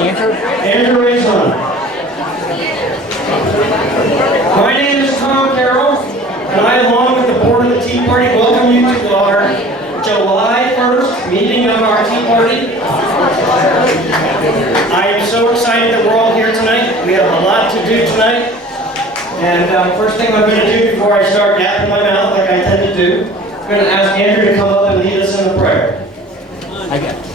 Andrew is on. My name is Gerow, and I, along with the board of the Tea Party, welcome you to our July 1st meeting of our Tea Party. I am so excited that we're all here tonight. We have a lot to do tonight. And first thing I'm going to do before I start yapping my mouth like I tend to do, I'm going to ask Andrew to come up and lead us in a prayer. I get it.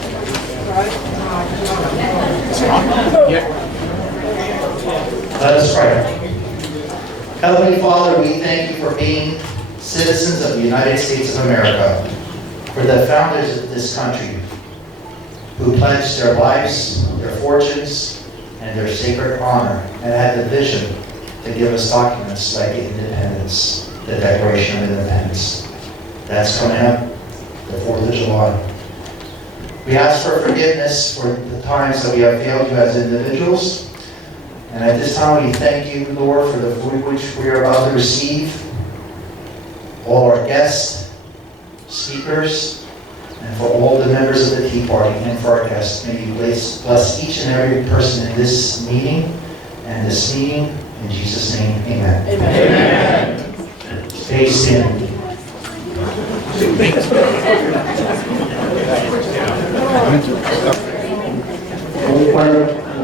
Let us pray. Heavenly Father, we thank you for being citizens of the United States of America, for the founders of this country, who pledged their lives, their fortunes, and their sacred honor, and had the vision to give us documents like independence, the Declaration of Independence. That's coming up, the 4th of July. We ask for forgiveness for the times that we have failed you as individuals. And at this time, we thank you, Lord, for the food which we are about to receive, all our guests, speakers, and for all the members of the Tea Party, and for our guests. May you bless each and every person in this meeting, and this meeting, in Jesus' name, amen. Amen. Stay standing.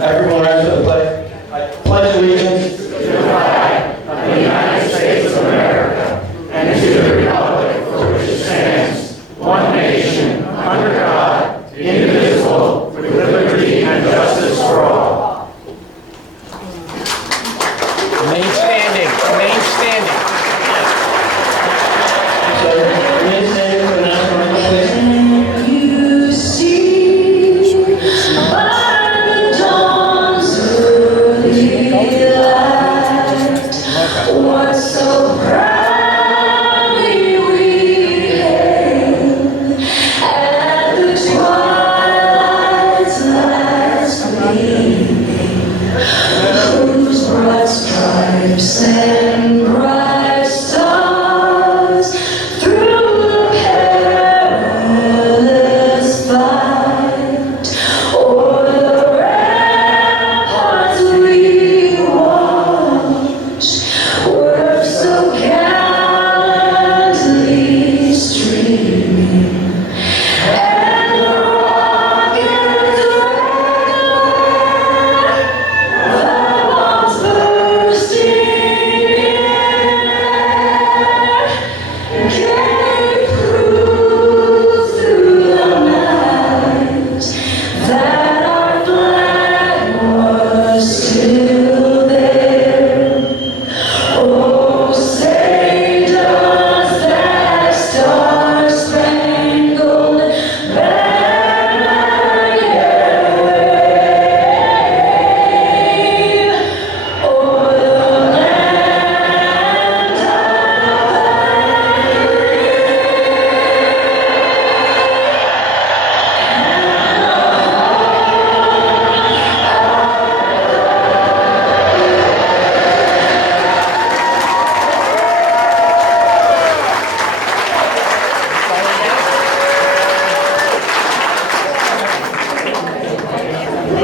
Everyone rise to the pledge. I pledge allegiance to the flag of the United States of America and to the republic for which it stands, one nation, under God, indivisible, with liberty and justice for all. Remain standing. Remain standing. So, remain standing for the national anthem, please. And bright stars through the perilous fight, o'er the ramparts we watch, were so gallantly streaming, and the rockets the bombs bursting.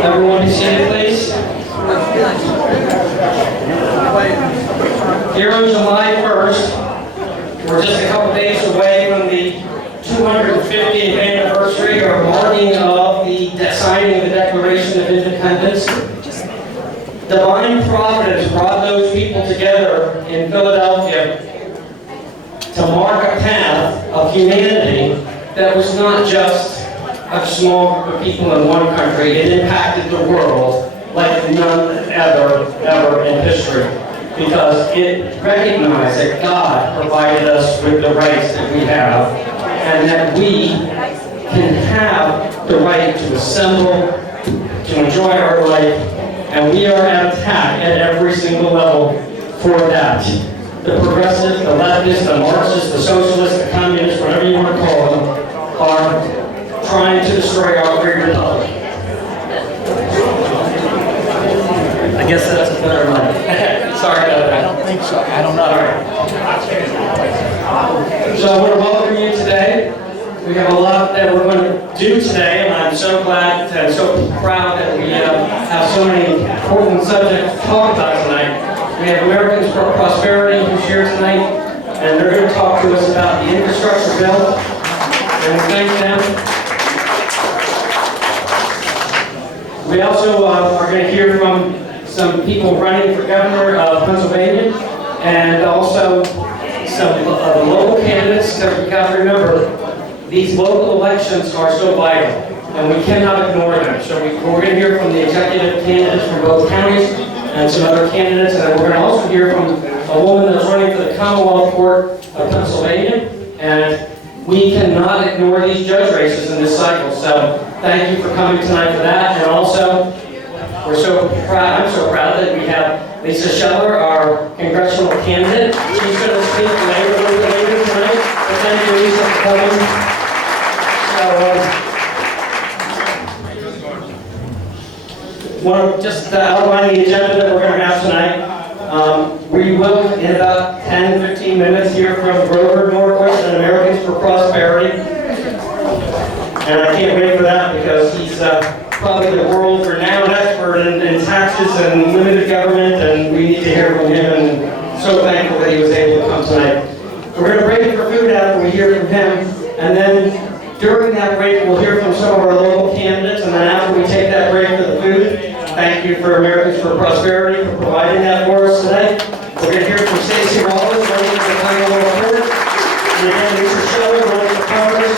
Everyone be seated, please. Here on July 1st, we're just a couple days away from the 250th anniversary or marking of the signing of the Declaration of Independence. Divine Providence brought those people together in Philadelphia to mark a path of humanity that was not just a small group of people in one country. It impacted the world like none ever in history, because it recognized that God provided us with the rights that we have, and that we can have the right to assemble, to enjoy our life, and we are at attack at every single level for that. The progressives, the leftists, the Marxists, the socialists, the communists, whatever you want to call them, are trying to destroy our free republic. I guess that's a better line. Sorry about that. I don't think so. I don't know. All right. So I want to welcome you today. We have a lot that we're going to do today, and I'm so glad that and so proud that we have so many important subjects to talk about tonight. We have Americans for Prosperity who's here tonight, and they're going to talk to us about the infrastructure bill, and we thank them. We also are going to hear from some people running for governor of Pennsylvania, and also some of the local candidates, because we've got to remember, these local elections are so vital, and we cannot ignore them. So we're going to hear from the executive candidates from both counties, and some other candidates, and then we're going to also hear from a woman that's running for the Commonwealth Court of Pennsylvania, and we cannot ignore these judge races in this cycle. So thank you for coming tonight for that, and also we're so proud, I'm so proud that we have Lisa Scheller, our congressional candidate. She's going to speak later tonight. But thank you, Lisa, for coming. So, want to just outline the agenda that we're going to have tonight. We will, in about 10-15 minutes, hear from Grover Norquist and Americans for Prosperity. And I can't wait for that because he's probably the world-renowned expert in taxes and limited government, and we need to hear from him, and so thankful that he was able to come tonight. We're going to break for food after we hear from him, and then during that break we'll hear from some of our local candidates, and then after we take that break for the food, thank you for Americans for Prosperity for providing that for us today. We're going to hear from Stacey Wallace, running for the Commonwealth Court, and again, Lisa Scheller, running for Congress.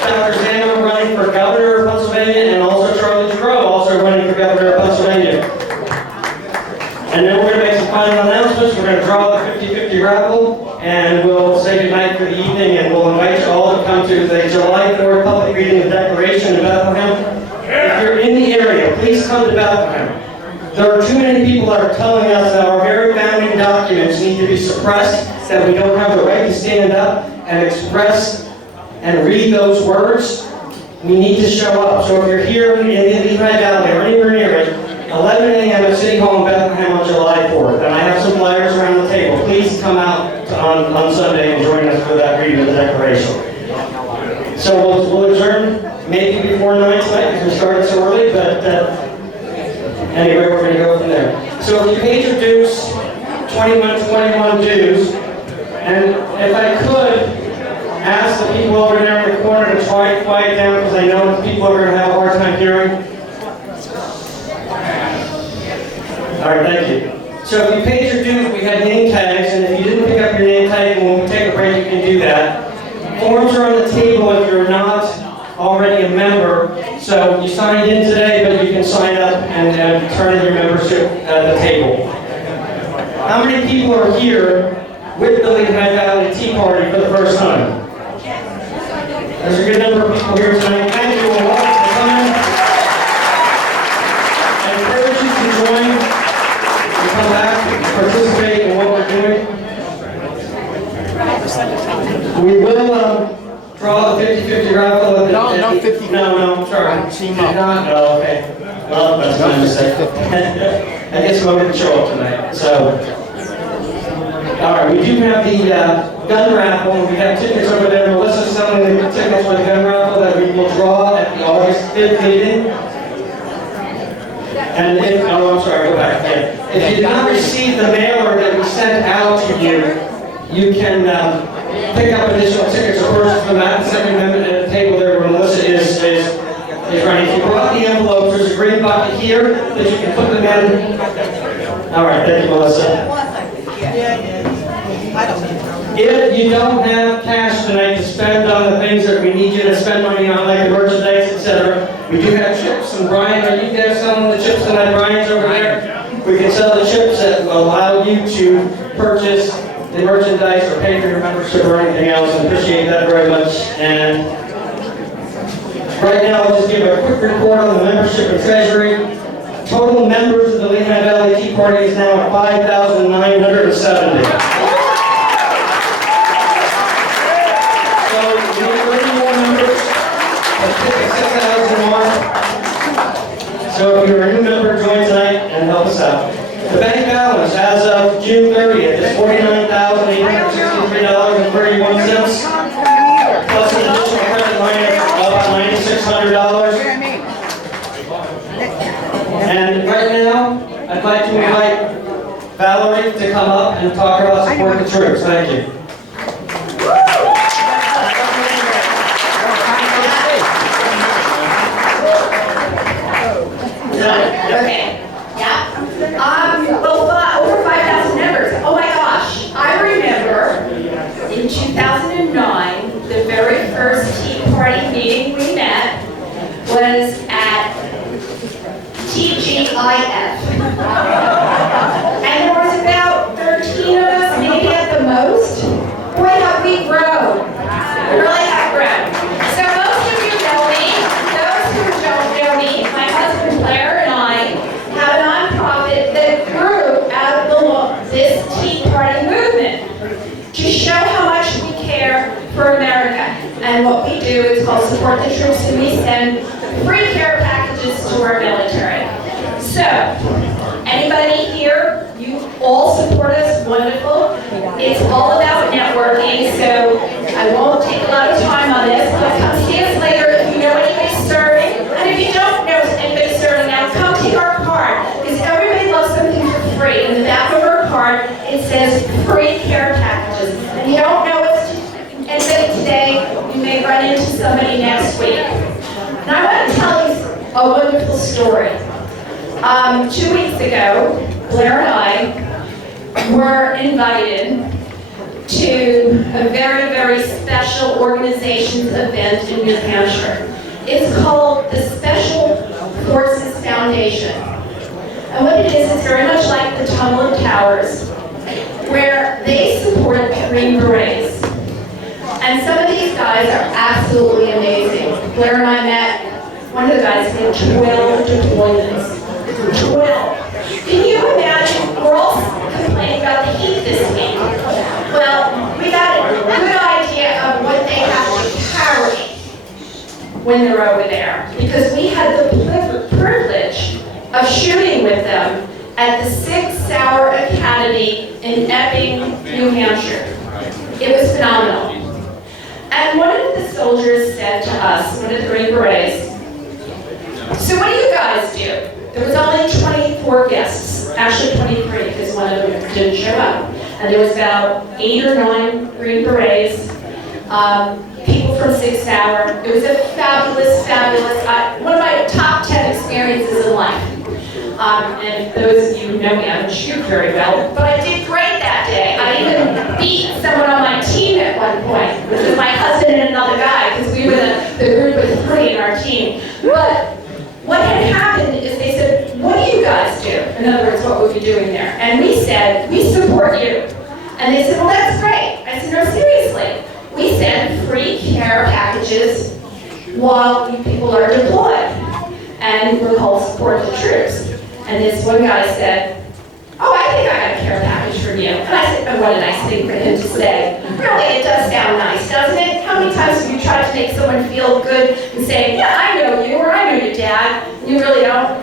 Dr. Zama running for governor of Pennsylvania, and also Charlie Gerow also running for governor of Pennsylvania. And then we're going to make some final announcements. We're going to draw the 50-50 raffle, and we'll say goodnight for the evening, and we'll invite you all to come to the July 4th public reading of the Declaration in Bethlehem. If you're in the area, please come to Bethlehem. There are too many people that are telling us that our very founding documents need to be suppressed, that we don't have the right to stand up and express and read those words. We need to show up. So if you're here in the Lehigh Valley or anywhere near it, 11 a.m. at City Hall in Bethlehem on July 4th. And I have some flyers around the table. Please come out on Sunday and join us for that reading of the Declaration. So we'll adjourn maybe before 9 tonight because we started so early, but anyway, we're going to go from there. So if you paid your dues, 21 dues, and if I could, ask the people over there in the corner to try to quiet down because I know the people are going to have a hard time hearing. All right, thank you. So if you paid your dues, we had name tags, and if you didn't pick up your name tag when we take a break, you can do that. Forms are on the table if you're not already a member. So you signed in today, but you can sign up and turn in your membership at the table. How many people are here with the Lehigh Valley Tea Party for the first time? There's a good number of people here tonight. Thank you all for coming. I encourage you to join and come back and participate in what we're doing. We will draw the 50-50 raffle. No, 50. No, sorry. Team Did up. not? Oh, okay. Well, that's fine to say. I guess we won't show up tonight. So, all right, we do have the gun raffle. We have tickets over there. Melissa's selling the tickets for the gun raffle that we will draw at the August 5th meeting. And if, oh, I'm sorry, go back. Yeah. If you did not receive the mailer that we sent out to you, you can pick up additional tickets or purchase them at the second amendment at the table there where Melissa is running. If you brought the envelopes, there's a green bucket here that you can put them in. All right, thank you, Melissa. If you don't have cash tonight to spend on the things that we need you to spend money on, like the merchandise, etc., we do have chips. And Brian, are you guys selling the chips tonight? Brian's over there. We can sell the chips that will allow you to purchase the merchandise or pay for your membership or anything else. I appreciate that very much. And right now, I'll just give a quick report on the membership and treasury. Total members of the Lehigh Valley Tea Party is now at 5,970. So we need 30 more members. Let's pick 6,000 more. So if you're a new member, join tonight and help us out. The bank balance as of June 30th is $49,863.31, plus an additional credit line of about $9,600. And right now, I'd like to invite Valerie to come up and talk about support the troops. Thank you. Okay, yeah. Well, over 5,000 members. Oh my gosh. I remember in 2009, the very first Tea Party meeting we met was at TGIF. And there was about 13 of us, maybe at the most. Boy, have we grown. We really have grown. So most of you know me. Those who don't know me, my husband Blair and I have a nonprofit that grew out of this Tea Party movement to show how much we care for America. And what we do is called Support the Troops, and we send free care packages to our military. So, anybody here, you all support us, wonderful. It's all about networking, so I won't take a lot of time on this, but come see us later if you know anybody serving. And if you don't know anybody serving now, come take our card, because everybody loves something for free. In the back of our card, it says free care packages. And you don't know anybody today, you may run into somebody next week. And I want to tell you a wonderful story. 2 weeks ago, Blair and I were invited to a very, very special organization's event in New Hampshire. It's called the Special Forces Foundation. And what it is, it's very much like the Tunnel of Towers, where they support Green Berets. And some of these guys are absolutely amazing. Blair and I met one of the guys did 12 deployments. 12. Can you imagine? We're all complaining about the heat this week. Well, we got a good idea of what they have to carry when they're over there, because we had the privilege of shooting with them at the 6 Sauer Academy in Epping, New Hampshire. It was phenomenal. And one of the soldiers said to us, one of the Green Berets, "So what do you guys do?" There was only 24 guests, actually 23, because one of them didn't show up. And there was about 8 or 9 Green Berets, people from 6 Sauer. It was a fabulous, one of my top 10 experiences in life. And those of you who know me, I don't shoot very well, but I did great that day. I even beat someone on my team at one point, which was my husband and another guy, because we were the group of 3 in our team. But what had happened is they said, "What do you guys do?" In other words, what would we be doing there? And we said, "We support you." And they said, "Well, that's great." I said, "No, seriously. We send free care packages while you people are deployed. And we're called Support the Troops." And this one guy said, "Oh, I think I got a care package from you." And I said, "Oh, what a nice thing for him to say. Really, it does sound nice, doesn't it? How many times have you tried to make someone feel good and say, 'Yeah, I know you,' or 'I know your dad'? You really don't?"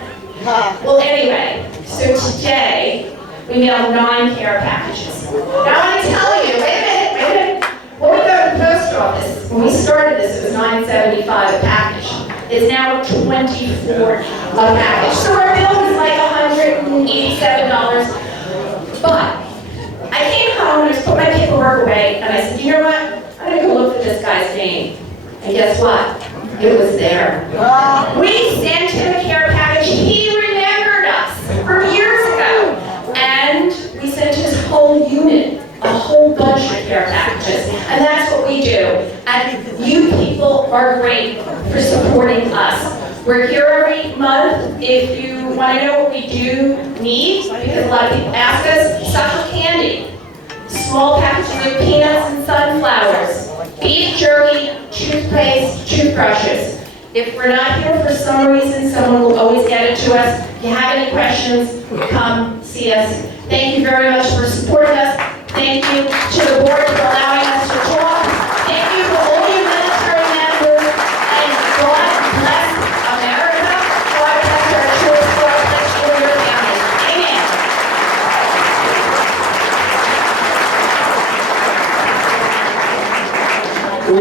Well, anyway, so today, we mailed 9 care packages. Now, I want to tell you, wait a minute. When we go to the post office, when we started this, it was $9.75 a package. It's now $24 a package. So our bill was like $187. But I came home and I just put my paperwork away and I said, "You know what? I'm going to go look for this guy's name." And guess what? It was there. We sent him a care package. He remembered us from years ago. And we sent his whole unit a whole bunch of care packages. And that's what we do. And you people are great for supporting us. We're here every month. If you want to know what we do need, because a lot of people ask us, suckle candy, small packages of peanuts and sunflowers, beef jerky, toothpaste, toothbrushes. If we're not here for some reason, someone will always get it to us. If you have any questions, come see us. Thank you very much for supporting us. Thank you to the board for allowing us to talk. Thank you to all you military members. And God bless America. God bless our troops. God bless you and your families. Amen.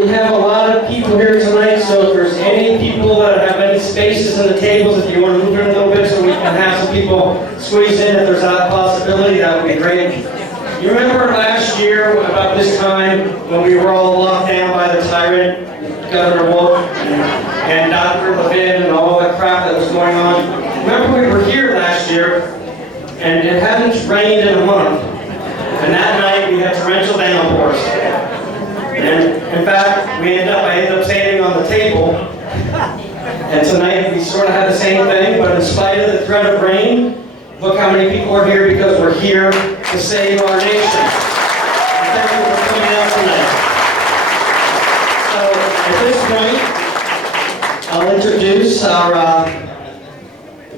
We have a lot of people here tonight, so if there's any people that have any spaces benches and the tables, if you want to move it a little bit so we can have some people squeeze in, if there's a possibility, that would be great. You remember last year, about this time, when we were all locked down by the tyrant, Governor Wolf, and Dr. Levin, and all that crap that was going on? Remember we were here last year, and it hadn't rained in a month. And that night, we had torrential downpours. And in fact, I ended up standing on the table. And tonight, we sort of had the same thing, but in spite of the threat of rain, look how many people are here, because we're here to save our nation. And thank you for coming out tonight. So at this point, I'll introduce our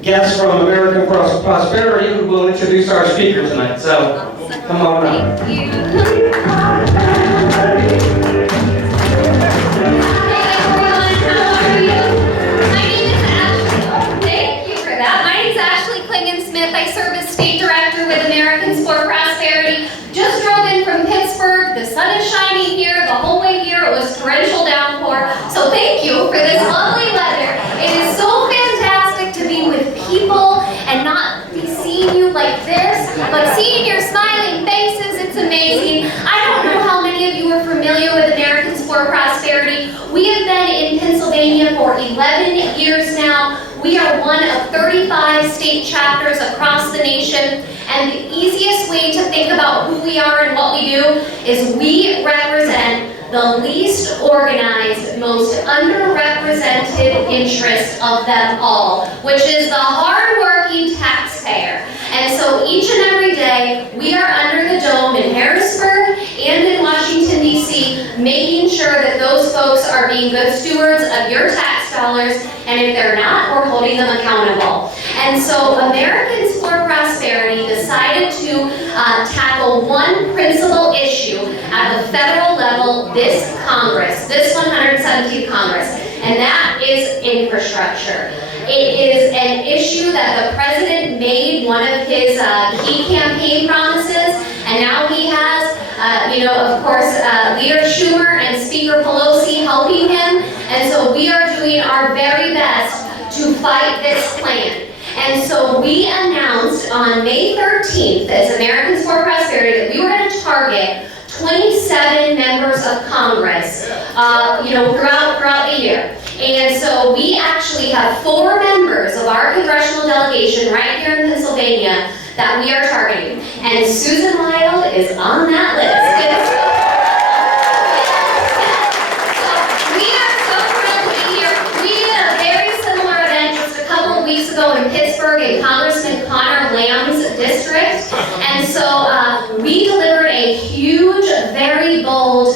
guest from American Prosperity, who will introduce our speaker tonight. So come on up. Thank you. I serve as State Director with Americans for Prosperity. Just drove in from Pittsburgh. The sun is shining here. The whole way here it was torrential downpour. So thank you for this lovely weather. It is so fantastic to be with people and not be seeing you like this, but seeing your smiling faces. It's amazing. I don't know how many of you are familiar with Americans for Prosperity. We have been in Pennsylvania for 11 years now. We are one of 35 state chapters across the nation, and the easiest way to think about who we are and what we do is we represent the least organized, most underrepresented interest of them all, which is the hardworking taxpayer. And so each and every day, we are under the dome in Harrisburg and in Washington, D.C., making sure that those folks are being good stewards of your tax dollars, and if they're not, we're holding them accountable. And so Americans for Prosperity decided to tackle one principal issue at the federal level this Congress, this 117th Congress, and that is infrastructure. It is an issue that the President made one of his key campaign promises, and now he has, of course, Leader Schumer and Speaker Pelosi helping him, and so we are doing our very best to fight this plan. And so we announced on May 13th as Americans for Prosperity that we were going to target 27 members of Congress, throughout the year. And so we actually have 4 members of our congressional delegation right here in Pennsylvania that we are targeting. And Susan Lyle is on that list. We are so thrilled to be here. We did a very similar event just a couple of weeks ago in Pittsburgh in Congressman Connor Lamb's district. And so we delivered a huge, very bold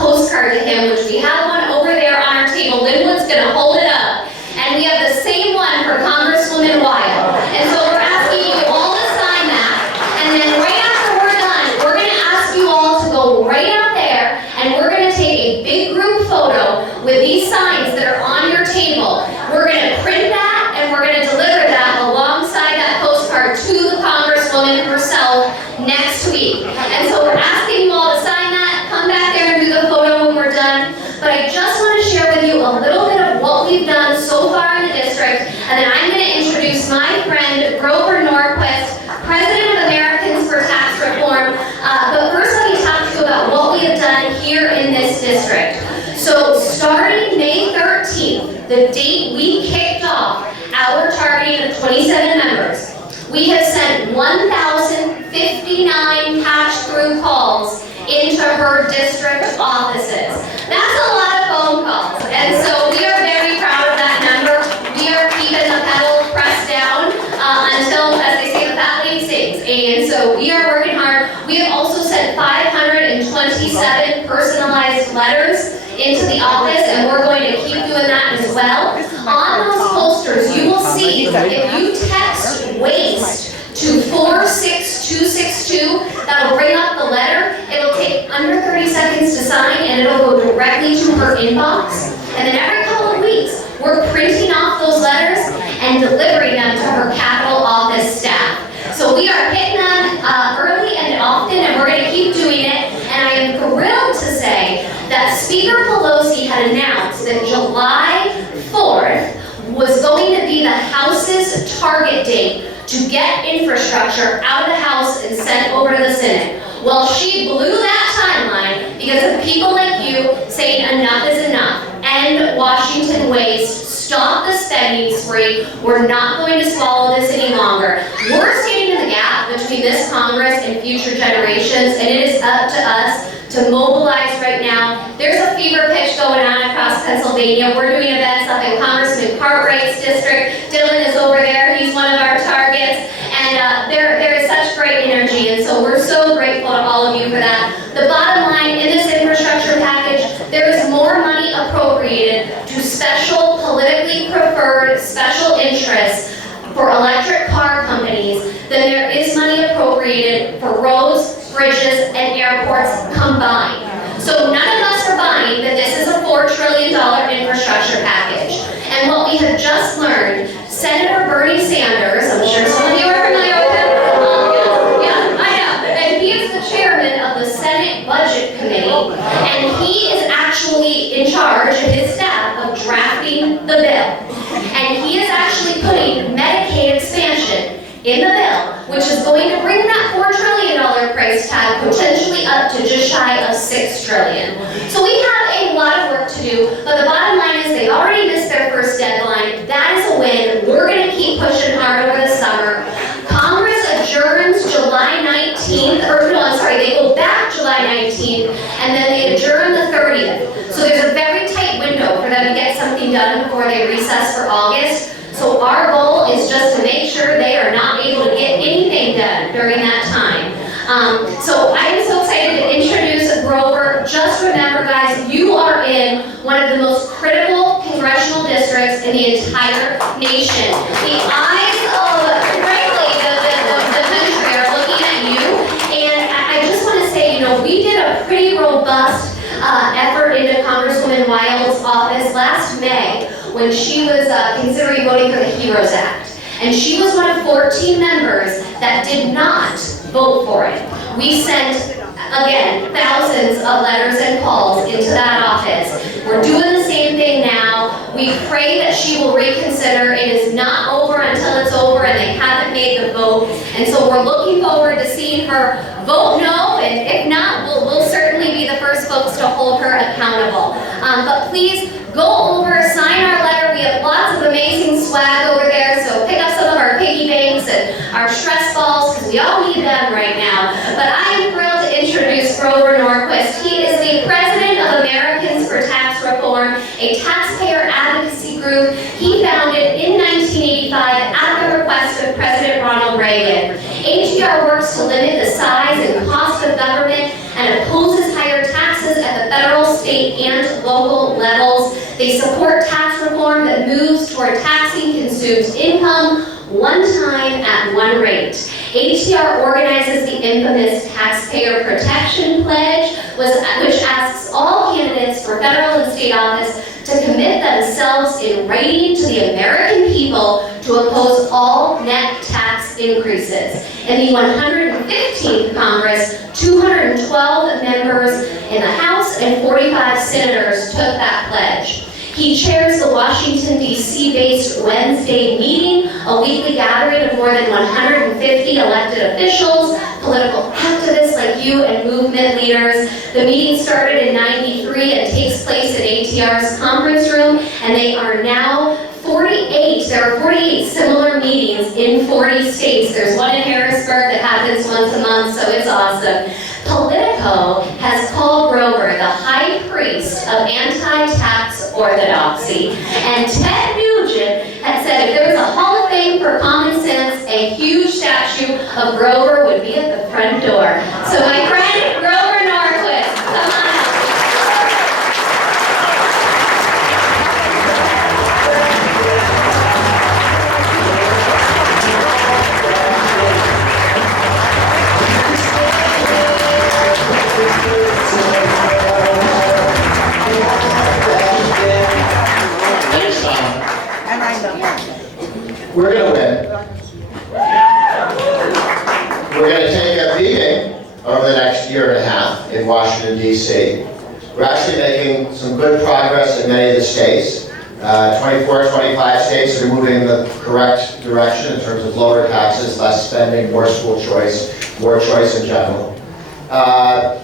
postcard to him, which we have one over there on our table. Linwood's going to hold it up. And we have the same one for Congresswoman Weil. And so we're asking you all to sign that. And then right after we're done, we're going to ask you all to go right out there, and we're going to take a big group photo with these signs that are on your table. We're going to print that, and we're going to deliver that alongside that postcard to the Congresswoman herself next week. And so we're asking you all to sign that, come back there and do the photo when we're done. But I just want to share with you a little bit of what we've done so far in the district, and then I'm going to introduce my friend, Grover Norquist, President of Americans for Tax Reform. But first let me talk to you about what we have done here in this district. So starting May 13th, the date we kicked off our targeting of 27 members, we have sent 1,059 patch-through calls into her district offices. That's a lot of phone calls, and so we are very proud of that number. We are keeping the pedal pressed down until, as they say, the fat lady sings. And so we are working hard. We have also sent 527 personalized letters into the office, and we're going to keep doing that as well. On those posters, you will see that if you text WASTE to 46262, that'll bring up the letter. It'll take under 30 seconds to sign, and it'll go directly to her inbox. And then every couple of weeks, we're printing off those letters and delivering them to her Capitol office staff. So we are hitting them early and often, and we're going to keep doing it. And I am thrilled to say that Speaker Pelosi had announced that July 4th was going to be the House's target date to get infrastructure out of the House and sent over to the Senate. Well, she blew that timeline because of people like you saying enough is enough. End Washington waste. Stop the spending spree. We're not going to swallow this any longer. We're standing in the gap between this Congress and future generations, and it is up to us to mobilize right now. There's a fever pitch going on across Pennsylvania. We're doing events up in Congressman Cartwright's district. Dylan is over there. He's one of our targets. And there is such great energy, and so we're so grateful to all of you for that. The bottom line, in this infrastructure package, there is more money appropriated to special, politically preferred special interests for electric car companies than there is money appropriated for roads, bridges, and airports combined. So none of us are buying that this is a $4 trillion infrastructure package. And what we have just learned, Senator Bernie Sanders, I'm sure some of you are familiar with him. Yeah, I know. And he is the chairman of the Senate Budget Committee, and he is actually in charge of his staff of drafting the bill. And he is actually putting Medicaid expansion in the bill, which is going to bring that $4 trillion price tag potentially up to just shy of $6 trillion. So we have a lot of work to do, but the bottom line is they already missed their first deadline. That is a win. We're going to keep pushing hard over the summer. Congress adjourns July 19th, or no, I'm sorry, they go back July 19th, and then they adjourn the 30th. So there's a very tight window for them to get something done before they recess for August. So our goal is just to make sure they are not able to get anything done during that time. So I am so excited to introduce Grover. Just remember, guys, you are in one of the most critical congressional districts in the entire nation. The eyes of, frankly, the country are looking at you. And I just want to say, we did a pretty robust effort into Congresswoman Wild's office last May when she was considering voting for the HEROES Act. And she was one of 14 members that did not vote for it. We sent, again, thousands of letters and calls into that office. We're doing the same thing now. We pray that she will reconsider. It is not over until it's over, and they haven't made the vote. And so we're looking forward to seeing her vote no, and if not, we'll certainly be the first folks to hold her accountable. But please go over, sign our letter. We have lots of amazing swag over there, so pick up some of our piggy banks and our stress balls, because we all need them right now. But I am thrilled to introduce Grover Norquist. He is the president of Americans for Tax Reform, a taxpayer advocacy group he founded in 1985 at the request of President Ronald Reagan. ATR works to limit the size and cost of government and opposes higher taxes at the federal, state, and local levels. They support tax reform that moves toward taxing consumed income one time at one rate. ATR organizes the infamous Taxpayer Protection Pledge, which asks all candidates for federal and state office to commit themselves in writing to the American people to oppose all net tax increases. In the 115th Congress, 212 members in the House and 45 senators took that pledge. He chairs the Washington, D.C.-based Wednesday meeting, a weekly gathering of more than 150 elected officials, political activists like you, and movement leaders. The meeting started in '93 and takes place in ATR's conference room, and they are now 48. There are 48 similar meetings in 40 states. There's one in Harrisburg that happens once a month, so it's awesome. Politico has called Grover the high priest of anti-tax orthodoxy. And Ted Nugent had said if there was a Hall of Fame for common sense, a huge statue of Grover would be at the front door. So my friend, Grover Norquist, come on up. We're going to win. We're going to take a beating over the next year and a half in Washington, D.C. We're actually making some good progress in many of the states. 24, 25 states are moving in the correct direction in terms of lower taxes, less spending, more school choice, more choice in general. But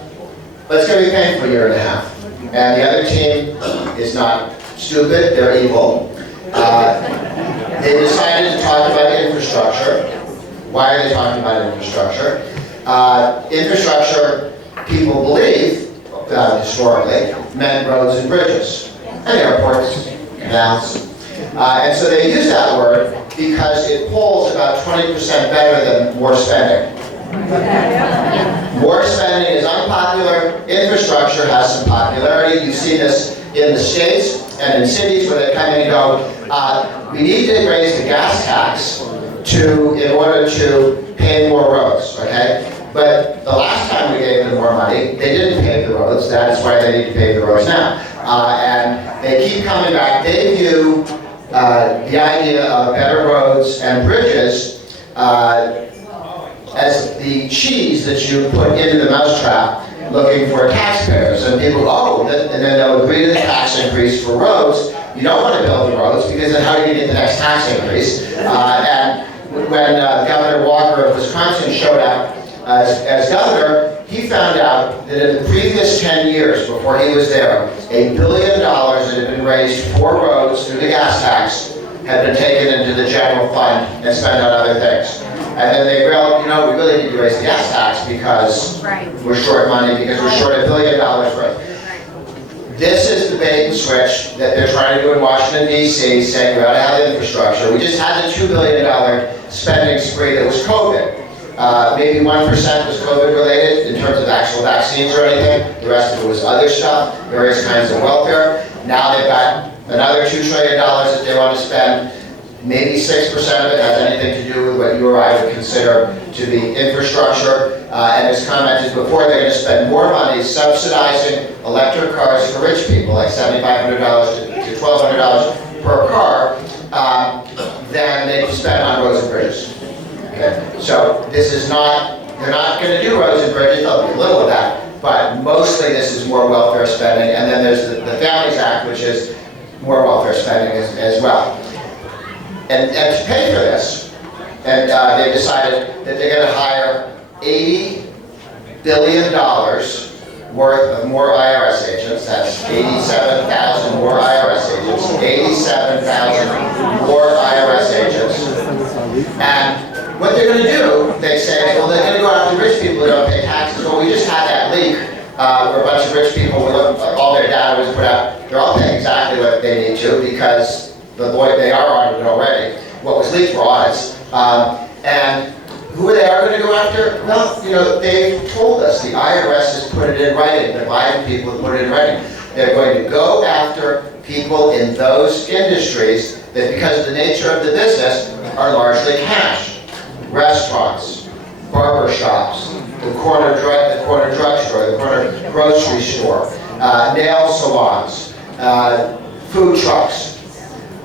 it's going to be painful for a year and a half. And the other team is not stupid, they're evil. They decided to talk about infrastructure. Why are they talking about infrastructure? Infrastructure, people believe, historically, meant roads and bridges, and airports, canals. And so they use that word because it polls about 20% better than more spending. More spending is unpopular, infrastructure has some popularity. You've seen this in the states and in cities where they come in and go, we need to raise the gas tax in order to pave more roads, okay? But the last time we gave them more money, they didn't pave the roads. That is why they need to pave the roads now. And they keep coming back. They view the idea of better roads and bridges as the cheese that you put into the mousetrap looking for taxpayers. And people go, and then they'll agree to the tax increase for roads. You don't want to build the roads because then how do you get the next tax increase? And when Governor Walker of Wisconsin showed up as governor, he found out that in the previous 10 years before he was there, $1 billion that had been raised for roads through the gas tax had been taken into the general fund and spent on other things. And then they realized, we really need to raise the gas tax because we're short money, because we're short $1 billion worth. This is the bait and switch that they're trying to do in Washington, D.C., saying we ought to have infrastructure. We just had the $2 billion spending spree that was COVID. Maybe 1% was COVID related in terms of actual vaccines or anything. The rest of it was other stuff, various kinds of welfare. Now they've got another $2 trillion that they want to spend. Maybe 6% of it has anything to do with what you or I would consider to be infrastructure. And as commented before, they're going to spend more money subsidizing electric cars for rich people, like $7,500 to $1,200 per car, than they spend on roads and bridges. Okay. So this is not, they're not going to do roads and bridges, there'll be a little of that, but mostly this is more welfare spending. And then there's the Families Act, which is more welfare spending as well. And to pay for this, and they decided that they're going to hire $80 billion worth of more IRS agents. That's 87,000 more IRS agents. 87,000 more IRS agents. And what they're going to do, they say, well, they're going to go after rich people who don't pay taxes. Well, we just had that leak where a bunch of rich people, all their data was put out. They're all paying exactly what they need to because they are audited already. What was leaked were audits. And who they are going to go after? Well, they've told us. The IRS has put it in writing. The Biden people have put it in writing. They're going to go after people in those industries that, because of the nature of the business, are largely cash. Restaurants, barber shops, the corner drugstore, the corner grocery store, nail salons, food trucks.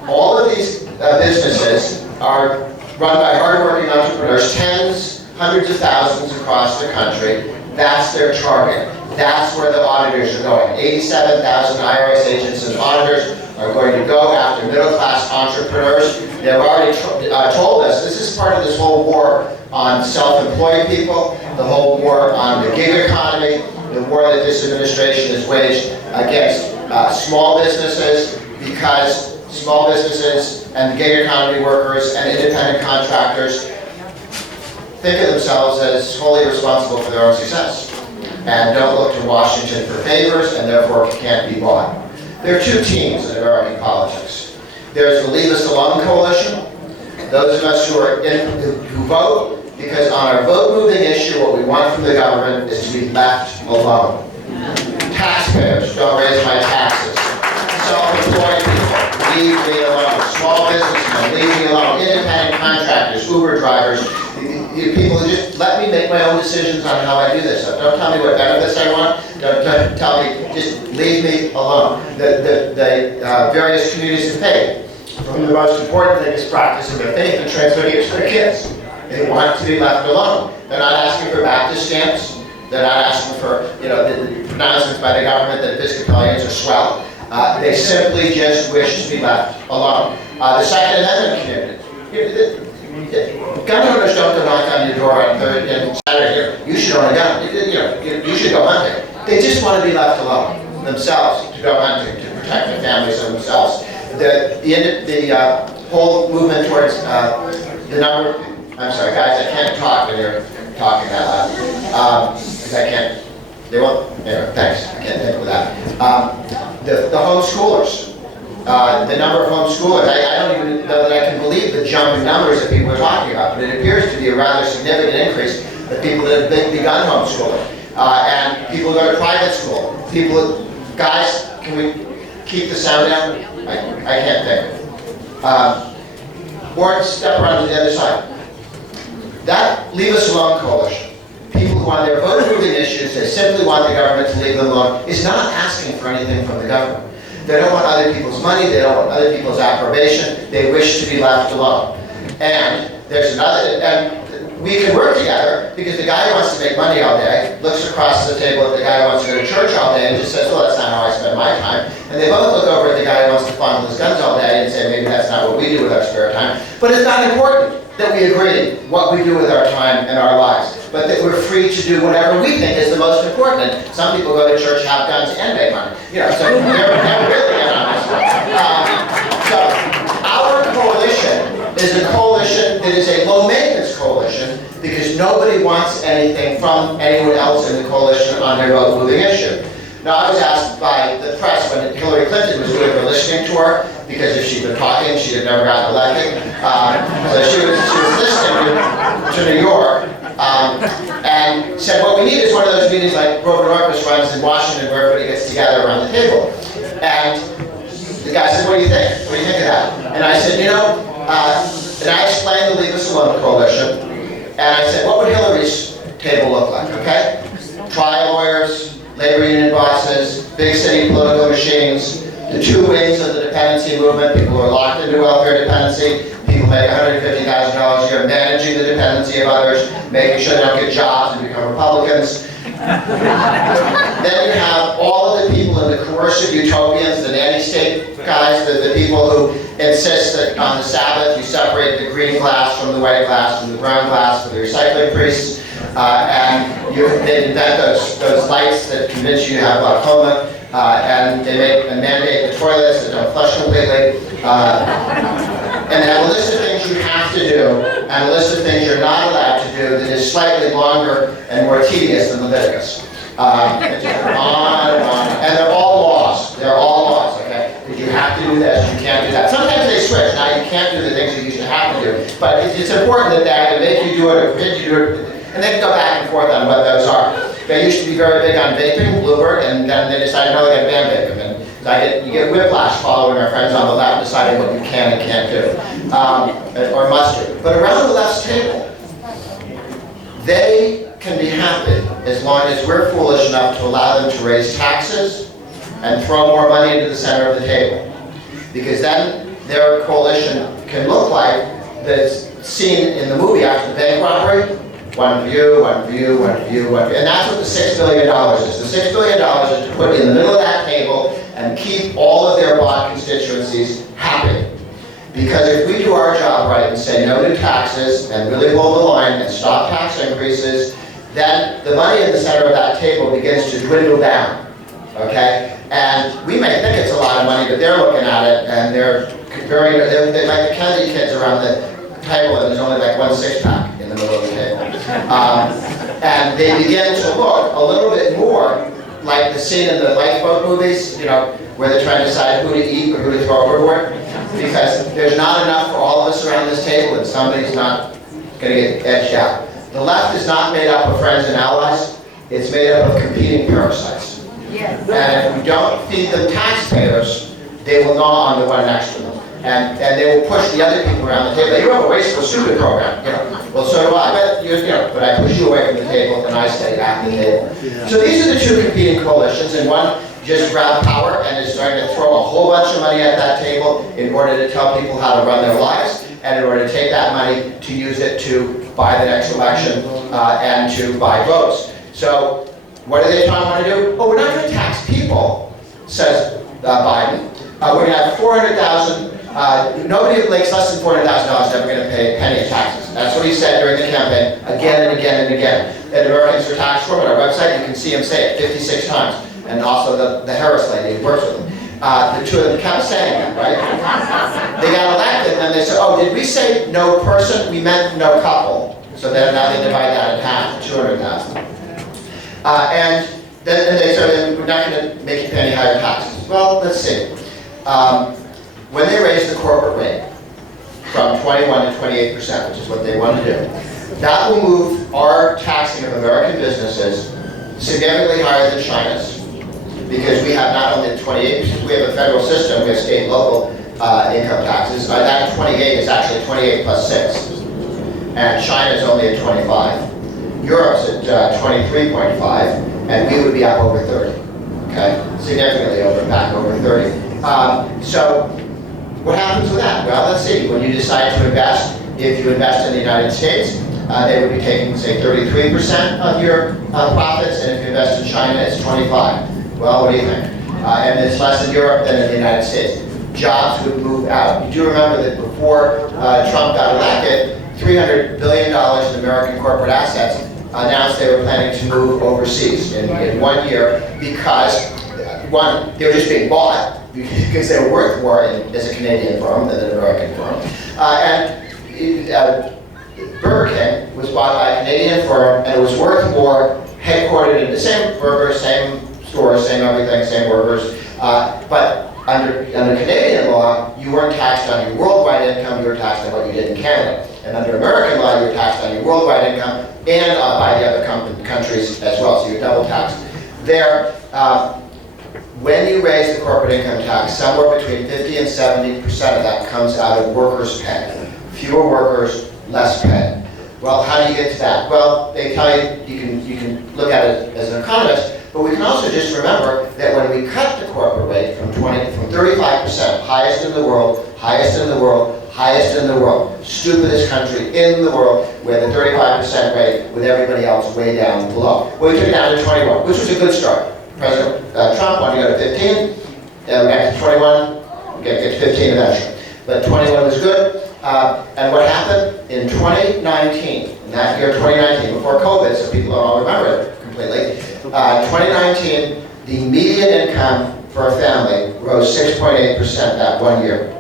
All of these businesses are run by hardworking entrepreneurs, hundreds of thousands across the country. That's their target. That's where the auditors are going. 87,000 IRS agents and auditors are going to go after middle-class entrepreneurs. They've already told us this is part of this whole war on self-employed people, the whole war on the gig economy, the war that this administration has waged against small businesses, because small businesses and the gig economy workers and independent contractors think of themselves as wholly responsible for their own success and don't look to Washington for favors and therefore can't be bought. There are two teams in American politics. There's the Leave Us Alone coalition, those of us who vote because on our vote-moving issue, what we want from the government is to be left alone. Taxpayers, don't raise my taxes. Self-employed people, leave me alone. Small businessmen, leave me alone. Independent contractors, Uber drivers, people who just let me make my own decisions on how I do this stuff. Don't tell me what benefits I want. Don't tell me, just leave me alone. The various communities of faith, from the most important thing is practicing their faith and transmitting it to their kids. They want to be left alone. They're not asking for Baptist stamps. They're not asking for, the pronouncements by the government that Episcopalians are swell. They simply just wish to be left alone. The Second Amendment community. Gun owners don't go knock on your door on Thursday and Saturday here. You should own a gun. You should go hunting. They just want to be left alone themselves to go hunting, to protect their families and themselves. The whole movement towards the number. I'm sorry, guys. I can't talk when you're talking that loud. Because I can't. They won't. Anyway, thanks. I can't think of that. The homeschoolers. The number of homeschoolers, I don't even know that I can believe the jumping numbers that people are talking about, but it appears to be a rather significant increase of people that have begun homeschooling. And people go to private school. Guys, can we keep the sound down? I can't think. Or step around to the other side. That Leave Us Alone coalition, people who on their vote-moving issues, they simply want the government to leave them alone, is not asking for anything from the government. They don't want other people's money, they don't want other people's approbation, they wish to be left alone. And there's another, and we can work together because the guy who wants to make money all day looks across the table at the guy who wants to go to church all day and just says, well, that's not how I spend my time. And they both look over at the guy who wants to fondle his guns all day and say, maybe that's not what we do with our spare time. But it's not important that we agree what we do with our time and our lives, but that we're free to do whatever we think is the most important. And some people go to church, have guns, and make money. So they're really in on this. So our coalition is a coalition that is a low-maintenance coalition because nobody wants anything from anyone else in the coalition on their vote-moving issue. Now, I was asked by the press when Hillary Clinton was doing her listening tour, because if she'd been talking, she'd have never gotten elected. So she was listening to New York and said, what we need is one of those meetings like Grover Norquist runs in Washington where everybody gets together around the table. And the guy said, what do you think? What do you think of that? And I said, and I explained the Leave Us Alone coalition, and I said, what would Hillary's table look like, okay? Trial lawyers, labor union bosses, big city political machines, the two wings of the dependency movement, people who are locked into welfare dependency, people make $150,000 a year managing the dependency of others, making sure they don't get jobs and become Republicans. Then you have all of the people in the coercive utopians, the nanny-state guys, the people who insist that on the Sabbath you separate the green glass from the white glass, from the brown glass for the recycling priests, and they invent those lights that convince you to have glaucoma, and they mandate the toilets that don't flush completely, and they have a list of things you have to do, and a list of things you're not allowed to do that is slightly longer and more tedious than Leviticus. It's on and on, and they're all laws. They're all laws, okay? Because you have to do this, you can't do that. Sometimes they switch. Now you can't do the things you used to have to do, but it's important that they make you do it or forbid you to do it. And they can go back and forth on what those are. They used to be very big on vaping, Bloomberg, and then they decided, no, they got to ban vaping. And you get whiplash following our friends on the left deciding what you can and can't do, or must do. But around the left's table, they can be happy as long as we're foolish enough to allow them to raise taxes and throw more money into the center of the table. Because then their coalition can look like the scene in the movie after the bank robbery. One for you, one for you, one for you, one for you. And that's what the $6 billion is. The $6 billion is to put in the middle of that table and keep all of their bought constituencies happy. Because if we do our job right and say no to taxes and really hold the line and stop tax increases, then the money in the center of that table begins to dwindle down, okay? And we may think it's a lot of money, but they're looking at it and they're like the Kennedy kids around the table, and there's only like one six-pack in the middle of the table. And they begin to look a little bit more like the scene in the lifeboat movies, where they're trying to decide who to eat or who to throw overboard, because there's not enough for all of us around this table and somebody's not going to get edged out. The left is not made up of friends and allies, it's made up of competing parasites. Yes. And if we don't feed them taxpayers, they will gnaw on the one next to them. And they will push the other people around the table. You have a wasteful, stupid program, Well, so do I. But I push you away from the table, and I stay at the table. Yeah. So these are the two competing coalitions, and one just grabbed power and is starting to throw a whole bunch of money at that table in order to tell people how to run their lives, and in order to take that money to use it to buy the next election and to buy votes. So what do they want to do? Oh, we're not going to tax people, says Biden. We're going to have 400,000. Nobody who makes less than $400,000 is ever going to pay a penny of taxes. That's what he said during the campaign, again and again and again. At Americans for Tax Reform, on our website, you can see him say it 56 times. And also the Harris lady who works with him. The two of them kept saying that, right? They got elected, and they said, oh, did we say no person? We meant no couple. So then now they divide that in half, 200,000. And then they said, we're not going to make you pay any higher taxes. Well, let's see. When they raised the corporate rate from 21 to 28%, which is what they want to do, that will move our taxing of American businesses significantly higher than China's. Because we have not only 28%, we have a federal system, we have state and local income taxes. That 28 is actually 28 plus 6. And China's only at 25. Europe's at 23.5, and we would be up over 30. Okay? Significantly back over 30. So, what happens with that? Well, let's see. When you decide to invest, if you invest in the United States, they would be taking, say, 33% of your profits, and if you invest in China, it's 25. Well, what do you think? And it's less in Europe than in the United States. Jobs would move out. You do remember that before Trump got elected, $300 billion in American corporate assets announced they were planning to move overseas in 1 year because, one, they were just being bought because they were worth more as a Canadian firm than an American firm. Burger King was bought by a Canadian firm and it was worth more, headquartered in the same burger, same stores, same everything, same workers, but under Canadian law, you weren't taxed on your worldwide income, you were taxed on what you did in Canada. And under American law, you were taxed on your worldwide income and by the other countries as well, so you're double taxed. There, when you raise the corporate income tax, somewhere between 50 and 70% of that comes out of workers' pay. Fewer workers, less pay. Well, how do you get to that? Well, they tell you, you can look at it as an economist, but we can also just remember that when we cut the corporate rate from 35%, highest in the world, highest in the world, highest in the world, stupidest country in the world, where the 35% rate with everybody else way down below. Well, we took it down to 21, which was a good start. President Trump wanted to go to 15, then we got to 21, we got to get to 15 eventually. But 21 was good, and what happened in 2019, in that year 2019, before COVID, so people don't all remember it completely, 2019, the median income for a family rose 6.8% that 1 year.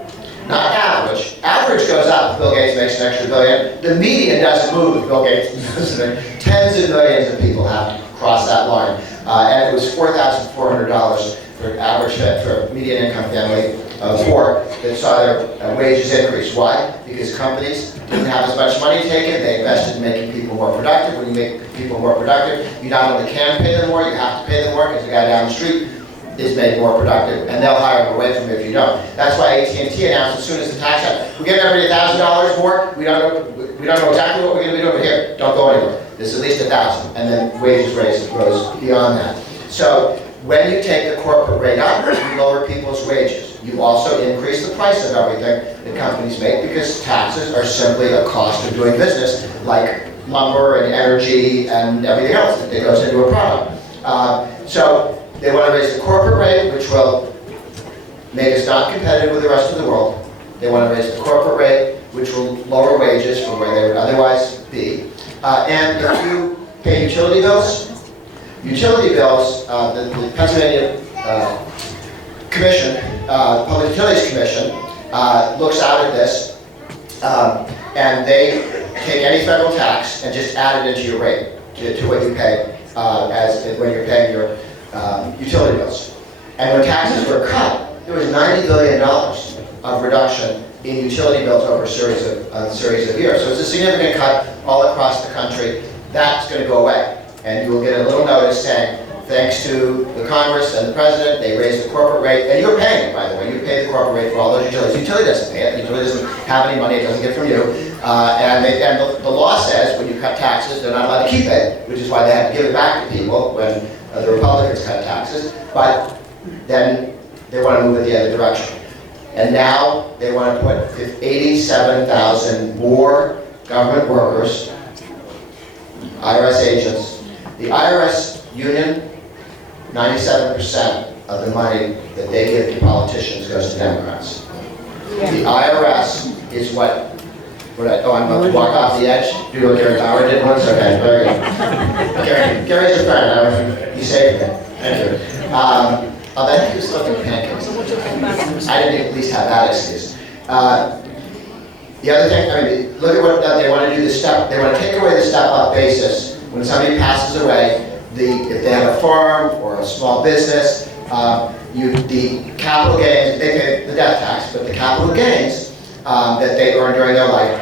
Not average. Average goes up if Bill Gates makes an extra billion. The median doesn't move if Bill Gates doesn't. Tens of millions of people have to cross that line. And it was $4,400 for average for median income family of four that saw their wages increase. Why? Because companies didn't have as much money taken. They invested in making people more productive. When you make people more productive, you not only can pay them more, you have to pay them more because the guy down the street is made more productive, and they'll hire them away from you if you don't. That's why AT&T announced as soon as the tax cut, we're giving everybody $1,000 more. We don't know exactly what we're going to be doing here. Don't go anywhere. There's at least 1,000, and then wages rose beyond that. So when you take the corporate rate up, you lower people's wages. You also increase the price of everything that companies make because taxes are simply a cost of doing business, like lumber and energy and everything else that goes into a product. So they want to raise the corporate rate, which will make us not competitive with the rest of the world. They want to raise the corporate rate, which will lower wages from where they would otherwise be. And if you pay utility bills, the Pennsylvania Commission, Public Utilities Commission, looks out at this, and they take any federal tax and just add it into your rate, to what you pay when you're paying your utility bills. And when taxes were cut, there was $90 billion of reduction in utility bills over a series of years. So it's a significant cut all across the country. That's going to go away. And you will get a little notice saying, thanks to the Congress and the President, they raised the corporate rate. And you're paying it, by the way. You pay the corporate rate for all those utilities. The utility doesn't pay it. The utility doesn't have any money. It doesn't get from you. And the law says when you cut taxes, they're not allowed to keep it, which is why they had to give it back to people when the Republicans cut taxes. But then they want to move it the other direction. And now they want to put 87,000 more government workers, IRS agents. The IRS union, 97% of the money that they give to politicians goes to Democrats. The IRS is I'm about to walk off the edge. Do what Gary Bauer did once? Okay, very good. Gary's a friend. I don't know if you saved me. Thank you. I'll bet he was flipping pancakes. I didn't at least have that excuse. The other thing, I mean, look at what they want to do. They want to take away the step-up basis. When somebody passes away, if they have a farm or a small business, the capital gains, they pay the death tax, but the capital gains that they earn during their life,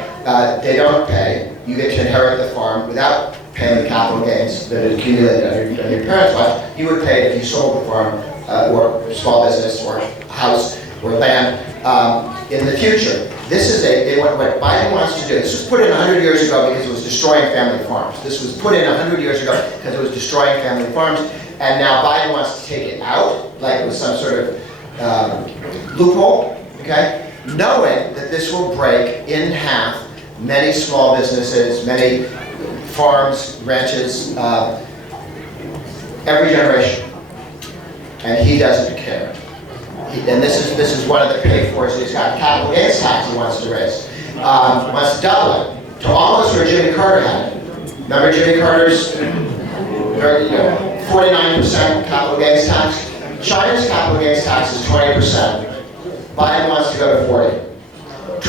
they don't pay. You get to inherit the farm without paying the capital gains that had accumulated on your parents' life. You would pay it if you sold the farm or small business or house or land in the future. This is what Biden wants to do. This was put in 100 years ago because it was destroying family farms. This was put in 100 years ago because it was destroying family farms. And now Biden wants to take it out like it was some sort of loophole, okay? Knowing that this will break in half many small businesses, many farms, ranches, every generation. And he doesn't care. And this is one of the pay-fors. He's got capital gains tax he wants to raise. Wants to double it to almost where Jimmy Carter had it. Remember Jimmy Carter's 49% capital gains tax? China's capital gains tax is 20%. Biden wants to go to 40.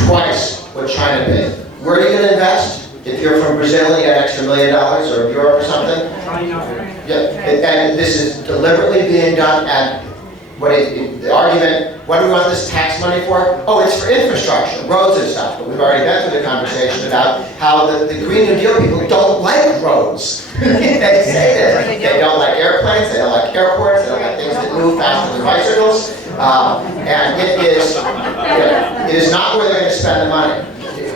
Twice what China paid. Where are you going to invest? If you're from Brazil and you got an extra $1 million, or Europe or something? Yeah, and this is deliberately being done, and the argument, what do we want this tax money for? Oh, it's for infrastructure, roads and stuff. But we've already been through the conversation about how the Green New Deal people don't like roads. They say that. They don't like airplanes, they don't like airports, they don't like things that move faster than bicycles. And it is not where they're going to spend the money.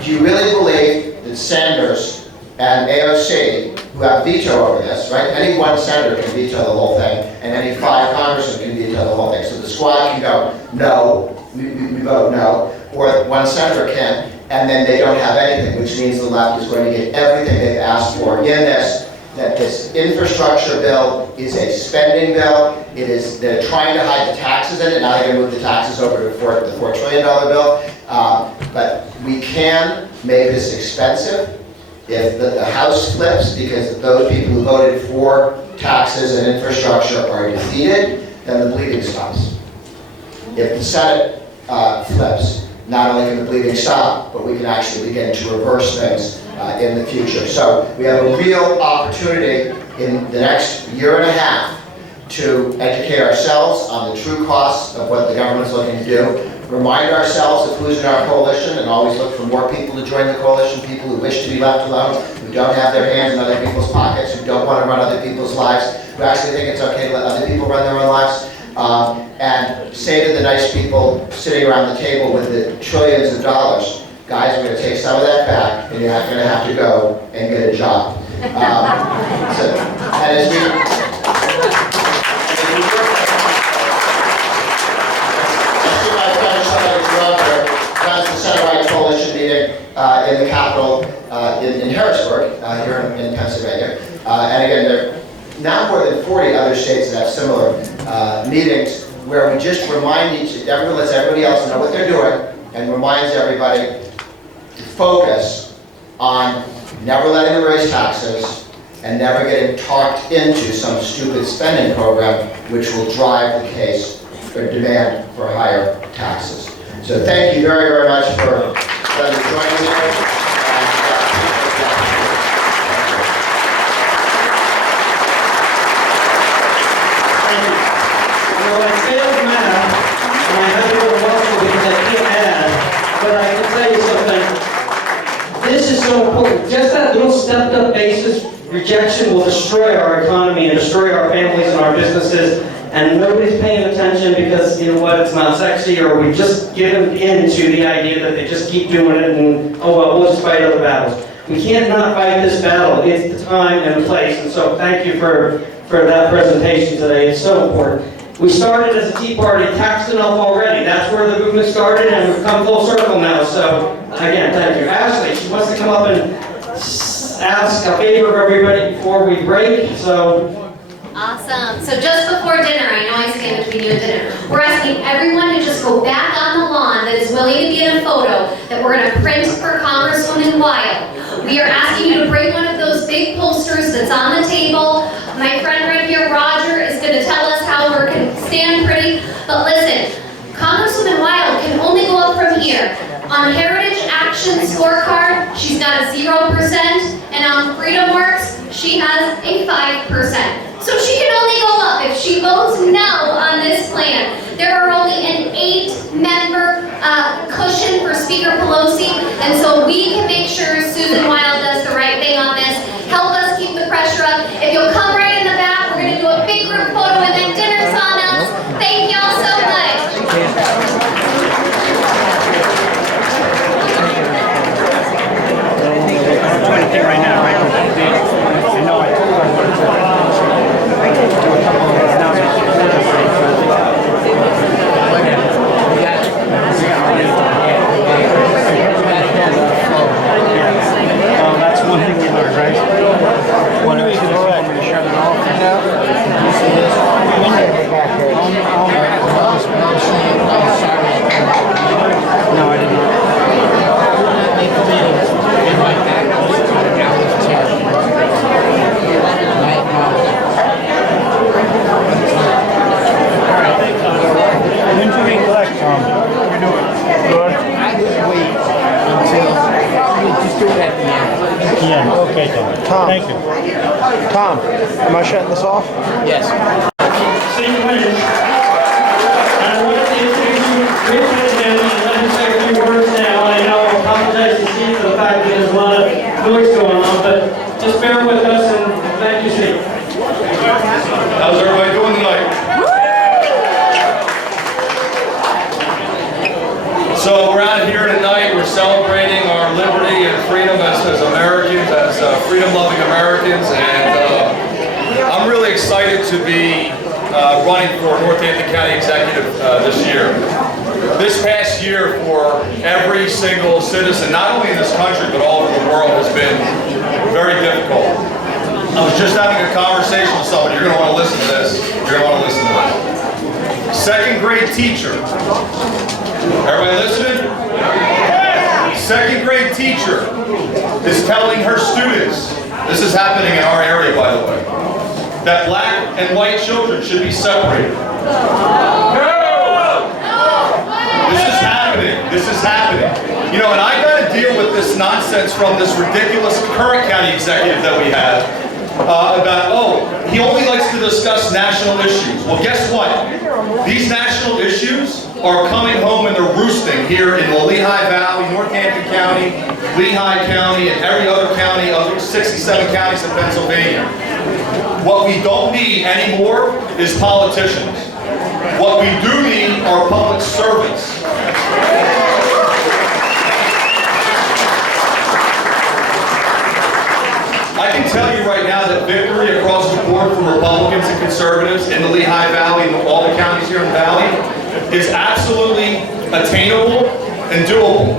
Do you really believe that Sanders and AOC, who have veto over this, right? Any one senator can veto the whole thing, and any 5 congressmen can veto the whole thing. So the squad can go, no, we vote no, or one senator can, and then they don't have anything, which means the left is going to get everything they've asked for in this, that this infrastructure bill is a spending bill. They're trying to hide the taxes in it, now they're going to move the taxes over to the $4 trillion bill. But we can make this expensive. If the House flips because those people who voted for taxes and infrastructure are defeated, then the bleeding stops. If the Senate flips, not only can the bleeding stop, but we can actually begin to reverse things in the future. So we have a real opportunity in the next year and a half to educate ourselves on the true costs of what the government's looking to do, remind ourselves of who's in our coalition, and always look for more people to join the coalition, people who wish to be left alone, who don't have their hands in other people's pockets, who don't want to run other people's lives, who actually think it's okay to let other people run their own lives, and say to the nice people sitting around the table with the trillions of dollars, guys, we're going to take some of that back, and you're not going to have to go and get a job. And as we runs the center-right coalition meeting in the Capitol in Harrisburg, here in Pennsylvania. And again, there are now more than 40 other states that have similar meetings where we just remind everyone lets everybody else know what they're doing and reminds everybody to focus on never letting them raise taxes and never getting talked into some stupid spending program which will drive the case for demand for higher taxes. So thank you very, very much for joining me. I failed math, and I have to go to law school because I can't add, but I can tell you something. This is so important. Just that little stepped-up basis rejection will destroy our economy and destroy our families and our businesses, and nobody's paying attention because, you know what, it's not sexy, or we've just given in to the idea that they just keep doing it and, oh well, we'll just fight other battles. We can't not fight this battle. It's the time and the place, and so thank you for that presentation today. It's so important. We started as a Tea Party, taxed enough already. That's where the movement started, and we've come full circle now. So, again, thank you. Ashley, she wants to come up and ask a favor of everybody before we break. So. Awesome. So just before dinner, I know I sandwich between you and dinner. We're asking everyone to just go back on the lawn that is willing to be in a photo that we're gonna print for Congresswoman Weil. We are asking you to bring one of those big posters that's on the table. My friend right here, Roger, is gonna tell us how we can stand pretty. But listen, Congresswoman Weil can only go up from here. On Heritage Action Scorecard, she's got a 0%, and on Freedom Works, she has a 5%. So she can only go up if she votes no on this plan. There are only an 8-member cushion for Speaker Pelosi, and so we can make sure Susan Weil does the right thing on this. Help us keep the pressure up. If you'll come right in the back, we're going to do a big group photo and then dinner's on us. Thank y'all so much. Right now, right? I know I told her what that's one thing we learned, right? One of the things I'm going to shut it off now. No, I did not. When do we collect, Tom? How we doing? Good. I would wait until, just do it at the end. Yeah, okay, Tom. Thank you. Tom, am I shutting this off? Yes. City Planners. I want to introduce you briefly and let him say a few words now. I know I apologize to Steve for the fact that there's a lot of noise going on, but just bear with us and thank you, Steve. How's everybody doing tonight? So we're out here tonight, we're celebrating our liberty and freedom as Americans, as freedom-loving Americans, and I'm really excited to be running for Northampton County Executive this year. This past year for every single citizen, not only in this country, but all over the world, has been very difficult. I was just having a conversation with somebody. You're going to want to listen to this. You're going to want to listen to this. Second grade teacher. Everybody listening? Second grade teacher is telling her students, this is happening in our area by the way, that black and white children should be separated. This is happening. This is happening. You know, and I got to deal with this nonsense from this ridiculous current county executive that we have. About, oh, he only likes to discuss national issues. Well, guess what? These national issues are coming home and they're roosting here in the Lehigh Valley, Northampton County, Lehigh County, and every other county, other 67 counties in Pennsylvania. What we don't need anymore is politicians. What we do need are public servants. I can tell you right now that victory across the board for Republicans and conservatives in the Lehigh Valley and all the counties here in the valley is absolutely attainable and doable.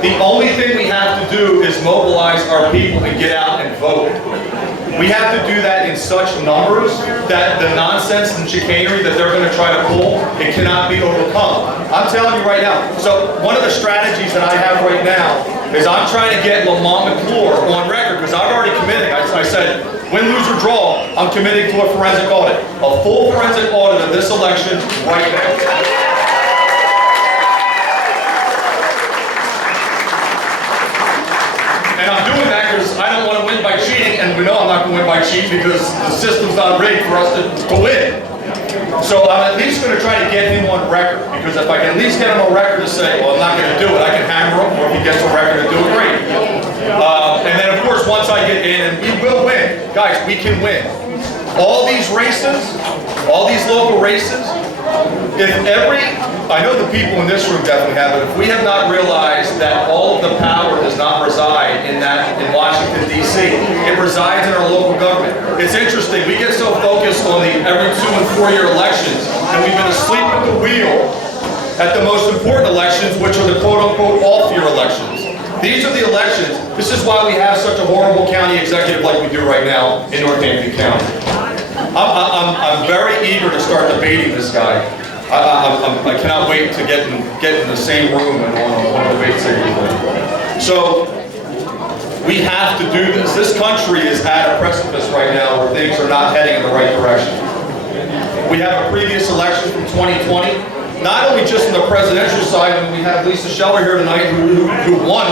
The only thing we have to do is mobilize our people and get out and vote. We have to do that in such numbers that the nonsense and chicanery that they're going to try to pull, it cannot be overcome. I'm telling you right now. So one of the strategies that I have right now is I'm trying to get Lamont McClure on record because I've already committed. I said, win, lose, or draw, I'm committing to a forensic audit. A full forensic audit of this election right now. And I'm doing that because I don't want to win by cheating, and we know I'm not going to win by cheating because the system's not rigged for us to win. So I'm at least going to try to get him on record, because if I can at least get him on record to say, well, I'm not going to do it, I can hammer him, or if he gets on record to do it, great. And then, of course, once I get in, and we will win. Guys, we can win. All these races, all these local races, I know the people in this room definitely have, but if we have not realized that all of the power does not reside in Washington, D.C., it resides in our local government. It's interesting, we get so focused on the every 2 and 4 year elections, and we've been asleep at the wheel at the most important elections, which are the quote-unquote off-year elections. These are the elections. This is why we have such a horrible county executive like we do right now in Northampton County. I'm very eager to start debating this guy. I cannot wait to get in the same room and on a debate table. So we have to do this. This country is at a precipice right now where things are not heading in the right direction. We have a previous election from 2020, not only just on the presidential side, and we have Lisa Scheller here tonight who won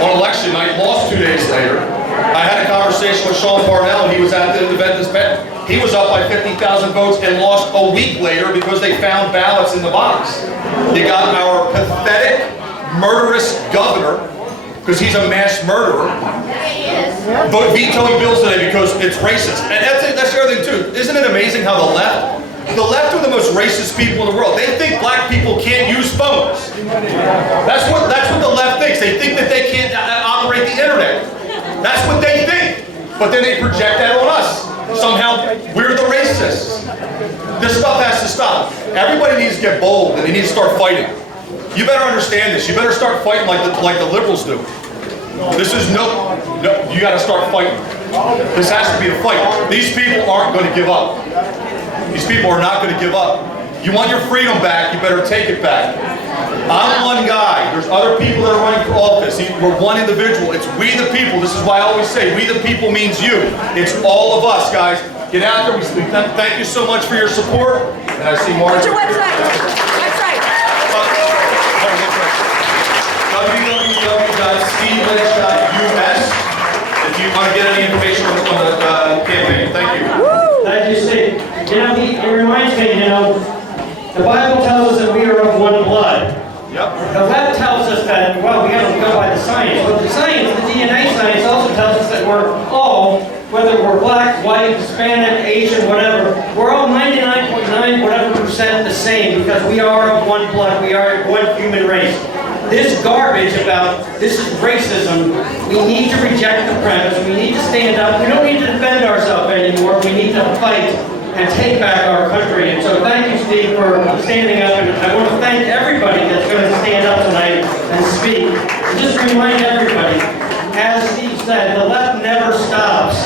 on election night, lost 2 days later. I had a conversation with Sean Parnell, and he was at the event this past. He was up by 50,000 votes and lost a week later because they found ballots in the box. You got our pathetic, murderous governor, because he's a mass murderer, but vetoing bills today because it's racist. And that's the other thing too. Isn't it amazing how the left are the most racist people in the world. They think black people can't use phones. That's what the left thinks. They think that they can't operate the internet. That's what they think. But then they project that on us. Somehow we're the racists. This stuff has to stop. Everybody needs to get bold and they need to start fighting. You better understand this. You better start fighting like the liberals do. This is no, you got to start fighting. This has to be a fight. These people aren't going to give up. These people are not going to give up. You want your freedom back, you better take it back. I'm one guy. There's other people that are running for office. We're one individual. It's we the people. This is why I always say we the people means you. It's all of us, guys. Get out there. Thank you so much for your support. And I see Martin. What's your website? www.stevenage.us if you want to get any information on the campaign. Thank you. Thank you, Steve. You know, it reminds me, the Bible tells us that we are of one blood. Yep. The left tells us that, well, we have to go by the science. But the science, the DNA science, also tells us that we're all, whether we're black, white, Hispanic, Asian, whatever, we're all 99.9 whatever percent the same because we are of one blood. We are one human race. This garbage about this is racism, we need to reject the premise. We need to stand up. We don't need to defend ourselves anymore. We need to fight and take back our country. And so thank you, Steve, for standing up. And I want to thank everybody that's going to stand up tonight and speak. And just remind everybody, as Steve said, the left never stops.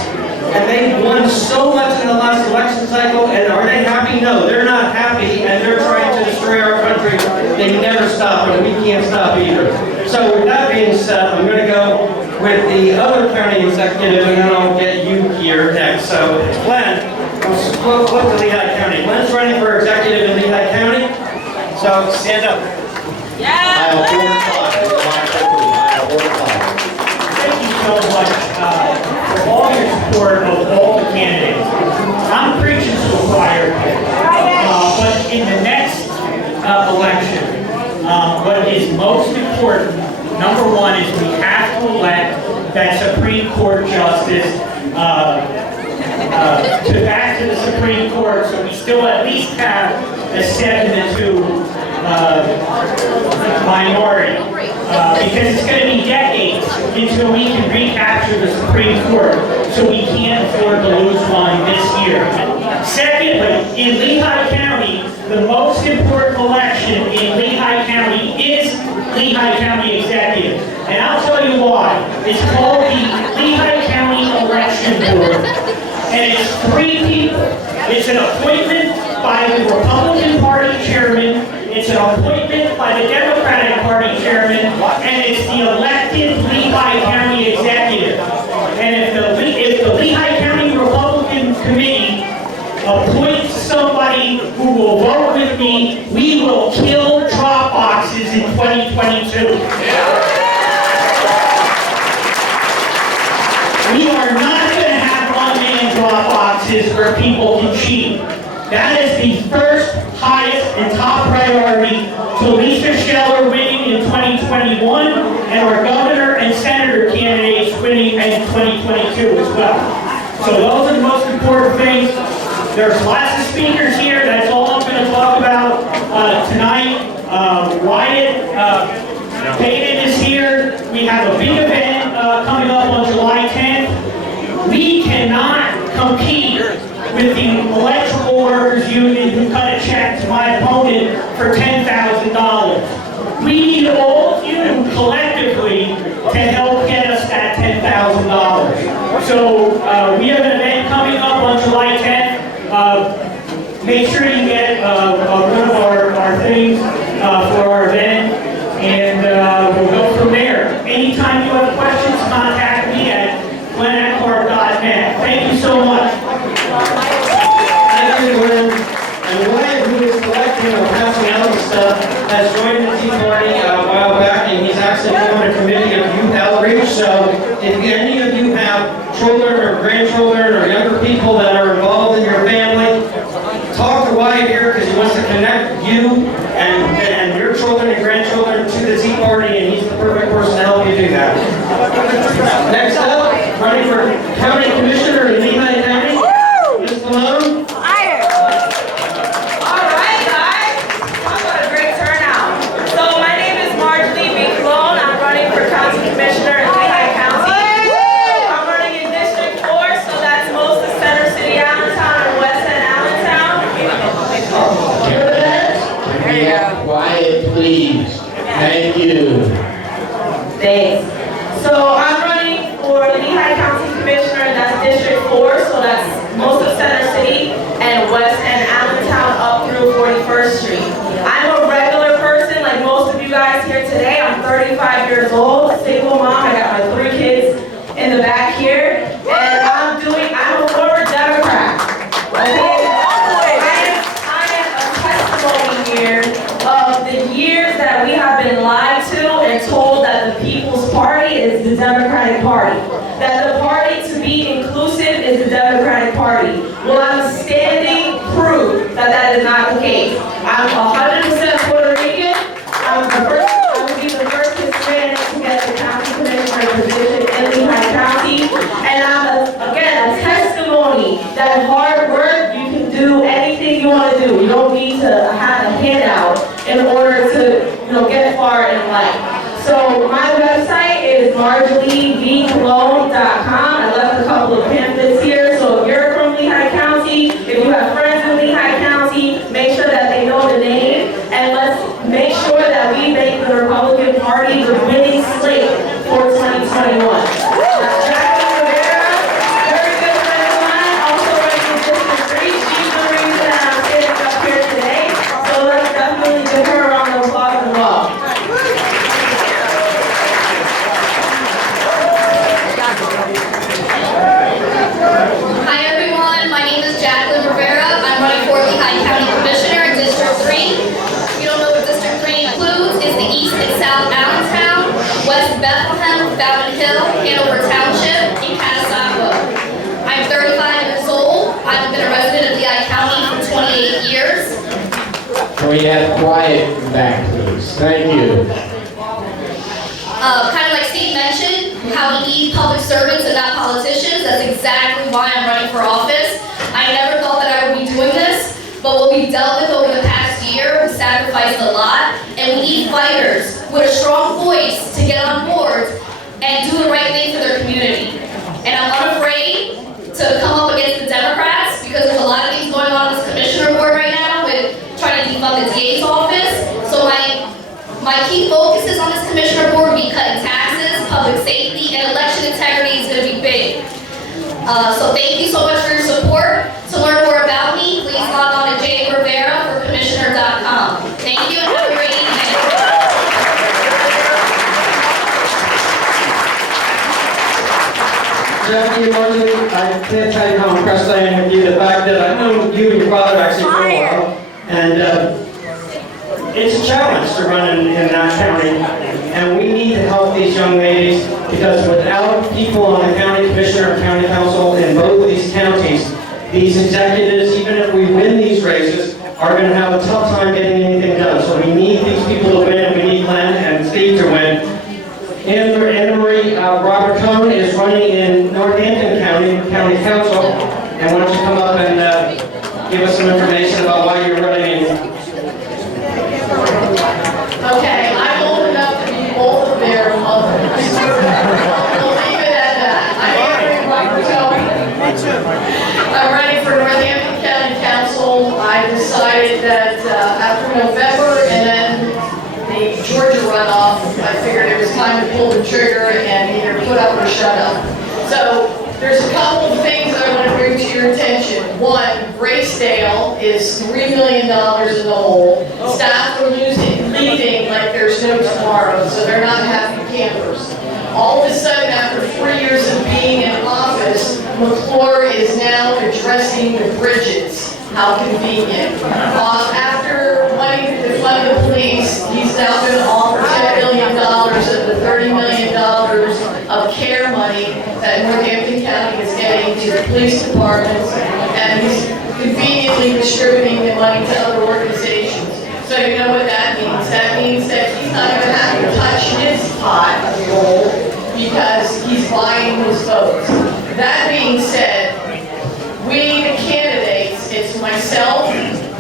And they won so much in the last election cycle, and are they happy? No, they're not happy, and they're trying to destroy our country. They never stop, and we can't stop either. So with that being said, I'm going to go with the other county executive, and then I'll get you here next. So Glenn, what's the Lehigh County? Glenn's running for executive in Lehigh County. So stand up. Aisle 4 and 5. Aisle 4 and 5. Thank you so much for all your support of all the candidates. I'm preaching to the choir here. But in the next election, what is most important, number one, is we have to elect that Supreme Court justice back to the Supreme Court, so we still at least have a 7-2 minority. Because it's going to be decades until we can recapture the Supreme Court, so we can't afford to lose one this year. Secondly, in Lehigh County, the most important election in Lehigh County is Lehigh County Executive. And I'll tell you why. It's called the Lehigh County Election Board. And it's 3 people. It's an appointment by the Republican Party chairman, it's an appointment by the Democratic Party chairman, and it's the elected Lehigh County executive. And if the Lehigh County Republican Committee appoints somebody who will vote with me, we will kill drop boxes in 2022. We are not going to have one-man drop boxes where people can cheat. That is the first, highest, and top priority to Lisa Scheller winning in 2021 and our governor and senator candidates winning in 2022 as well. So those are the most important things. There's lots of speakers here. That's all I'm going to talk about tonight. Wyatt Payton is here. We have a big event coming up on July 10th. We cannot compete with the electrical workers union who cut a check to my opponent for $10,000. We need all of you collectively to help get us that $10,000. So we have an event coming up on July 10th. children or grandchildren or younger people that are involved in your family, talk to Wyatt here because he wants to connect you and your children and grandchildren to the Tea Party, and he's the perfect person to help you do that. Next up, running for County Commissioner in Lehigh County, Ms. Malone. Commissioner in Lehigh County. I'm running in District 4, so that's most of Center City, Allentown, and West End, Allentown. Can we have quiet, please? Thank you. Thanks. So I'm running for Lehigh County Commissioner, and that's District 4, so that's most of Center City and West End, Allentown, up through 41st Street. I'm a regular person, like most of you guys here today. I'm 35 years old, single mom. I got my 3 kids in the back here, and I'm a former Democrat. Okay? I am a testimony here of the years that we have been lied to and told that the People's Party is the Democratic Party. That the party to be inclusive is the Democratic Party. Well, I'm standing proof that that is not the case. I'm 100% Puerto Rican. I will be the first Hispanic to get the county commissioner position in Lehigh County. And I'm, again, a testimony that hard work, you can do anything you want to do. You don't need to have a handout in order to, get far in life. So my website is marjolievcologne.com. I left a couple of pamphlets here. So if you're from Lehigh County, if you have friends in Lehigh County, make sure that they know the name. And let's make sure that we make the Republican Party the winning slate for 2021. Very good friend of mine, also running in District 3. She's the reason that I'm standing up here today. So let's definitely give her a round of applause as well. Hi everyone, my name is Jacqueline Rivera. I'm running for Lehigh County Commissioner in District 3. If you don't know what District 3 includes, is the East and South Allentown, West Bethlehem, Fountain Hill, Hanover Township, and Catasauqua. I'm 35 years old. I've been a resident of Lehigh County for 28 years. Can we have quiet back, please? Thank you. Kind of like Steve mentioned, how we need public servants and not politicians. That's exactly why I'm running for office. I never thought that I would be doing this, but what we've dealt with over the past year, we sacrificed a lot, and we need fighters with a strong voice to get on board and do the right thing for their community. And I'm unafraid to come up against the Democrats because there's a lot of things going on in this commissioner board right now with trying to defund the DA's office. So my key focuses on this commissioner board will be cutting taxes, public safety, and election integrity is going to be big. So thank you so much for your support. To learn more about me, please log on to jrivera.commissioner.com. Thank you and have a great evening. Jackie, Marjorie, I can't tell you how impressed I am with you. The fact that I've known you and your father actually for a while. And it's a challenge to run in that county. And we need to help these young ladies because without people on the county commissioner and county council in both of these counties, these executives, even if we win these races, are going to have a tough time getting anything done. So we need these people to win, and we need Glenn and Steve to win. Anna Marie Robert Cohn is running in Northampton County Council. And why don't you come up and give us some information about why you're running in. Okay, I'm old enough to be both of their mothers. We'll leave it at that. I'm running for Northampton County Council. I decided that after November and then the Georgia runoff, I figured it was time to pull the trigger and either put up or shut up. So there's a couple of things that I want to bring to your attention. One, Graysdale is $3 million in the hole. Staff are leaving like there's no tomorrow, so they're not happy campers. All of a sudden, after 4 years of being in office, McClure is now addressing the bridges. How convenient. After wanting to defund the police, he's now going to offer $10 million of the $30 million of of care money that Northampton County is getting to the police departments, and he's conveniently distributing the money to other organizations. So you know what that means? That means that he's not going to have to touch his pot of gold because he's buying his votes. That being said, we, the candidates, it's myself,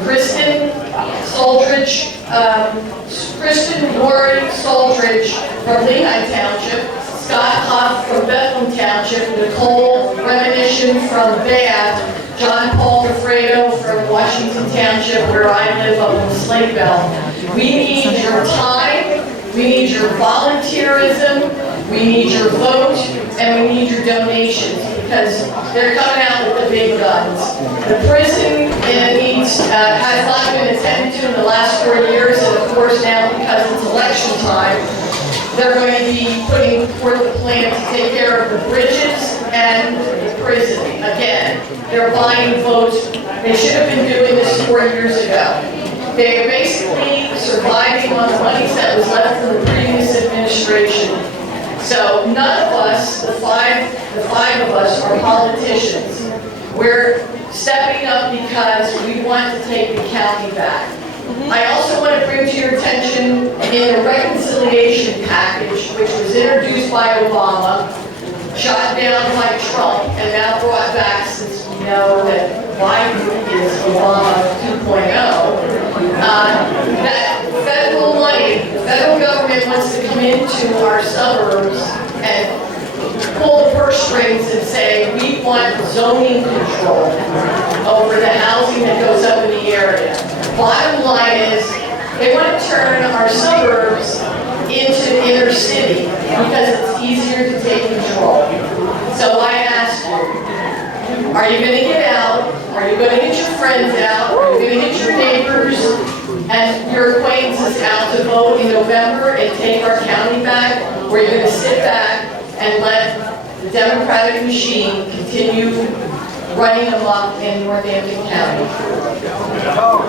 Kristen Warren Soldridge from Lehigh Township, Scott Huff from Bethlehem Township, Nicole Premonition from Bath, John Paul DeFredo from Washington Township, where I live up in Slate Belt. We need your time, we need your volunteerism, we need your vote, and we need your donations, because they're coming out with the big guns. The prison has not been attended to in the last 4 years, and of course now, because it's election time, they're going to be putting forth a plan to take care of the bridges and the prison. Again, they're buying votes. They should have been doing this 4 years ago. They are basically surviving on the monies that was left from the previous administration. So none of us, the five of us, are politicians. We're stepping up because we want to take the county back. I also want to bring to your attention in the reconciliation package, which was introduced by Obama, shot down by Trump, and now brought back since we know that Biden is Obama 2.0, that federal money, the federal government wants to come into our suburbs and pull the purse strings and say, we want zoning control over the housing that goes up in the area. Bottom line is, they want to turn our suburbs into inner city because it's easier to take control. So I ask you, are you going to get out? Are you going to get your friends out? Are you going to get your neighbors and your acquaintances out to vote in November and take our county back? Or are you going to sit back and let the Democratic machine continue running amok in Northampton County?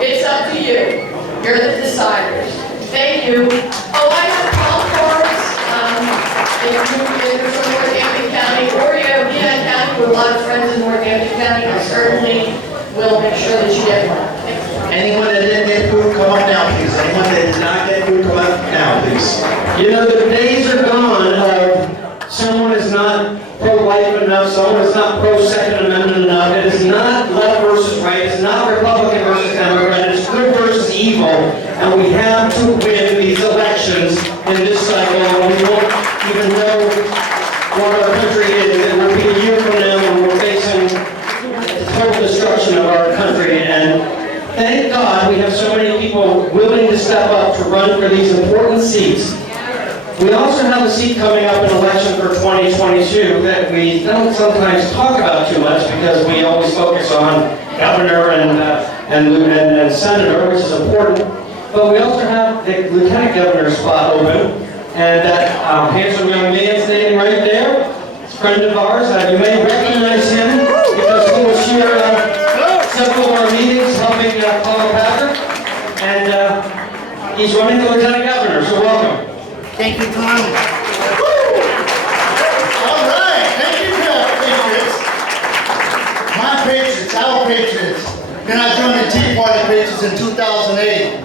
It's up to you. You're the deciders. Thank you. Oh, I have call cards. If you're from Northampton County or you have Lehigh County with a lot of friends in Northampton County, I certainly will make sure that you get one. Anyone that didn't get food, come up now, please. Anyone that did not get food, come up now, please. You know, the days are gone of someone is not pro-life enough, someone is not pro-Second Amendment enough. It is not left versus right, it's not Republican versus Democrat, it's good versus evil. And we have to win these elections in this cycle, and we won't even know what our country is. It will be a year from now when we're facing total destruction of our country. And thank God we have so many people willing to step up to run for these important seats. We also have a seat coming up in election for 2022 that we don't sometimes talk about too much because we always focus on governor and senator, which is important. But we also have the lieutenant governor spot open, and that handsome young man standing right there, is a friend of ours. You may recognize him because he was here several of our meetings helping Paul Patrick, and he's running for lieutenant governor, so welcome. Thank you, Tom. All right, thank you, Patriots. My Patriots, our Patriots. Then I joined the Tea Party Patriots in 2008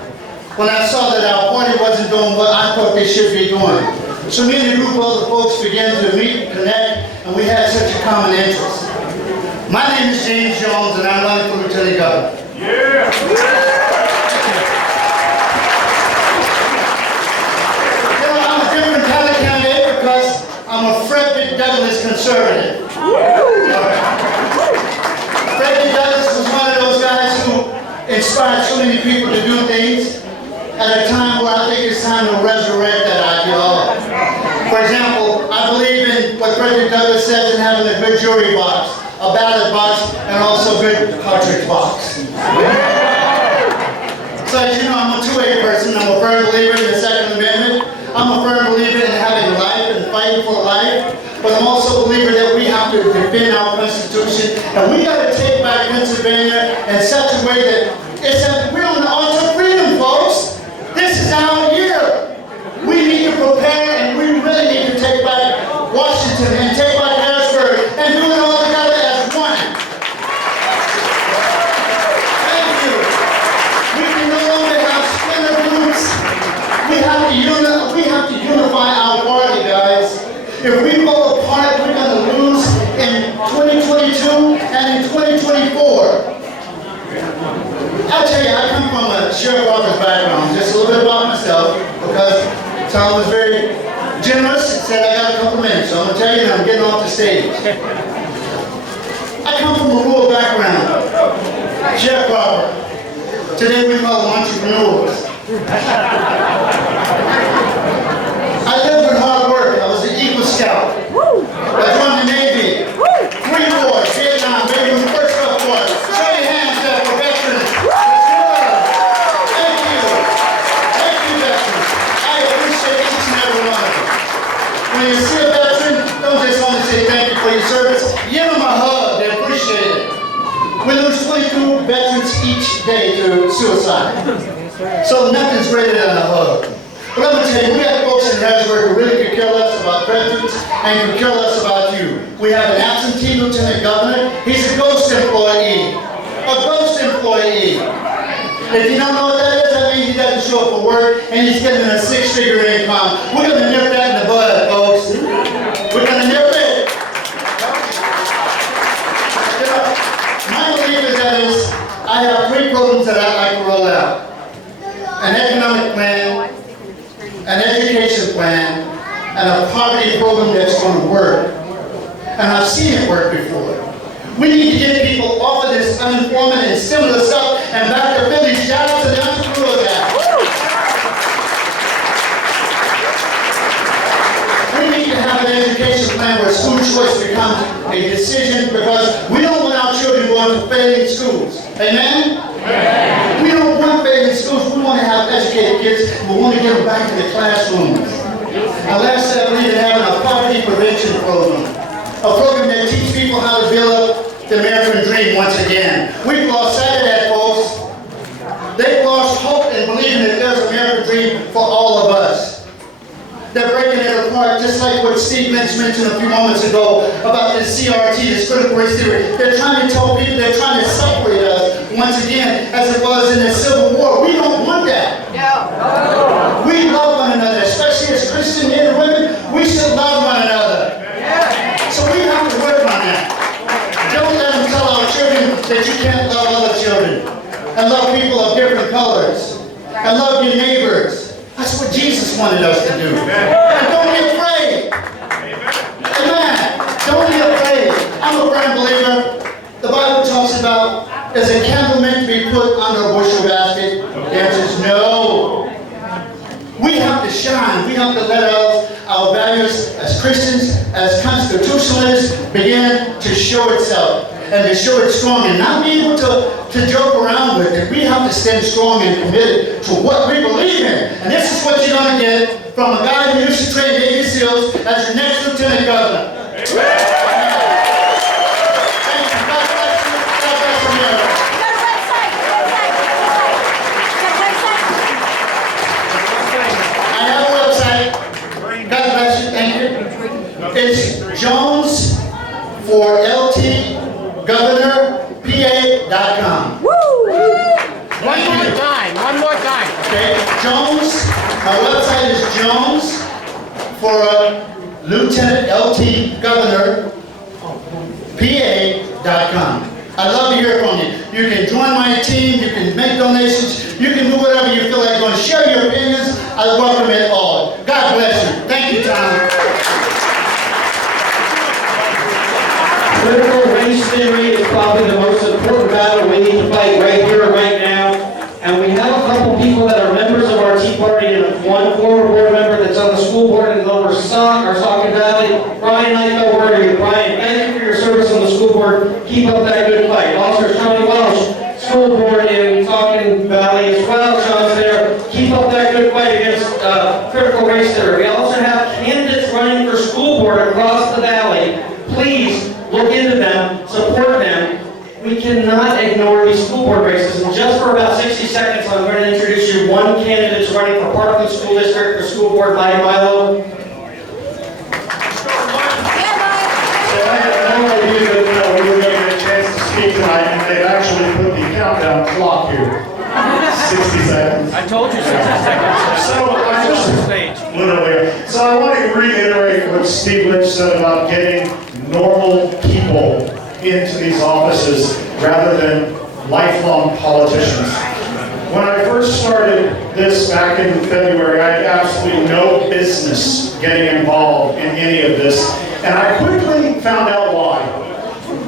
when I saw that our party wasn't doing what I thought they should be doing. So me and a group of other folks began to meet, connect, and we had such a common interest. My name is James Jones, and I'm running for Lieutenant Governor. Yeah! I'm a Frederick Douglass conservative. Frederick Douglass was one of those guys who inspired so many people to do things at a time where I think it's time to resurrect that ideology. For example, I believe in what Frederick Douglass says in having a good jury box, a ballot box, and also a good cartridge box. So as you know, I'm a two-way person. I'm a firm believer in the Second Amendment. I'm a firm believer in having life and fighting for life, but I'm also a believer that we have to defend our Constitution, and we got to take back Pennsylvania in such a way that we're on the altar of freedom, folks. This is our year. We need to prepare, and we really need to take back Washington 2022 and in 2024. I'll tell you, I come from a sharecropper's background. Just a little bit about myself, because Tom was very generous and said I got a couple minutes, so I'm going to tell you that I'm getting off the stage. I come from a rural background, sharecropper. Today we call them entrepreneurs. I lived with hard work. I was an Eagle Scout. I joined the Navy. 3 wars, Vietnam, baby, was the first Gulf War. Show your hands up for veterans. Thank you. Thank you, veterans. I appreciate each and every one of you. When you see a veteran, don't just only say thank you for your service. Give them a hug. They appreciate it. We lose 22 veterans each day to suicide. So nothing's greater than a hug. But let me tell you, we have folks in Harrisburg who really could care less about veterans and could care less about you. We have an absentee lieutenant governor. He's a ghost employee. A ghost employee. If you don't know what that is, that means he doesn't show up for work and he's getting a 6-figure income. We're going to nip that in the bud, folks. We're going to nip it. My belief is that I have 3 programs that I'd like to roll out. An economic plan, an education plan, and a poverty program that's going to work. And I've seen it work before. We need to get people off of this unemployment and similar stuff and back to Philly. Shout out to the entrepreneurs act. We need to have an education plan where school choice becomes a decision, because we don't want our children going to failing schools. Amen? We don't want failing schools. We want to have educated kids. We want to get them back to the classrooms. And lastly, I believe in having a poverty prevention program. A program that teaches people how to build up the American dream once again. We've lost sight of that, folks. They've lost hope in believing that there's an American dream for all of us. They're breaking it apart, just like what Steve mentioned a few moments ago about this CRT, this critical race theory. They're trying to tell people, they're trying to separate us once again, as it was in the Civil War. We don't want that. No. We love one another, especially as Christian men and women. We should love one another. So we have to work on that. Don't let them tell our children that you can't love other children and love people of different colors and love your neighbors. That's what Jesus wanted us to do. And don't be afraid. Amen. Don't be afraid. I'm a firm believer. The Bible talks about, is a candle meant to be put under a bushel basket? The answer is no. We have to shine. We have to let our values as Christians, as constitutionalists, begin to show itself. And to show it strong and not be able to joke around with it. We have to stand strong and committed to what we believe in. And this is what you're going to get from a guy who used to train Navy SEALs as your next lieutenant governor. Thank you. God bless you. God bless America. I have a website. God bless you. Thank you. It's Jones for LT. GovernorPA.com. Woo! One more time. Okay, Jones, my website is Jones for Lieutenant LT Governor PA.com. I'd love to hear from you. You can join my team, you can make donations, you can do whatever you feel like doing. Share your opinions. I welcome it all. God bless you. Thank you, Tom. Critical race theory is probably the most important battle we need to fight right here, right now. And we have a couple people that are members of our Tea Party, and one former board member that's on the school board in Lower Sauk, or Saucon Valley. Brian, I know where are you? Brian, thank you for your service on the school board. Keep up that good fight. Also, Tony Welsh, school board in Saucon Valley as well. Sean's there. Keep up that good fight against critical race theory. We also have candidates running for school board across the valley. Please look into them, support them. We cannot ignore these school board races. And just for about 60 seconds, I'm going to introduce you one candidate who's running for Parkland School District for school board, Mike Milo. So I had no idea that we were going to get a chance to speak tonight, and they've actually put the countdown clock here. 60 seconds. I told you 60 seconds. So I just literally. So I want to reiterate what Steve Lynch said about getting normal people into these offices rather than lifelong politicians. When I first started this back in February, I had absolutely no business getting involved in any of this, and I quickly found out why.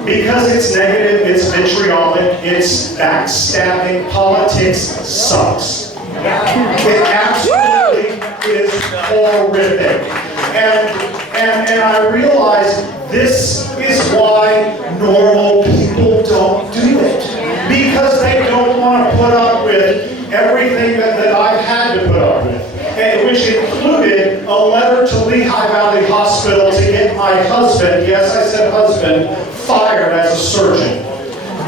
Because it's negative, it's vitriolic, it's backstabbing, politics sucks. It absolutely is horrific. And I realized this is why normal people don't do it. Because they don't want to put up with everything that I've had to put up with. And which included a letter to Lehigh Valley Hospital to get my husband, yes I said husband, fired as a surgeon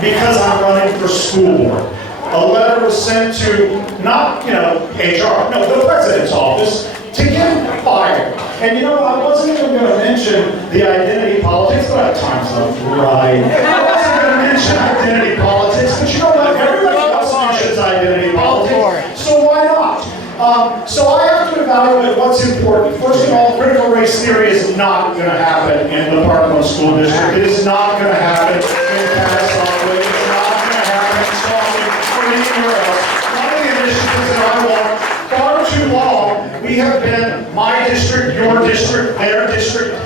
because I'm running for school board. A letter was sent to, not, HR, no, the president's office, to get him fired. And I wasn't even going to mention the identity politics, but at times I'm right. I wasn't going to mention identity politics, but you know what? Everybody else mentions identity politics, so why not? So I have to evaluate what's important. First of all, critical race theory is not going to happen in the Parkland School District. It is not going to happen in Passaua. It is not going to happen in Swansea or anywhere else. One of the initiatives that I want far too long, we have been my district, your district, their district.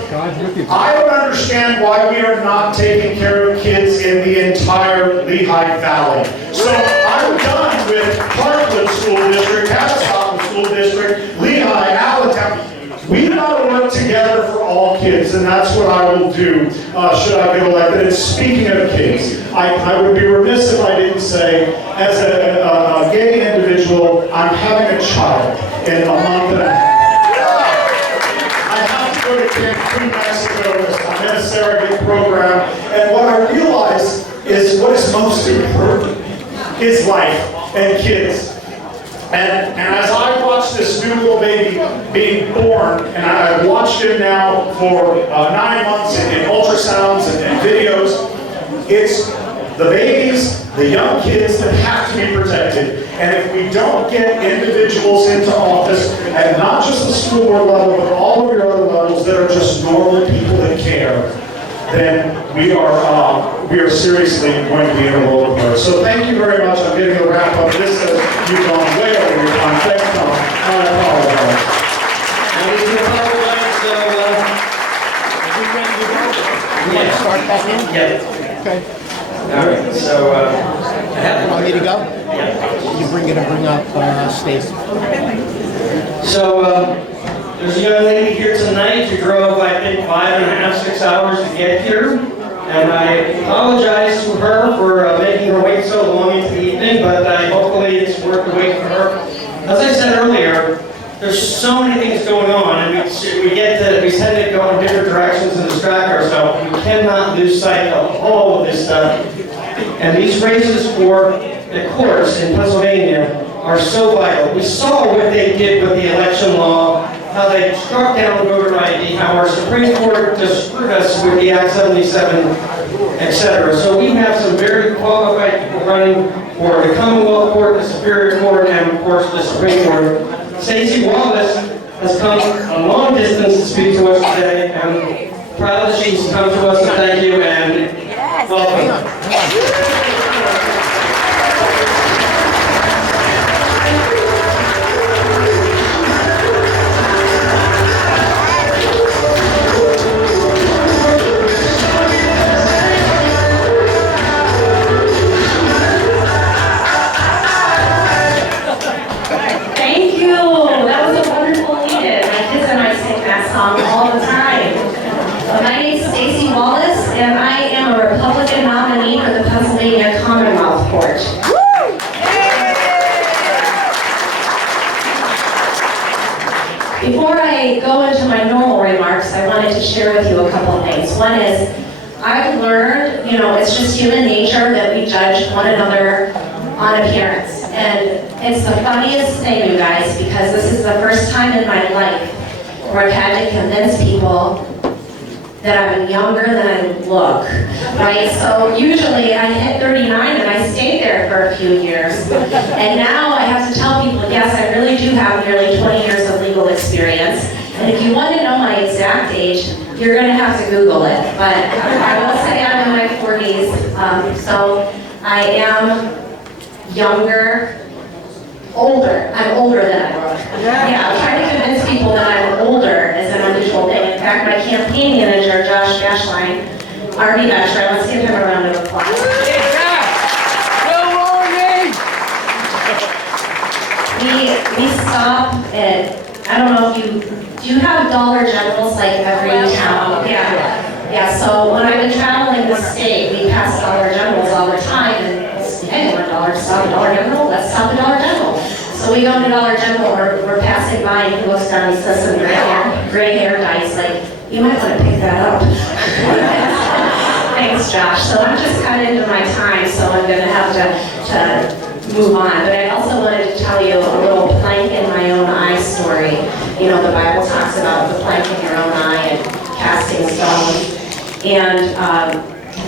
I don't understand why we are not taking care of kids in the entire Lehigh Valley. So I'm done with Parkland School District, Passaua School District, Lehigh, Allentown. We've got to work together for all kids, and that's what I will do should I get elected. And speaking of kids, I would be remiss if I didn't say, as a gay individual, I'm having a child in a month and a half. I have to go to Cancun, Mexico. I'm in a surrogate program, and what I realize is what is most important is life and kids. And as I watch this new little baby being born, and I've watched him now for 9 months in ultrasounds and videos, it's the babies, the young kids that have to be protected. And if we don't get individuals into office, at not just the school board level, but all of your other levels that are just normal people that care, then we are seriously going to be in a roller coaster. So thank you very much. I'm getting a wrap up. This says you've gone way over your time. Thanks, Tom. I apologize. I need to apologize, so, Are we ready to go? You want to start back in? yeah. Okay. All right, so, I have Want me to go? Yeah. You bring up Stacey. So, there's a young lady here tonight who drove, I think, 5.5, 6 hours to get here. And I apologize to her for making her wait so long into the evening, but hopefully it's worth the wait for her. As I said earlier, there's so many things going on, and we tend to go in different directions and distract ourselves. We cannot lose sight of all of this stuff. And these races for the courts in Pennsylvania are so vital. We saw what they did with the election law, how they struck down voter ID, how our Supreme Court just screwed us with the Act 77, etc. So we have some very qualified people running for the Commonwealth Court, the Superior Court, and of course the Supreme Court. Stacey Wallace has come a long distance to speak to us today. I'm proud that she's come to us, so thank you and welcome. Thank you. That was a wonderful lead-in. My kids and I sing that song all the time. My name is Stacey Wallace, and I am a Republican nominee for the Pennsylvania Commonwealth Court. Before I go into my normal remarks, I wanted to share with you a couple of things. One is, I've learned, it's just human nature that we judge one another on appearance. And it's the funniest thing, you guys, because this is the first time in my life where I've had to convince people that I'm younger than I look, right? So usually I hit 39 and I stayed there for a few years. And now I have to tell people, yes, I really do have nearly 20 years of legal experience. And if you want to know my exact age, you're going to have to Google it. But I will say I'm in my 40s So I am older. I'm older than I look. Yeah, I'm trying to convince people that I'm older is an unusual thing. In fact, my campaign manager, Josh Gashline, already veteran, let's give him a round of applause. We stop at, I don't know if do you have Dollar Generals like every town? Yeah, so when I've been traveling the state, we pass Dollar Generals all the time, and hey, $1 to stop at Dollar General, let's stop at Dollar General. So we go to Dollar General, we're passing by, and he looks down, he says some gray hair guy, he's like, you might want to pick that up. Thanks, Josh. So I'm just cut into my time, so I'm gonna have to move on. But I also wanted to tell you a little plank in my own eye story. You know, the Bible talks about the plank in your own eye and casting stones. And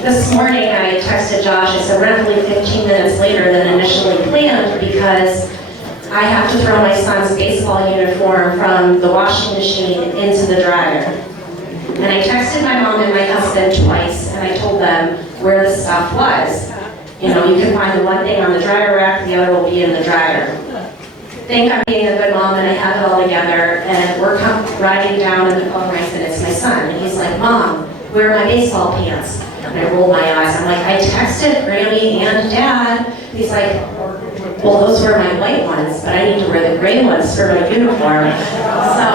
this morning I texted Josh, I said, we're gonna leave 15 minutes later than initially planned because I have to throw my son's baseball uniform from the washing machine into the dryer. And I texted my mom and my husband twice, and I told them where the stuff was. You know, you can find the one thing on the dryer rack, the other will be in the dryer. Think I'm being a good mom and I have it all together, and we're riding down in the phone and I said, it's my son. And he's like, Mom, where are my baseball pants? And I rolled my eyes. I'm like, I texted Grammy and Dad. He's like, well, those were my white ones, but I need to wear the gray ones for my uniform. So,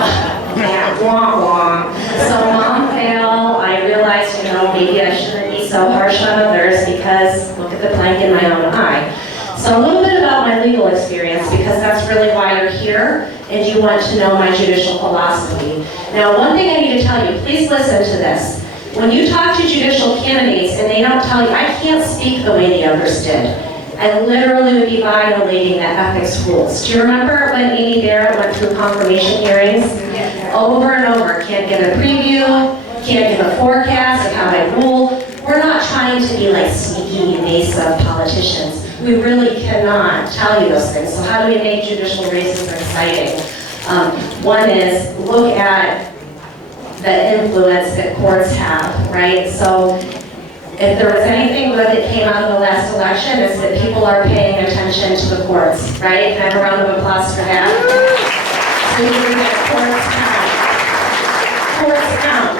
yeah, wah, wah. So Mom fail, I realized, you know, maybe I shouldn't be so harsh on others because look at the plank in my own eye. So a little bit about my legal experience because that's really why you're here and you want to know my judicial philosophy. Now, one thing I need to tell you, please listen to this. When you talk to judicial candidates and they don't tell you, I can't speak the way the others did. I literally would be violating the ethics rules. Do you remember when Amy Barrett went through confirmation hearings? Over and over, can't give a preview, can't give a forecast of how I rule. We're not trying to be like sneaky, evasive politicians. We really cannot tell you those things. So how do we make judicial races exciting? One is look at the influence that courts have, right? So if there was anything good that came out of the last election, it's that people are paying attention to the courts, right? Can I have a round of applause for that? So you bring that courts count. Courts count.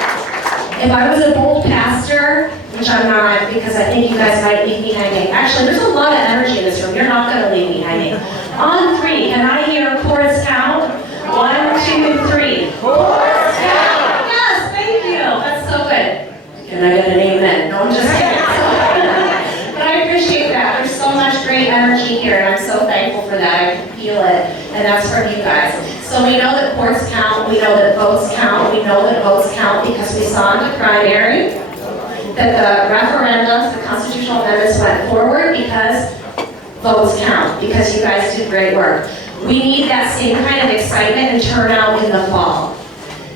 If I was a bold pastor, which I'm not because I think you guys might leave me hanging. Actually, there's a lot of energy in this room. You're not going to leave me hanging. On 3, can I hear courts count? 1, 2, 3. Courts count! Yes, thank you. That's so good. Can I get an amen? No, I'm just kidding. But I appreciate that. There's so much great energy here, and I'm so thankful for that. I can feel it, and that's from you guys. So we know that courts count. We know that votes count. We know that votes count because we saw in the primary that the referendums, the constitutional amendments went forward because votes count, because you guys did great work. We need that same kind of excitement and turnout in the fall.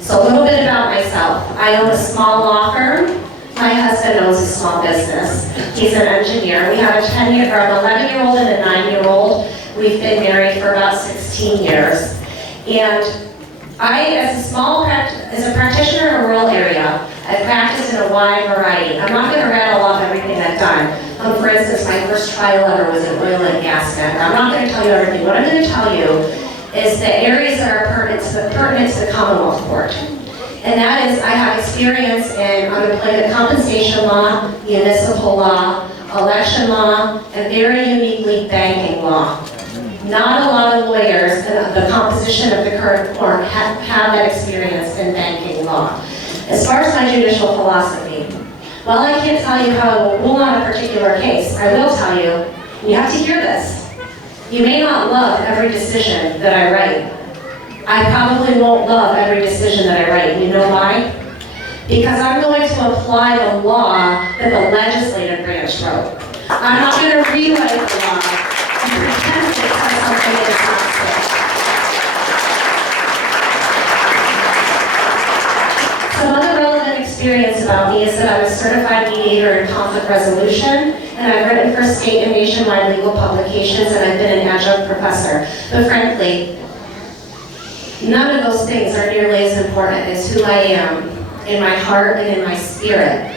So a little bit about myself. I own a small law firm. My husband owns a small business. He's an engineer. We have an 11-year-old and a 9-year-old. We've been married for about 16 years. And I, as a practitioner in a rural area, I practice in a wide variety. I'm not going to rattle off everything I've done. For instance, my first trial ever was an oil and gas matter. I'm not going to tell you everything. What I'm going to tell you is the areas that are pertinent to the Commonwealth Court. And that is, I have experience in unemployment compensation law, municipal law, election law, and very uniquely banking law. Not a lot of lawyers in the composition of the current court have that experience in banking law. As far as my judicial philosophy, while I can't tell you how I will rule on a particular case, I will tell you, you have to hear this. You may not love every decision that I write. I probably won't love every decision that I write. You know why? Because I'm going to apply the law that the legislative branch wrote. I'm not going to rewrite the law and pretend to tell something that is not so. Some other relevant experience about me is that I'm a certified mediator in conflict resolution, and I've written for state and nationwide legal publications, and I've been an adjunct professor. But frankly, none of those things are nearly as important as who I am in my heart and in my spirit.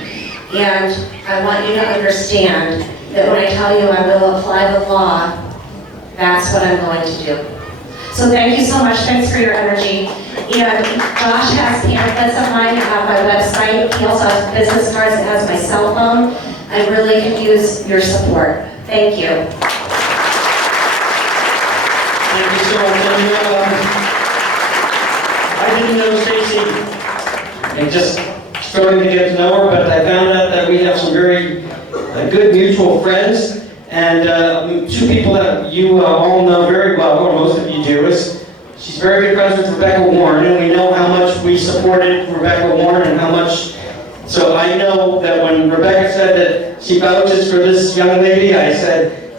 And I want you to understand that when I tell you I will apply the law, that's what I'm going to do. So thank you so much. Thanks for your energy. And Josh has pamphlets of mine that have my website. He also has business cards that has my cell phone. I really could use your support. Thank you. Thank you so much. I didn't know Stacey. I just started to get to know her, but I found out that we have some very good mutual friends. And two people that you all know very well, or most of you do, is she's very good friends with Rebecca Warren, and we know how much we supported Rebecca Warren and how much. So I know that when Rebecca said that she vouches for this young lady, I said,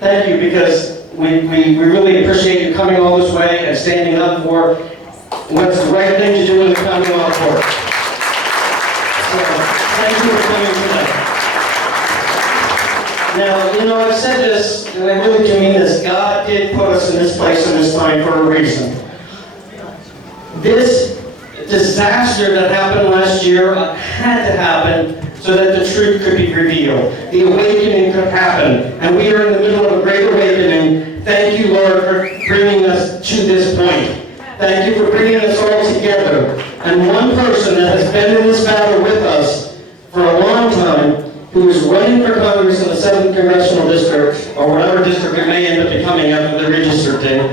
thank you, because we really appreciate you coming all this way and standing up for what's the right thing to do in the Commonwealth Court. So thank you for coming tonight. Now, you know, I've said this, and I really do mean this. God did put us in this place in this time for a reason. This disaster that happened last year had to happen so that the truth could be revealed. The awakening could happen. And we are in the middle of a great awakening. Thank you, Lord, for bringing us to this point. Thank you for bringing us all together. And one person that has been in this battle with us for a long time, who is running for Congress in the 7th Congressional District, or whatever district it may end up becoming after the redistricting.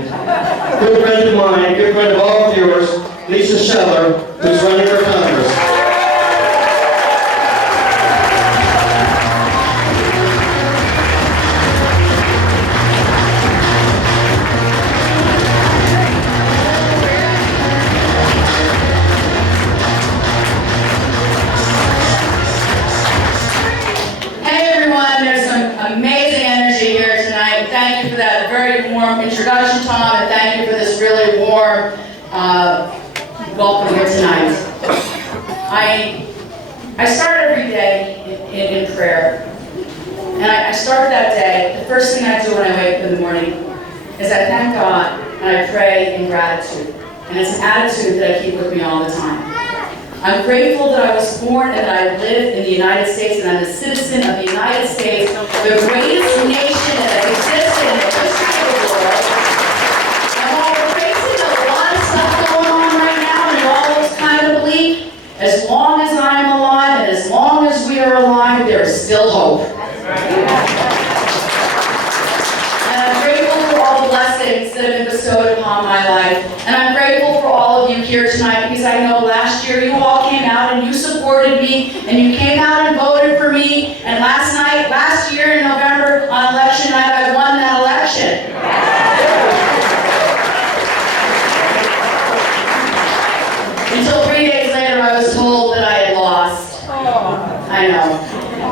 Good friend of mine, good friend of all of yours, Lisa Scheller, who's running for Congress. Introduction, Tom, and thank you for this really warm welcome here tonight. I start every day in prayer, and I start that day. The first thing I do when I wake up in the morning is I thank God and I pray in gratitude, and it's an attitude that I keep with me all the time. I'm grateful that I was born and that I live in the United States and I'm a citizen of the United States, the greatest nation that has existed in the history of the world. And while we're facing a lot of stuff going on right now and all those kind of bleak, as long as I'm alive and as long as we are alive, there is still hope. And I'm grateful for all the blessings that have been bestowed upon my life. And I'm grateful for all of you here tonight because I know last year you all came out and you supported me and you came out and voted for me. And last year in November on election night, I won that election. Until 3 days later, I was told that I had lost. I know.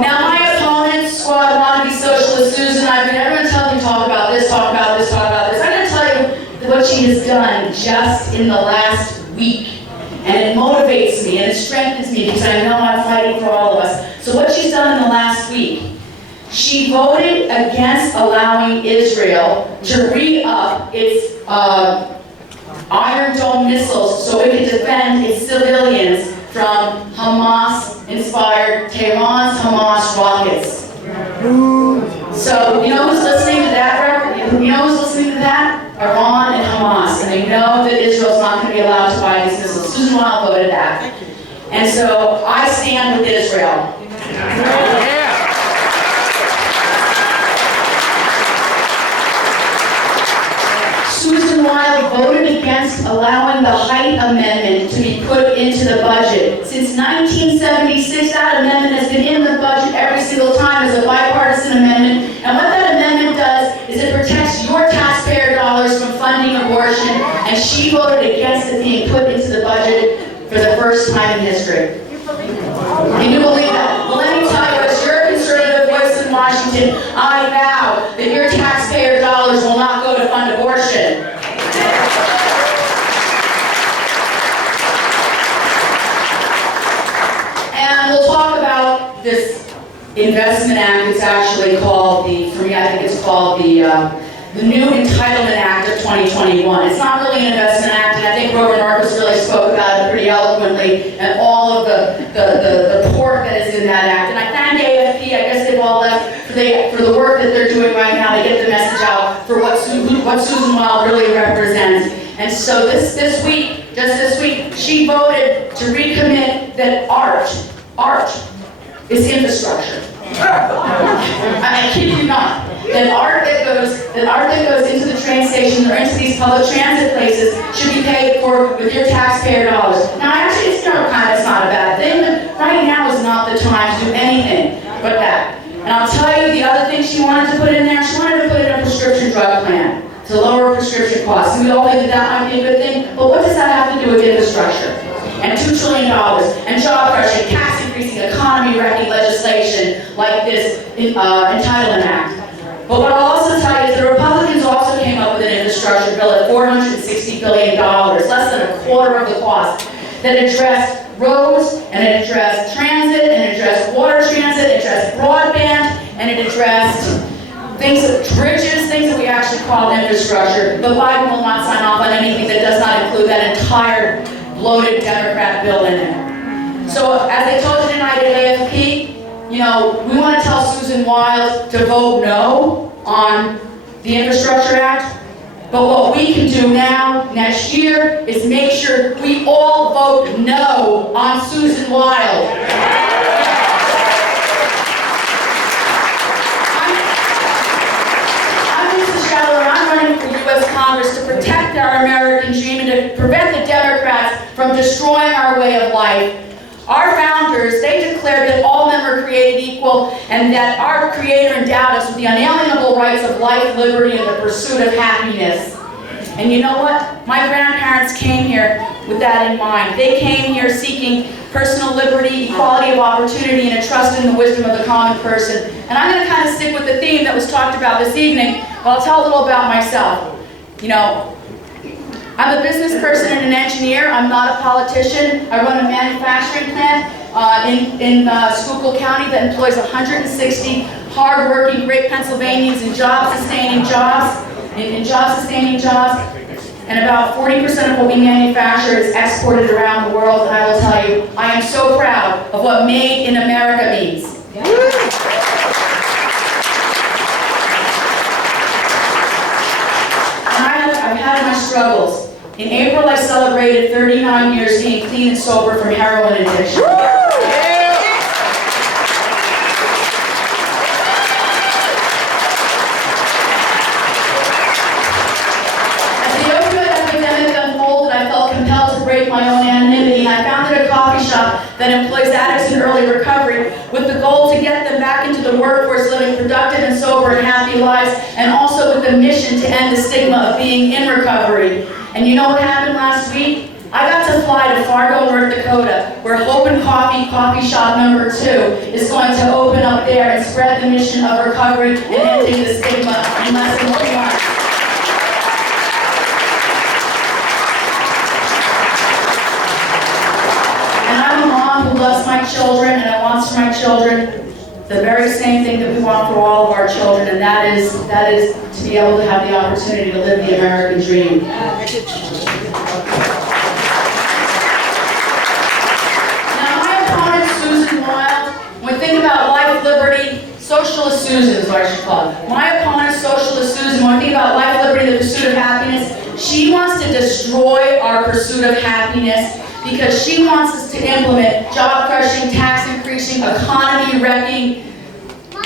Now my opponent, squad wannabe socialist Susan, everyone tells me talk about this, talk about this, talk about this. I'm going to tell you what she has done just in the last week. And it motivates me and it strengthens me because I know I'm fighting for all of us. So what she's done in the last week, she voted against allowing Israel to re-up its Iron Dome missiles so it could defend its civilians from Hamas-inspired Tehran's Hamas rockets. So, you know who's listening to that? You know who's listening to that? Iran and Hamas. And they know that Israel's not going to be allowed to buy these missiles. Susan Wild voted that. And so, I stand with Israel. Susan Wild voted against allowing the Height Amendment to be put into the budget. Since 1976, that amendment has been in the budget every single time as a bipartisan amendment. And what that amendment does is it protects your taxpayer dollars from funding abortion, and she voted against it being put into the budget for the first time in history. Can you believe that? Well, let me tell you, as your conservative voice in Washington, I vow that your taxpayer dollars will not go to fund abortion. And we'll talk about this investment act. It's actually called for me, I think it's called the the new Entitlement Act of 2021. It's not really an investment act, and I think Norquist really spoke about it pretty eloquently, and all of the pork that is in that act. And I thank AFP, I guess they've all left, for the work that they're doing right now to get the message out for what Susan Wild really represents. And so just this week, she voted to recommit that art is infrastructure. I kid you not. That art that goes into the train station or into these public transit places should be paid for with your taxpayer dollars. Now, actually, it's not a bad thing, but right now is not the time to do anything but that. And I'll tell you the other thing she wanted to put in there. She wanted to put in a prescription drug plan to lower prescription costs. And we all think that might be a good thing, but what does that have to do with infrastructure? And $2 trillion, and job crushing, tax increasing, economy wrecking legislation like this Entitlement Act. But what I'll also tell you is the Republicans also came up with an infrastructure bill at $460 billion, less than a quarter of the cost, that addressed roads, and it addressed transit, and it addressed water transit, it addressed broadband, and it addressed bridges, things that we actually call infrastructure. But Biden will not sign off on anything that does not include that entire bloated Democrat bill in it. So as I told you tonight at AFP, we want to tell Susan Wild to vote no on the Infrastructure Act. But what we can do now, next year, is make sure we all vote no on Susan Wild. I'm Lisa Scheller, and I'm running for U.S. Congress to protect our American dream and to prevent the Democrats from destroying our way of life. Our founders, they declared that all men were created equal and that our Creator endowed us with the unalienable rights of life, liberty, and the pursuit of happiness. And you know what? My grandparents came here with that in mind. They came here seeking personal liberty, equality of opportunity, and a trust in the wisdom of the common person. And I'm going to kind of stick with the theme that was talked about this evening, but I'll tell a little about myself. I'm a business person and an engineer. I'm not a politician. I run a manufacturing plant in Schuylkill County that employs 160 hard-working, great Pennsylvanians in job-sustaining jobs. And about 40% of what we manufacture is exported around the world. And I will tell you, I am so proud of what Made in America means. I've had my struggles. In April, I celebrated 39 years being clean and sober from heroin addiction. As the opioid epidemic unfolded, I felt compelled to break my own anonymity, and I founded a coffee shop that employs addicts in early recovery with the goal to get them back into the workforce, living productive and sober and happy lives, and also with the mission to end the stigma of being in recovery. And you know what happened last week? I got to fly to Fargo, North Dakota, where Hope and Coffee Shop number 2 is going to open up there and spread the mission of recovery and ending the stigma in less than 2 months. And I'm a mom who loves my children, and I want for my children the very same thing that we want for all of our children, and that is to be able to have the opportunity to live the American dream. Now, my opponent, Susan Wild, when we think about life, liberty, Socialist Susan is what I should call it. My opponent, Socialist Susan, when we think about life, liberty, the pursuit of happiness, she wants to destroy our pursuit of happiness because she wants us to implement job-crushing, tax-increasing, economy-wrecking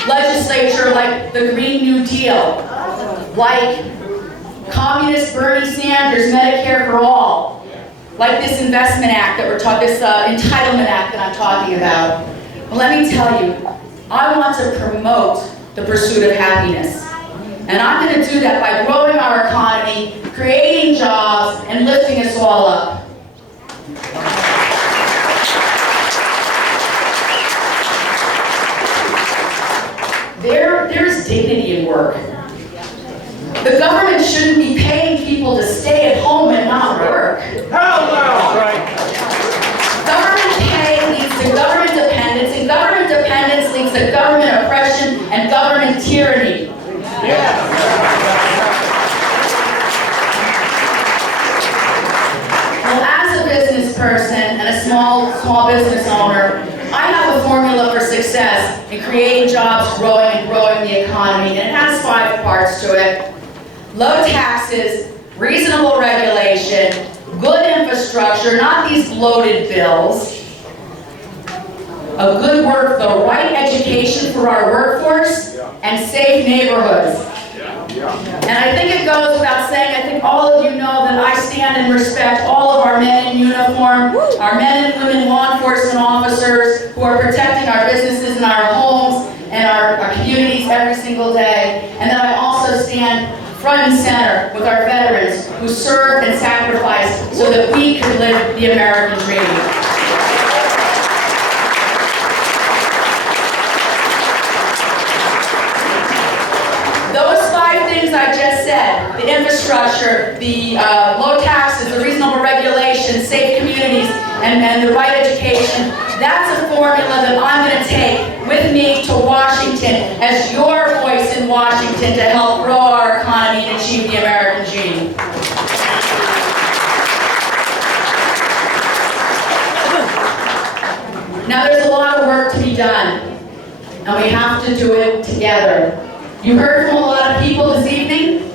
legislature like the Green New Deal, like communist Bernie Sanders, Medicare for All, like this Investment Act that we're talking, this Entitlement Act that I'm talking about. But let me tell you, I want to promote the pursuit of happiness. And I'm going to do that by growing our economy, creating jobs, and lifting us all up. There's dignity in work. The government shouldn't be paying people to stay at home and not work. Government pay leads to government dependence, and government dependence leads to government oppression and government tyranny. small business owner, I have a formula for success in creating jobs, growing the economy, and it has 5 parts to it. Low taxes, reasonable regulation, good infrastructure, not these bloated bills, a good work, the right education for our workforce, and safe neighborhoods. And I think it goes without saying, I think all of you know that I stand and respect all of our men in uniform, our men and women law enforcement officers who are protecting our businesses and our homes and our communities every single day. And that I also stand front and center with our veterans who served and sacrificed so that we could live the American dream. Those 5 things I just said, the infrastructure, the low taxes, the reasonable regulation, safe communities, and the right education, that's a formula that I'm going to take with me to Washington as your voice in Washington to help grow our economy and achieve the American dream. Now there's a lot of work to be done, and we have to do it together. You heard from a lot of people this evening.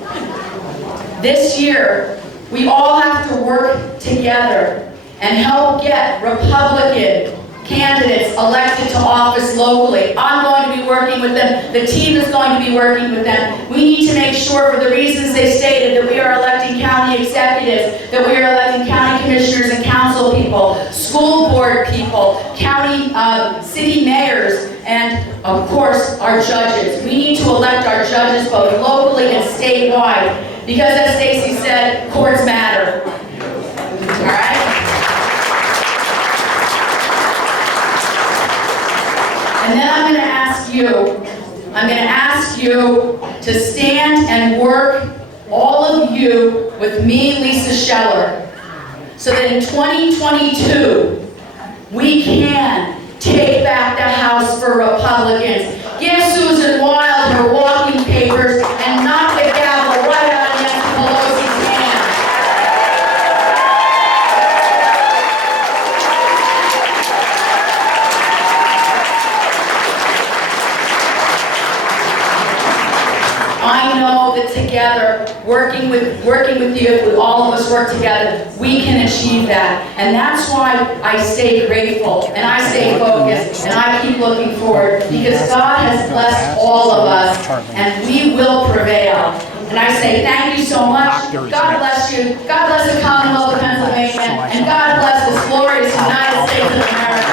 This year, we all have to work together and help get Republican candidates elected to office locally. I'm going to be working with them. The team is going to be working with them. We need to make sure, for the reasons they stated, that we are electing county executives, that we are electing county commissioners and council people, school board people, county city mayors, and of course, our judges. We need to elect our judges both locally and statewide, because as Stacey said, courts matter. All right? And then I'm going to ask you to stand and work, all of you, with me, Lisa Scheller, so that in 2022, we can take back the House for Republicans. Give Susan Wild her walking papers and knock the gavel right out of Nancy Pelosi's hand. I know that together, working with you, with all of us work together, we can achieve that. And that's why I stay grateful, and I stay focused, and I keep looking forward, because God has blessed all of us, and we will prevail. And I say thank you so much. God bless you. God bless the Commonwealth of Pennsylvania, and God bless this glorious United States of America.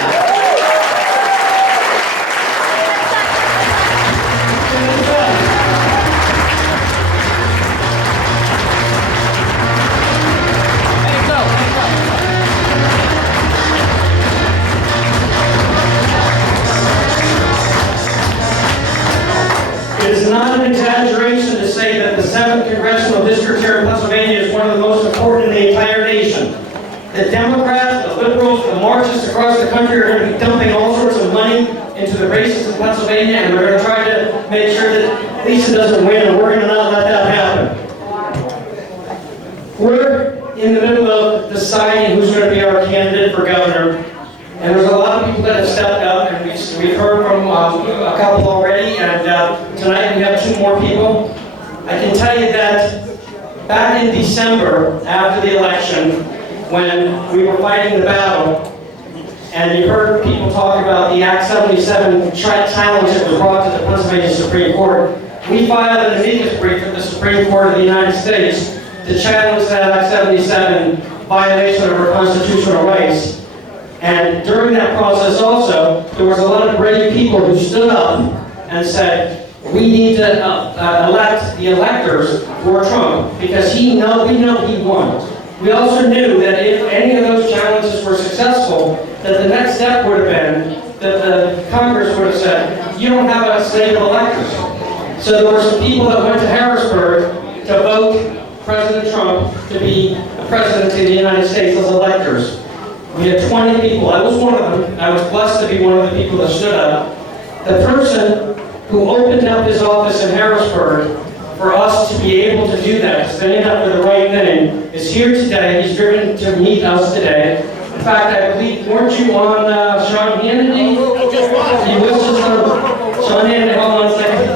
It is not an exaggeration to say that the 7th Congressional District here in Pennsylvania is one of the most important in the entire nation. The Democrats, the liberals, the Marxists across the country are going to be dumping all sorts of money into the races in Pennsylvania, and we're going to try to make sure that Lisa doesn't win, and we're going to not let that happen. We're in the middle of deciding who's going to be our candidate for governor. And there's a lot of people that have stepped up, and we've heard from a couple already, and tonight we have 2 more people. I can tell you that back in December, after the election, when we were fighting the battle, and you heard people talk about the Act 77 challenge that was brought to the Pennsylvania Supreme Court, we filed an amicus brief at the Supreme Court of the United States to challenge that Act 77 violation of our constitutional rights. And during that process also, there was a lot of brave people who stood up and said, we need to elect the electors for Trump, because we know he won. We also knew that if any of those challenges were successful, that the next step would have been that the Congress would have said, you don't have a slate of electors. So there were some people that went to Harrisburg to vote President Trump to be the president of the United States as electors. We had 20 people. I was one of them. I was blessed to be one of the people that stood up. The person who opened up his office in Harrisburg for us to be able to do that, to stand up for the right thing, is here today. He's driven to meet us today. In fact, I believe, weren't you on Sean Hannity? He was just on Sean Hannity. Hold on a second.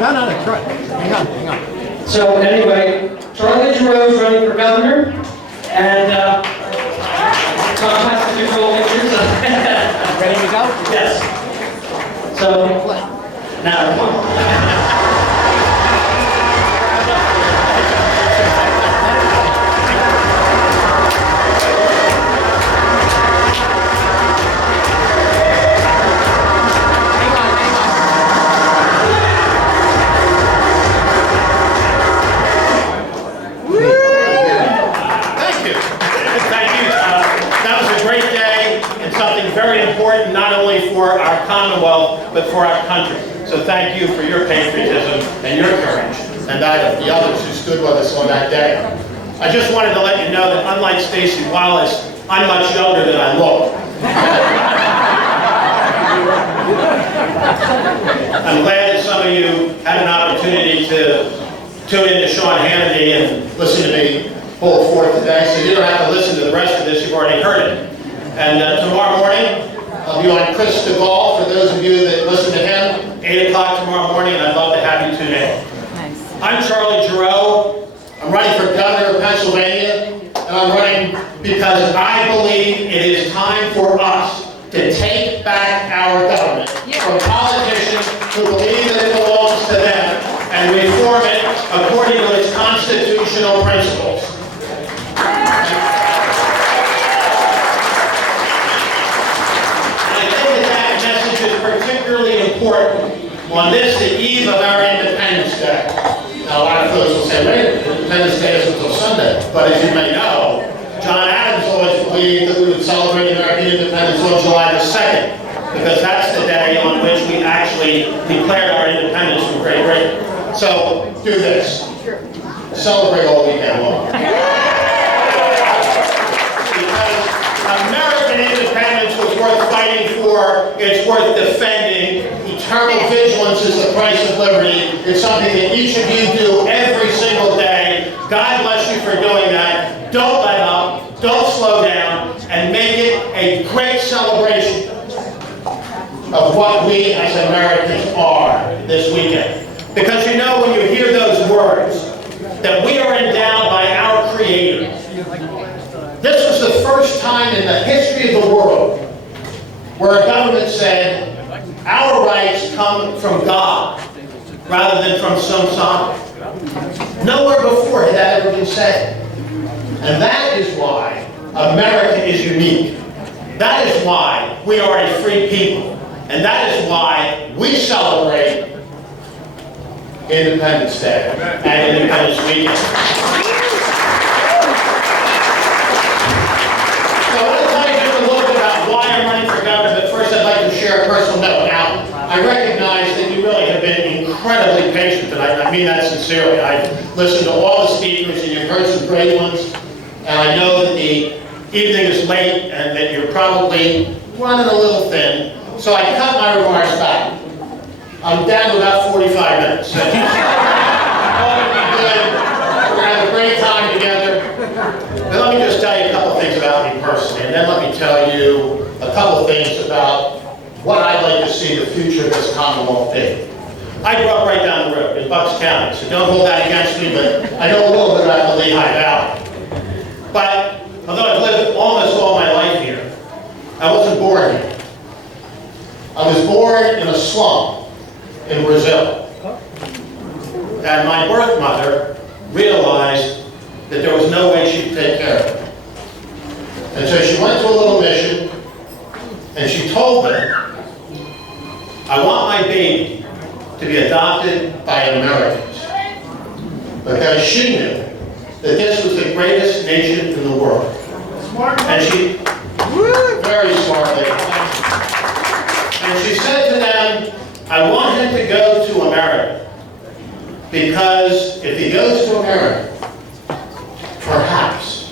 No, that's right. Hang on. So anyway, Charlie Gerow is running for governor, and Tom has to control pictures. Ready to go? Yes. So, now, come on. Not only for our Commonwealth, but for our country. So thank you for your patriotism and your courage, and that of the others who stood with us on that day. I just wanted to let you know that unlike Stacey Wallace, I'm much younger than I look. I'm glad that some of you had an opportunity to tune in to Sean Hannity and listen to me pull forth today, so you don't have to listen to the rest of this, you've already heard it. And tomorrow morning, I'll be on Chris DeGaulle, for those of you that listen to him, 8 o'clock tomorrow morning, and I'd love to have you tune in. Nice. I'm Charlie Gerow. I'm running for governor of Pennsylvania, and I'm running because I believe it is time for us to take back our government from politicians who believe that it belongs to them and reform it according to its constitutional principles. Particularly important on this, the eve of our Independence Day. Now, a lot of folks will say, wait, Independence Day isn't until Sunday. But as you may know, John Adams always believed that we would celebrate American independence on July the 2nd, because that's the day on which we actually declared our independence from Great Britain. So, do this. Celebrate all weekend long. American independence was worth fighting for, it's worth defending. Eternal vigilance is the price of liberty. It's something that each of you do every single day. God bless you for doing that. Don't let up, don't slow down, and make it a great celebration of what we as Americans are this weekend. Because you know, when you hear those words, that we are endowed by our Creator. This was the first time in the history of the world where a government said, our rights come from God rather than from some sovereign. Nowhere before had that ever been said. And that is why America is unique. That is why we are a free people. And that is why we celebrate Independence Day and Independence Weekend. Share a personal note. Now, I recognize that you really have been incredibly patient tonight, and I mean that sincerely. I've listened to all the speakers, and you've heard some great ones, and I know that the evening is late, and that you're probably running a little thin, so I cut my remarks back. I'm down to about 45 minutes. So all will be good. We're going to have a great time together. But let me just tell you a couple things about me personally, and then let me tell you a couple things about what I'd like to see the future of this Commonwealth be. I grew up right down the road in Bucks County, so don't hold that against me, but I know a little bit about the Lehigh Valley. But although I've lived almost all my life here, I wasn't born here. I was born in a slum in Brazil. And my birth mother realized that there was no way she could take care of me. And so she went to a little mission, and she told them, I want my baby to be adopted by Americans. Because she knew that this was the greatest nation in the world. And she, very smartly, and she said to them, I want him to go to America. Because if he goes to America, perhaps,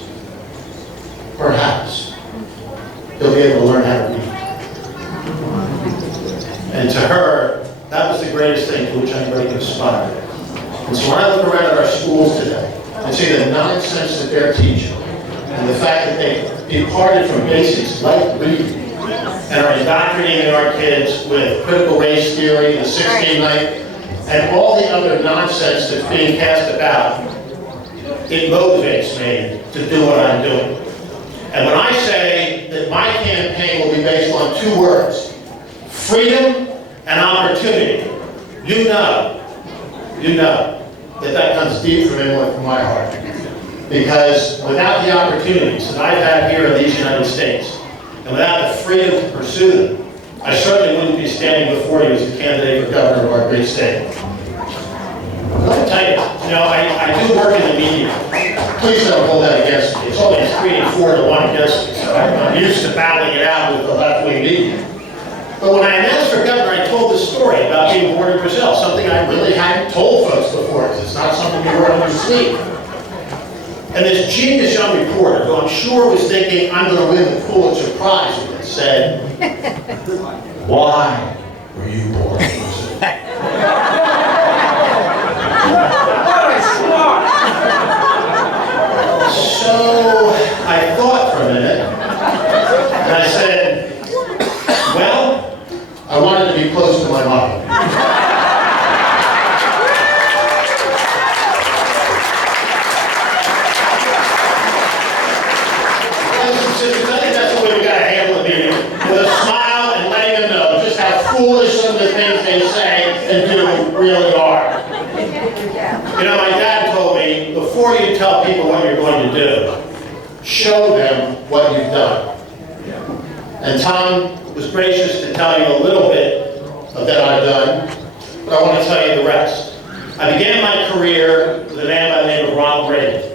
he'll be able to learn how to read. And to her, that was the greatest thing to which anybody could aspire. And so when I look around at our schools today and see the nonsense that they're teaching, and the fact that they departed from basics like reading and are indoctrinating our kids with critical race theory, the 16 night, and all the other nonsense that's being cast about, it motivates me to do what I'm doing. And when I say that my campaign will be based on two words, freedom and opportunity, you know that comes deep from inward from my heart. Because without the opportunities that I've had here in these United States, and without the freedom to pursue them, I certainly wouldn't be standing before you as a candidate for governor of our great state. Let me tell you, I do work in the media. Please don't hold that against me. It's only 3-4-1 against me, so I'm used to battling it out with the left-wing media. But when I announced for governor, I told the story about being born in Brazil, something I really hadn't told folks before, because it's not something you wear on your sleeve. And this genius young reporter, who I'm sure was thinking, I'm going to win the Pulitzer Prize, said, why were you born in Brazil? So I thought for a minute, and I said, well, I wanted to be close to my mom. I think that's the way we got to handle the meeting, with a smile and letting them know just how foolish some of the things they say and do really are. You know, my dad told me, before you tell people what you're going to do, show them what you've done. And Tom was gracious to tell you a little bit of that I've done, but I want to tell you the rest. I began my career with a man by the name of Ronald Reagan.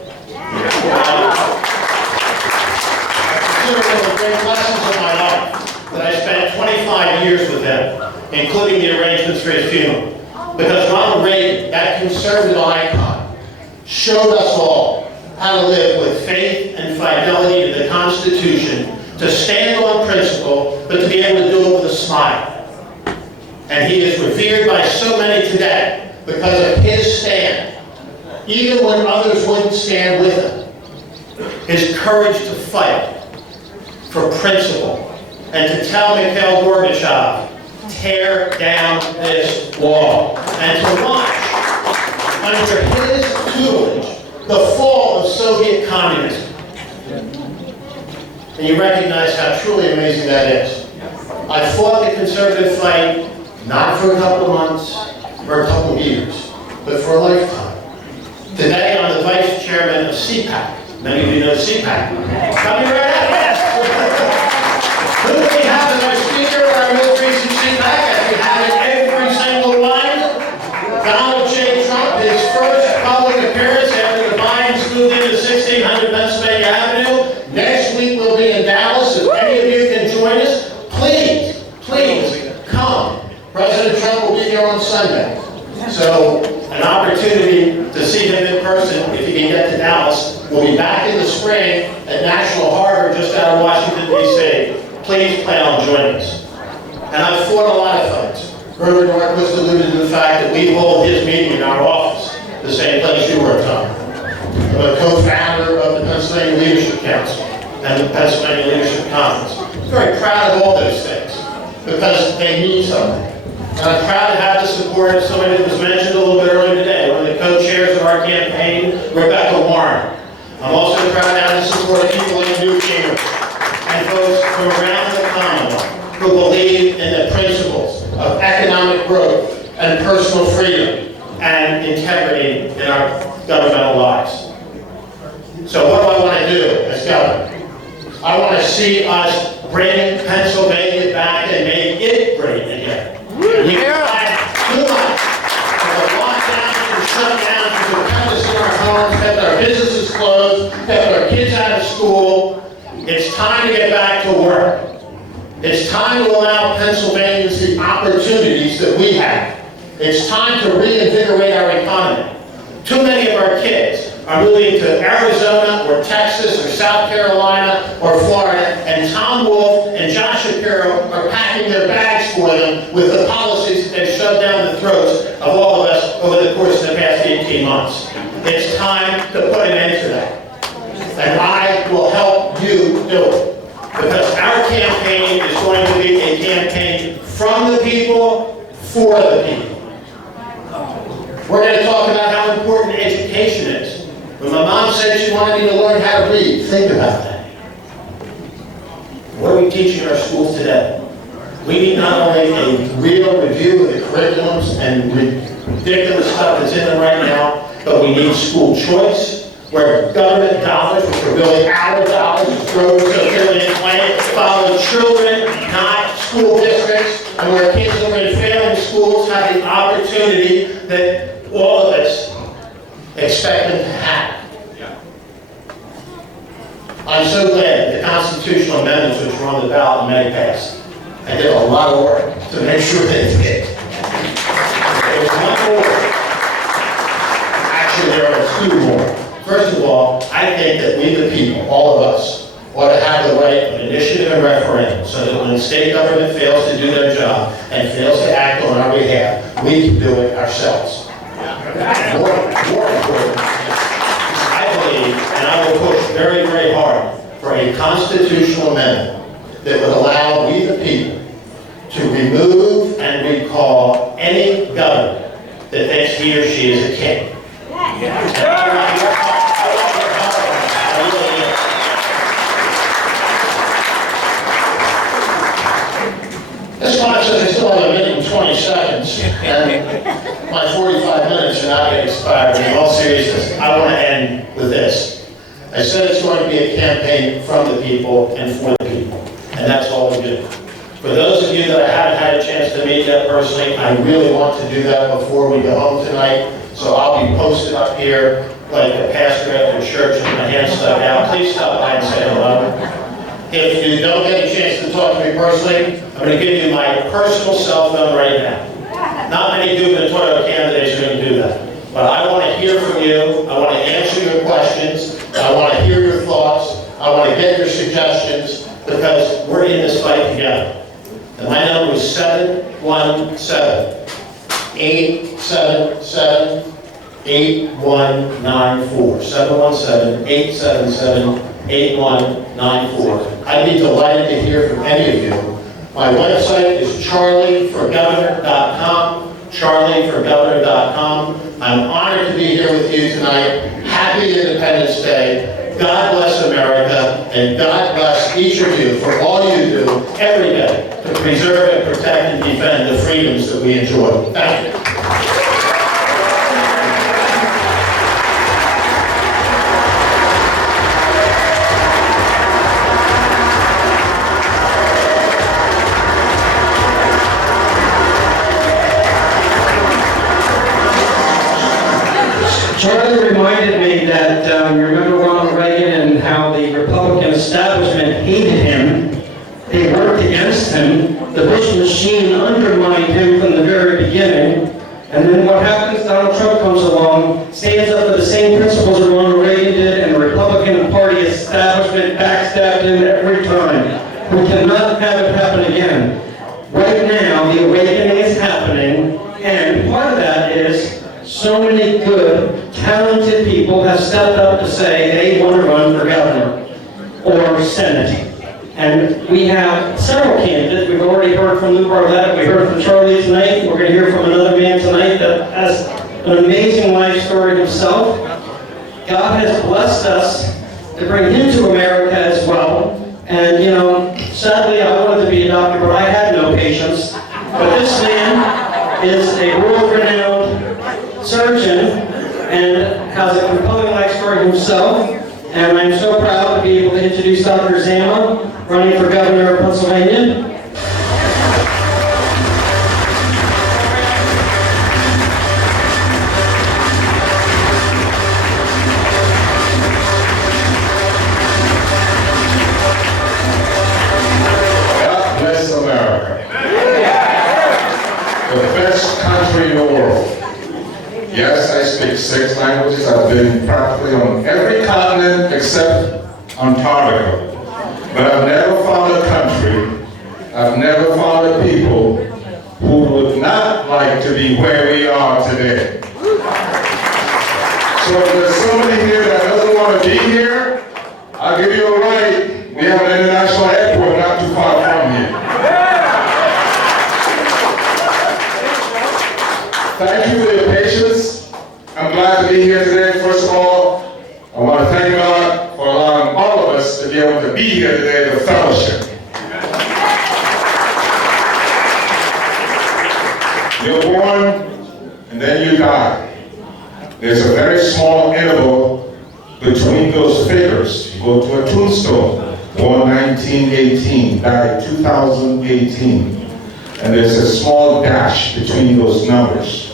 One of the great lessons of my life that I spent 25 years with him, including the arrangements for his funeral. Because Ronald Reagan, that conservative icon, showed us all how to live with faith and fidelity to the Constitution, to stand on principle, but to be able to do it with a smile. And he is revered by so many today because of his stand, even when others wouldn't stand with him. His courage to fight for principle, and to tell Mikhail Gorbachev, tear down this wall, and to watch, under his tutelage, the fall of Soviet communism. And you recognize how truly amazing that is. I fought the conservative fight, not for a couple of months, or a couple of years, but for a lifetime. Today, I'm the vice chairman of CPAC. Many of you know CPAC. Coming right up, yes! Who do we have as our speaker, our most recent CPAC? As we have in every single one, Donald J. Trump, his first public appearance after the Bidens moved into 1600 Pennsylvania Avenue. Next week we'll be in Dallas. If any of you can join us, please come. President Trump will be here on Sunday. So, an opportunity to see him in person, if he can get to Dallas. We'll be back in the spring at National Harbor, just out of Washington, D.C. Please plan on joining us. And I've fought a lot of fights. Reverend Norquist alluded to the fact that we hold his meeting in our office, the same place you were, Tom. I'm a co-founder of the Pennsylvania Leadership Council and the Pennsylvania Leadership Conference. I'm very proud of all those things because they mean something. And I'm proud to have the support of somebody that was mentioned a little bit earlier today, one of the co-chairs of our campaign, Rebecca Warren. I'm also proud to have the support of people like Newt Gingrich and folks from around the Commonwealth who believe in the principles of economic growth and personal freedom and integrity in our governmental lives. So what do I want to do as governor? I want to see us bring Pennsylvania back and make it great again. We've had too much of the lockdowns and shutdowns that kept us in our homes, kept our businesses closed, kept our kids out of school. It's time to get back to work. It's time to allow Pennsylvanians the opportunities that we have. It's time to reinvigorate our economy. Too many of our kids are moving to Arizona or Texas or South Carolina or Florida, and Tom Wolf and Josh Shapiro are packing their bags for them with the policies that they've shoved down the throats of all of us over the course of the past 18 months. It's time to put an end to that. And I will help you do it. people for the people. We're going to talk about how important education is. When my mom said she wanted me to learn how to read, think about that. What are we teaching in our schools today? We need not only a real review of the curriculums and ridiculous stuff that's in them right now, but we need school choice, where government dollars, which are really our dollars, grows so billion plan, follow children, not school districts, and where kids who are in failing schools have the opportunity that all of us expect them to have. I'm so glad the constitutional amendments which were on the ballot may pass. I did a lot of work to make sure they did. There was one more. Actually, there are two more. First of all, I think that we the people, all of us, ought to have the right of initiative and referendum so that when the state government fails to do their job and fails to act on our behalf, we can do it ourselves. More important, I believe, and I will push very, very hard for a constitutional amendment that would allow we the people to remove and recall any governor that thinks he or she is a king. This clock says I still have a minute and 20 seconds, and my 45 minutes are not going to expire. In all seriousness, I want to end with this. I said it's going to be a campaign from the people and for the people, and that's all we do. For those of you that I haven't had a chance to meet yet personally, I really want to do that before we go home tonight, so I'll be posted up here like a pastor after church with my hand stuck out. Please stop by and say hello. If you don't get a chance to talk to me personally, I'm going to give you my personal cell phone right now. Not many gubernatorial candidates are going to do that. But I want to hear from you. I want to answer your questions. I want to hear your thoughts. I want to get your suggestions because we're in this fight together. And my number is 717-877-8194. 717-877-8194. I'd be delighted to hear from any of you. My website is charlieforgovernor.com, charlieforgovernor.com. I'm honored to be here with you tonight. Happy Independence Day. God bless America, and God bless each of you for all you do every day to preserve and protect and defend the freedoms that we enjoy. Thank you. Charlie reminded me that, you remember Ronald Reagan and how the Republican establishment hated him. They worked against him. The Bush machine undermined him from the very beginning. And then what happens? Donald Trump comes along, stands up for the same principles that Ronald Reagan did, and the Republican Party establishment backstabbed him every time. We cannot have it happen again. Right now, the awakening is happening, and part of that is so many good, talented people have stepped up to say they want to run for governor or senate. And we have several candidates. We've already heard from Lou Bartlett. We heard from Charlie tonight. We're going to hear from another man tonight that has an amazing life story himself. God has blessed us to bring him to America as well. And, you know, sadly, I wanted to be a doctor, but I had no patience. But this man is a world-renowned surgeon and has a compelling life story himself. And I'm so proud to be able to introduce Dr. Zama, running for governor of Pennsylvania. God bless America. The best country in the world. Yes, I speak 6 languages. I've been practically on every continent except Antarctica. But I've never found a country, I've never found a people who would not like to be where we are today. So if there's somebody here that doesn't want to be here, I'll give you a ride. We have an international airport not too far from here. Thank you for your patience. I'm glad to be here today. First of all, I want to thank God for allowing all of us to be able to be here today to fellowship. You're born and then you die. There's a very small interval between those figures. You go to a tombstone, born 1918, died 2018. And there's a small dash between those numbers.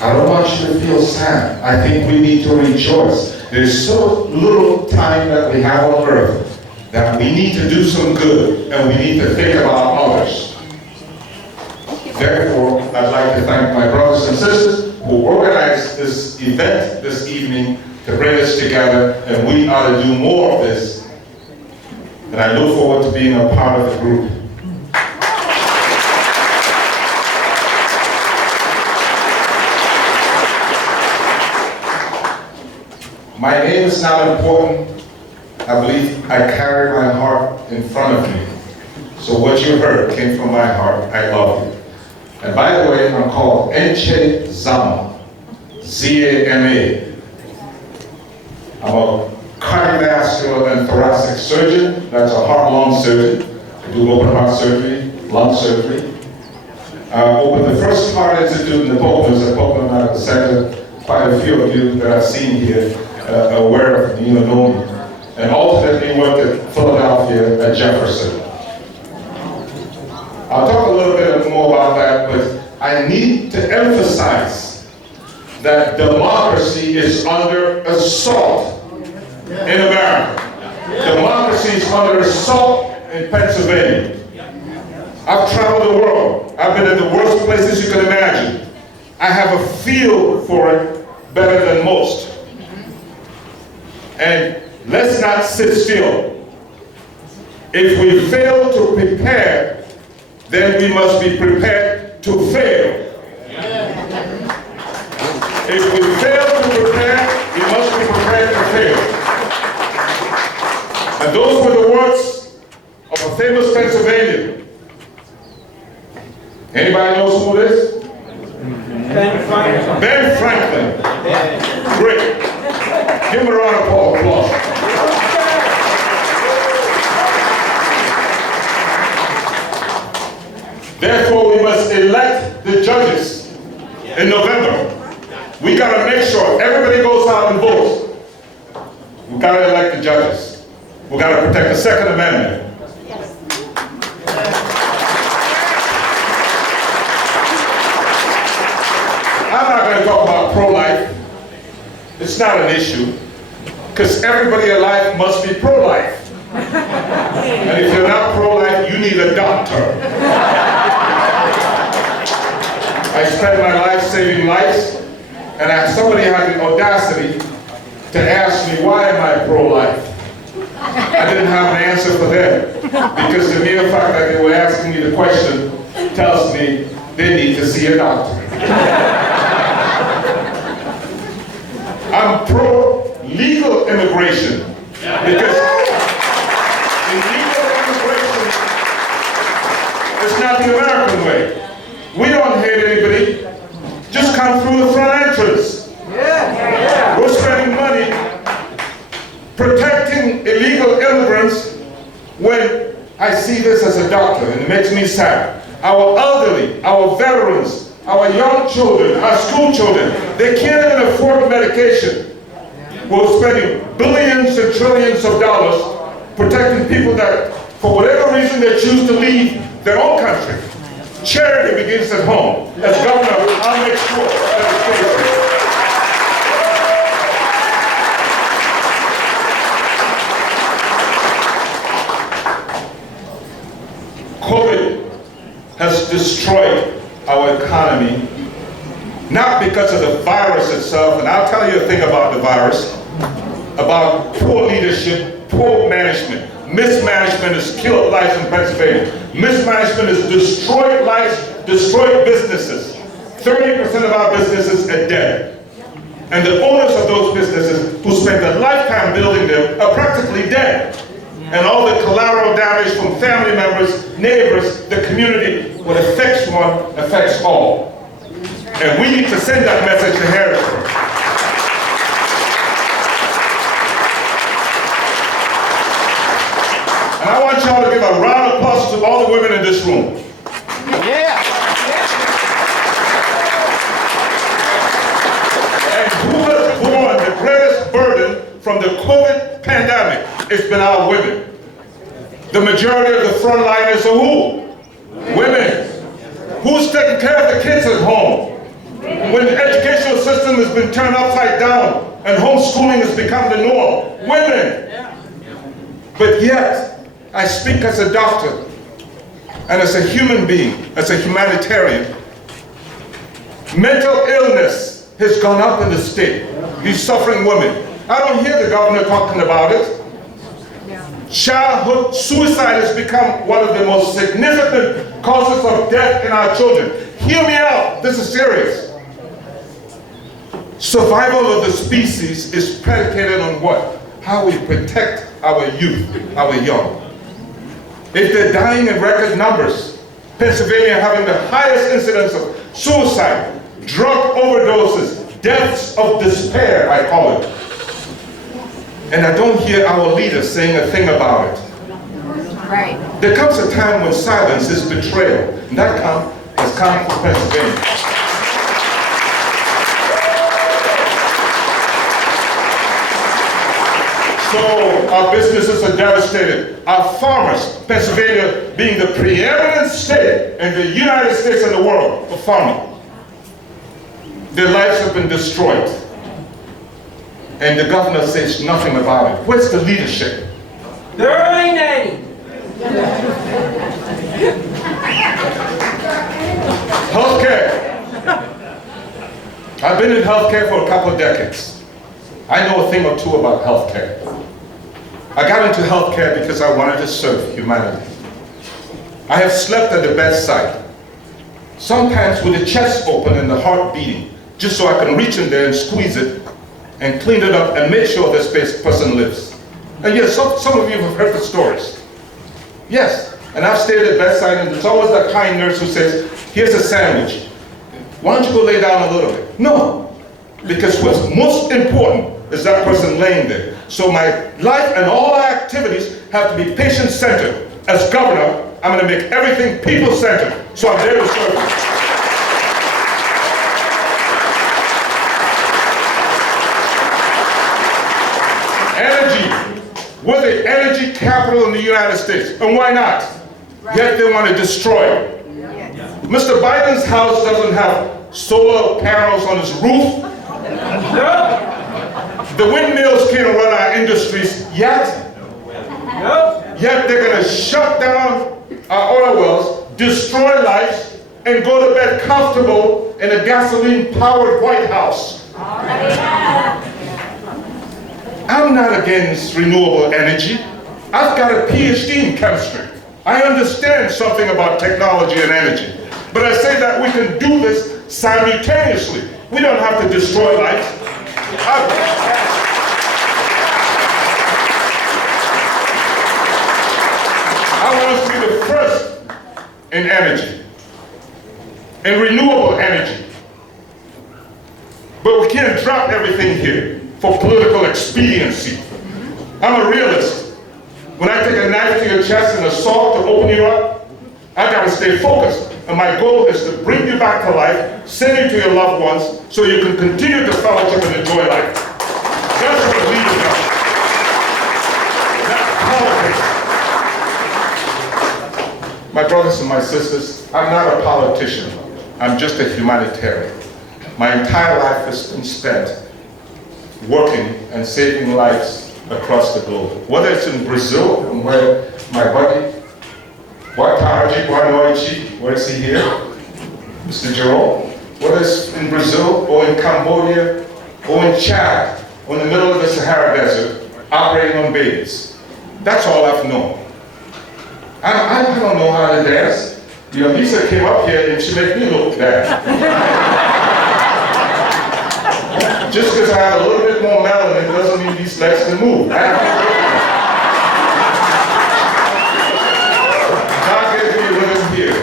I don't want you to feel sad. I think we need to rejoice. There's so little time that we have on earth that we need to do some good and we need to think about others. Therefore, I'd like to thank my brothers and sisters who organized this event this evening to bring us together, and we ought to do more of this. And I look forward to being a part of the group. My name is not important. I believe I carry my heart in front of me. So what you heard came from my heart. I love you. And by the way, I'm called Zama, Z-A-M-A. I'm a cardiovascular and thoracic surgeon. That's a heart-lung surgeon. I do open heart surgery, lung surgery. I opened the first heart institute in the Poconos at Pocono Medical Center. Quite a few of you that I've seen here aware of me, you know me. And ultimately worked at Philadelphia at Jefferson. I'll talk a little bit more about that, but I need to emphasize that democracy is under assault in America. Democracy is under assault in Pennsylvania. I've traveled the world. I've been in the worst places you can imagine. I have a feel for it better than most. And let's not sit still. If we fail to prepare, then we must be prepared to fail. If we fail to prepare, we must be prepared to fail. And those were the words of a famous Pennsylvanian. Anybody knows who it is? Ben Franklin. Ben Franklin. Great. Give him a round of applause. Therefore, we must elect the judges in November. We got to make sure everybody goes out and votes. We got to elect the judges. We got to protect the Second Amendment. I'm not going to talk about pro-life. It's not an issue, because everybody alive must be pro-life. And if you're not pro-life, you need a doctor. I spent my life saving lives, and somebody had the audacity to ask me, why am I pro-life? I didn't have an answer for them, because the mere fact that they were asking me the question tells me they need to see a doctor. I'm pro-legal immigration, because illegal immigration is not the American way. We don't hate anybody, just come through the front entrance. We're spending money protecting illegal immigrants when I see this as a doctor, and it makes me sad. Our elderly, our veterans, our young children, our school children, they can't even afford medication. We're spending billions and trillions of dollars protecting people that, for whatever reason, they choose to leave their own country. Charity begins at home. As governor, I'll make sure that it's COVID has destroyed our economy, not because of the virus itself, and I'll tell you a thing about the virus, about poor leadership, poor management. Mismanagement has killed lives in Pennsylvania. Mismanagement has destroyed lives, destroyed businesses. 30% of our businesses are dead. And the owners of those businesses who spent a lifetime building them are practically dead. And all the collateral damage from family members, neighbors, the community what affects one affects all. And we need to send that message to Harrisburg. And I want y'all to give a round of applause to all the women in this room. Yeah. And who has borne the greatest burden from the COVID pandemic? It's been our women. The majority of the frontliners are who? Women. Who's taking care of the kids at home? When the educational system has been turned upside down and homeschooling has become the norm? Women. But yet, I speak as a doctor and as a human being, as a humanitarian. Mental illness has gone up in the state. These suffering women. I don't hear the governor talking about it. Childhood suicide has become one of the most significant causes of death in our children. Hear me out, this is serious. Survival of the species is predicated on what? How we protect our youth, our young. If they're dying in record numbers, Pennsylvania having the highest incidence of suicide, drug overdoses, deaths of despair, I call it. And I don't hear our leaders saying a thing about it. Right. There comes a time when silence is betrayal, and that has come from Pennsylvania. So our businesses are devastated. Our farmers, Pennsylvania being the preeminent state in the United States and the world for farming, their lives have been destroyed. And the governor says nothing about it. Where's the leadership? There ain't any. Healthcare. I've been in healthcare for a couple of decades. I know a thing or two about healthcare. I got into healthcare because I wanted to serve humanity. I have slept at the bedside, sometimes with the chest open and the heart beating, just so I can reach in there and squeeze it and clean it up and make sure this person lives. And yes, some of you have heard the stories. Yes, and I've stayed at the bedside and there's always that kind nurse who says, here's a sandwich. Why don't you go lay down a little bit? No, because what's most important is that person laying there. So my life and all our activities have to be patient-centered. As governor, I'm going to make everything people-centered. So I'm there to serve you. Energy. We're the energy capital in the United States. And why not? Right. Yet they want to destroy it. Yes. Mr. Biden's house doesn't have solar panels on his roof. The windmills can't run our industries yet. Yet they're going to shut down our oil wells, destroy lives, and go to bed comfortable in a gasoline-powered White House. I'm not against renewable energy. I've got a PhD in chemistry. I understand something about technology and energy. But I say that we can do this simultaneously. We don't have to destroy lives. I want us to be the first in energy, in renewable energy. But we can't drop everything here for political expediency. I'm a realist. When I take a knife to your chest and a saw to open you up, I gotta stay focused. And my goal is to bring you back to life, send you to your loved ones, so you can continue to fellowship and enjoy life. That's what leaders are. That's politics. My brothers and my sisters, I'm not a politician. I'm just a humanitarian. My entire life has been spent working and saving lives across the globe. Whether it's in Brazil, where my buddy, where is he here? Mr. Gerow. Whether it's in Brazil, or in Cambodia, or in Chad, or in the middle of the Sahara Desert, operating on babies. That's all I've known. I don't know how to dance. You know, Lisa came up here and she made me look bad. Just because I have a little bit more melanin doesn't mean these legs can move. God gave me a rhythm here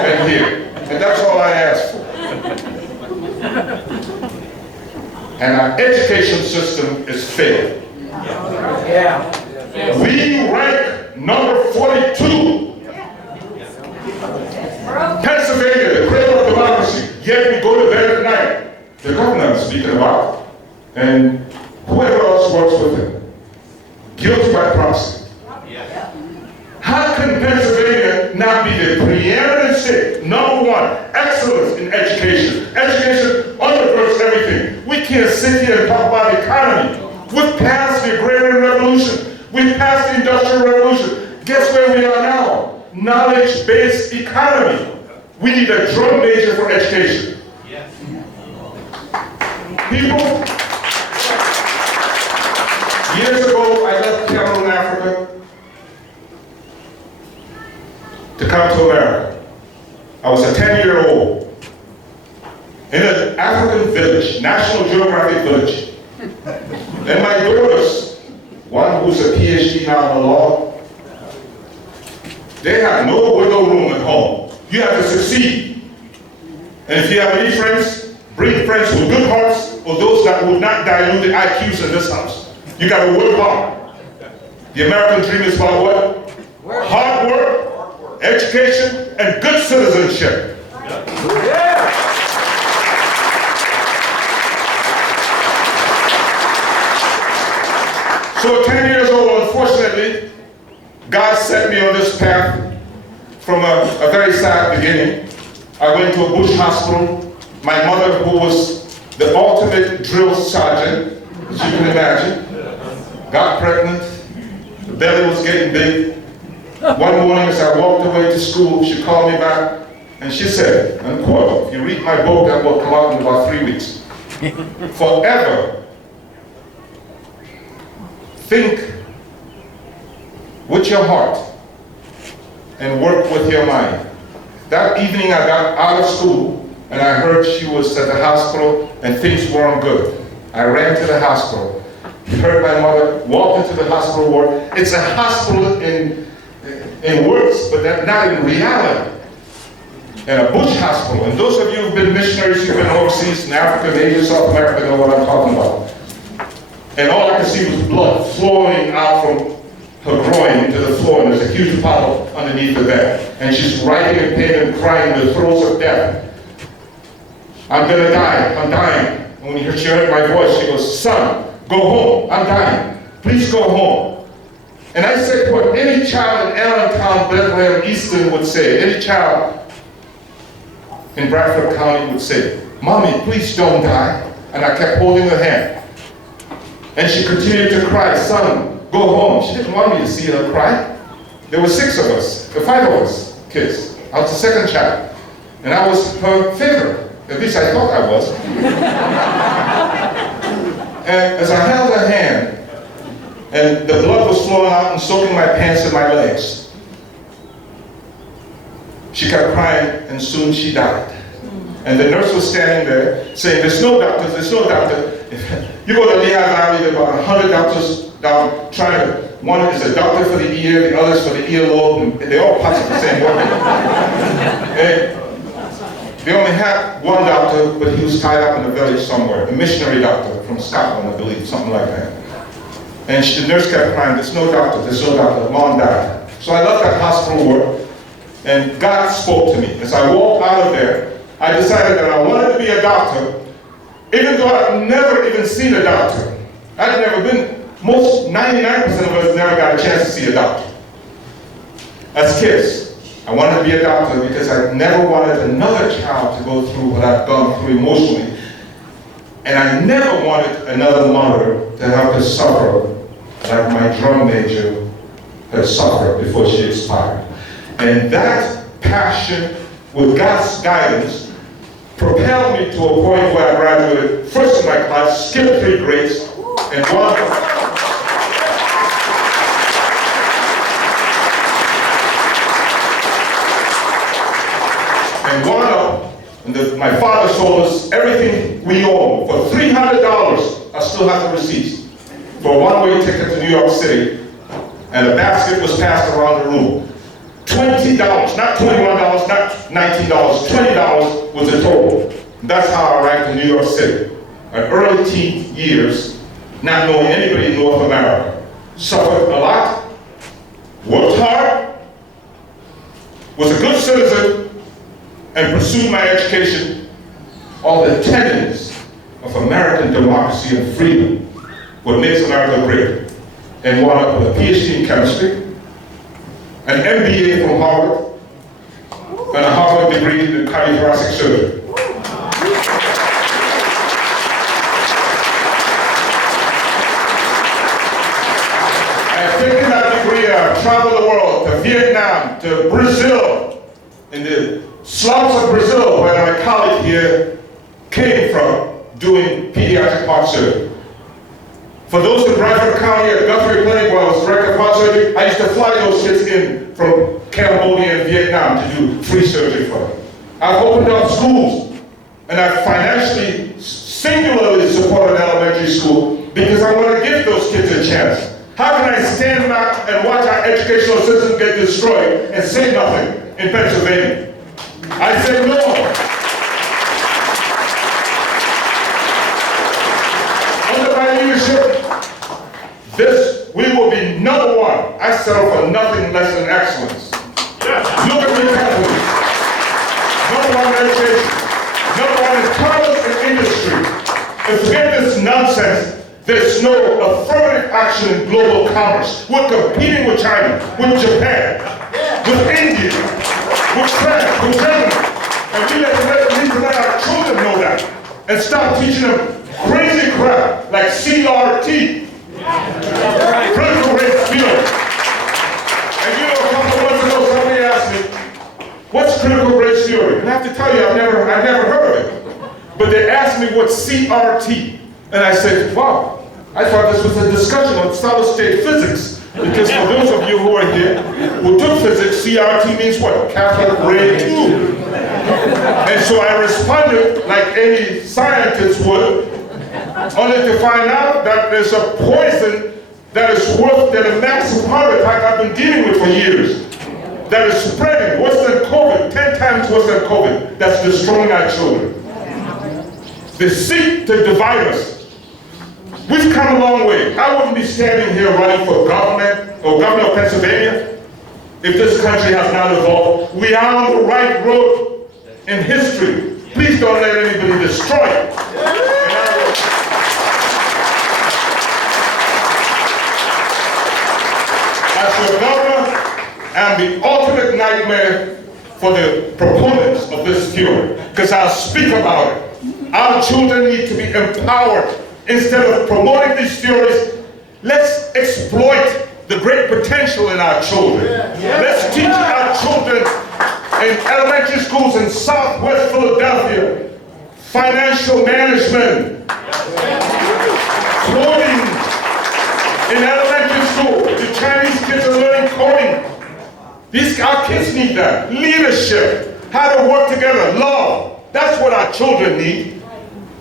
and here. And that's all I ask for. And our education system is failing. We rank number 42. Pennsylvania, the cradle of democracy, yet we go to bed at night. The governor I'm speaking about, and whoever else works with him, guilty by proxy. How can Pennsylvania not be the preeminent state, number one, excellence in education? Education undergirds everything. We can't sit here and talk about the economy. We've passed the agrarian revolution. We've passed the industrial revolution. Guess where we are now? Knowledge-based economy. We need a drum major for education. People, years ago I left Cameroon, Africa, to come to America. I was a 10-year-old in an African village, National Geographic village. And my daughters, one who's a PhD now in the law, they have no wiggle room at home. You have to succeed. And if you have any friends, bring friends with good hearts or those that would not dilute the IQs in this house. You got to work hard. The American dream is about what? Hard work, education, and good citizenship. So 10 years old, unfortunately, God set me on this path from a very sad beginning. I went to a bush hospital. My mother, who was the ultimate drill sergeant, as you can imagine, got pregnant. The belly was getting big. One morning as I walked away to school, she called me back and she said, unquote, if you read my book, that will come out in about 3 weeks. Forever, think with your heart and work with your mind. That evening I got out of school and I heard she was at the hospital and things weren't good. I ran to the hospital, heard my mother, walked into the hospital ward. It's a hospital in words, but not in reality. And a bush hospital. And those of you who've been missionaries, who've been overseas in Africa, Asia, South America, know what I'm talking about. And all I could see was blood flowing out from her groin into the floor, and there's a huge puddle underneath the bed. And she's writhing in pain and crying in the throes of death. I'm gonna die, I'm dying. And when she heard my voice, she goes, son, go home, I'm dying. Please go home. And I said what any child in Allentown, Bethlehem, Easton would say, any child in Bradford County would say, Mommy, please don't die. And I kept holding her hand. And she continued to cry, son, go home. She didn't want me to see her cry. There were 6 of us, 5 of us kids. I was the second child. And I was her favorite. At least I thought I was. And as I held her hand, and the blood was flowing out and soaking my pants and my legs, she kept crying, and soon she died. And the nurse was standing there saying, there's no doctors, there's no doctor. You go to Lehigh Valley, there are about 100 doctors down trying to, one is a doctor for the ear, the other's for the earlobe, and they all punch the same way. And they only had one doctor, but he was tied up in the village somewhere, a missionary doctor from Scotland, I believe, something like that. And the nurse kept crying, there's no doctor, there's no doctor, Mom died. So I left that hospital work, and God spoke to me. As I walked out of there, I decided that I wanted to be a doctor, even though I'd never even seen a doctor. I'd never been, most 99% of us never got a chance to see a doctor. As kids, I wanted to be a doctor because I never wanted another child to go through what I've gone through emotionally. And I never wanted another mother to have to suffer like my drum major had suffered before she expired. And that passion, with God's guidance, propelled me to a point where I graduated first in my class, skipped 3 grades, and one up, and my father sold us everything we own for $300. I still have the receipts for a one-way ticket to New York City, and a basket was passed around the room. $20, not $21, not $19, $20 was the total. That's how I arrived in New York City. In early teen years, not knowing anybody in North America. Suffered a lot, worked hard, was a good citizen, and pursued my education on the tenets of American democracy and freedom, what makes America great, and wound up with a PhD in chemistry, an MBA from Harvard, and a Harvard degree in cardiothoracic surgery. I've taken that degree, I've traveled the world, to Vietnam, to Brazil, in the slums of Brazil, where my colleague here came from, doing pediatric heart surgery. For those in Bradford County at Guthrie Clinic, where I was director of heart surgery, I used to fly those kids in from Cambodia and Vietnam to do free surgery for them. I've opened up schools, and I've financially, singularly supported elementary school because I want to give those kids a chance. How can I stand back and watch our educational system get destroyed and say nothing in Pennsylvania? I said no. Under my leadership, we will be number one. I settle for nothing less than excellence. Look at me carefully. Number one in education. Number one in commerce and industry. And forget this nonsense. There's no affirmative action in global commerce. We're competing with China, with Japan, with India, with France, with Germany. And we need to let our children know that. And stop teaching them crazy crap like CRT. Critical race theory. And you know, a couple of months ago, somebody asked me, what's critical race theory? And I have to tell you, I've never heard of it. But they asked me what's CRT. And I said, wow, I thought this was a discussion on solid state physics. Because for those of you who are here, who took physics, CRT means what? Cathode ray tube. And so I responded like any scientist would, only to find out that there's a poison that is worse than a massive heart attack I've been dealing with for years. That is spreading, worse than COVID, 10 times worse than COVID, that's destroying our children. They seek to divide us. We've come a long way. I wouldn't be standing here running for governor of Pennsylvania if this country has not evolved. We are on the right road in history. Please don't let anybody destroy it. As your governor, I'm the ultimate nightmare for the proponents of this theory, because I'll speak about it. Our children need to be empowered. Instead of promoting these theories, let's exploit the great potential in our children. Let's teach our children in elementary schools in Southwest Philadelphia financial management, coding in elementary school. The Chinese kids are learning coding. Our kids need that. Leadership, how to work together, love. That's what our children need.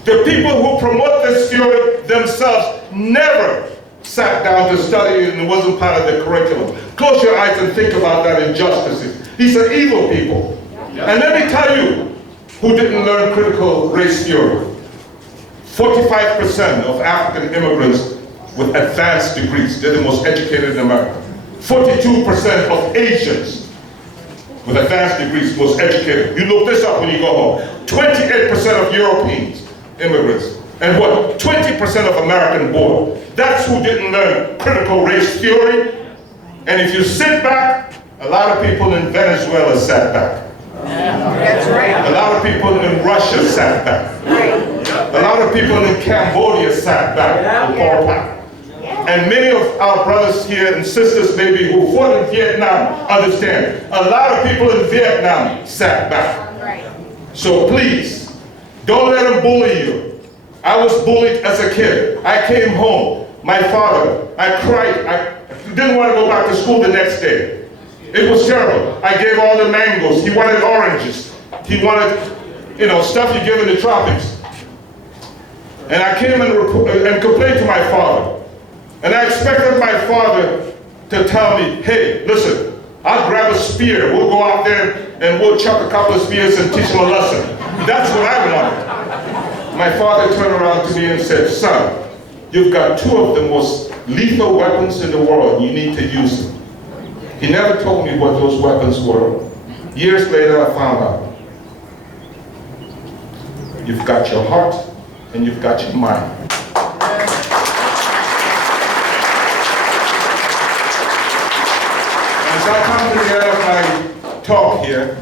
The people who promote this theory themselves never sat down to study it and it wasn't part of the curriculum. Close your eyes and think about that injustice. These are evil people. And let me tell you who didn't learn critical race theory. 45% of African immigrants with advanced degrees, they're the most educated in America. 42% of Asians with advanced degrees, most educated. You look this up when you go home. 28% of Europeans, immigrants, and what? 20% of American born. That's who didn't learn critical race theory. And if you sit back, a lot of people in Venezuela sat back. That's right. A lot of people in Russia sat back. A lot of people in Cambodia sat back. And many of our brothers here and sisters maybe who fought in Vietnam understand. A lot of people in Vietnam sat back. So please, don't let them bully you. I was bullied as a kid. I came home. My father, I cried. I didn't want to go back to school the next day. It was terrible. I gave all the mangoes. He wanted oranges. He wanted, stuff you give in the tropics. And I came and complained to my father. And I expected my father to tell me, hey, listen, I'll grab a spear. We'll go out there and we'll chuck a couple of spears and teach them a lesson. That's what I wanted. My father turned around to me and said, son, you've got two of the most lethal weapons in the world. You need to use them. He never told me what those weapons were. Years later, I found out. You've got your heart and you've got your mind. As I come to the end of my talk here,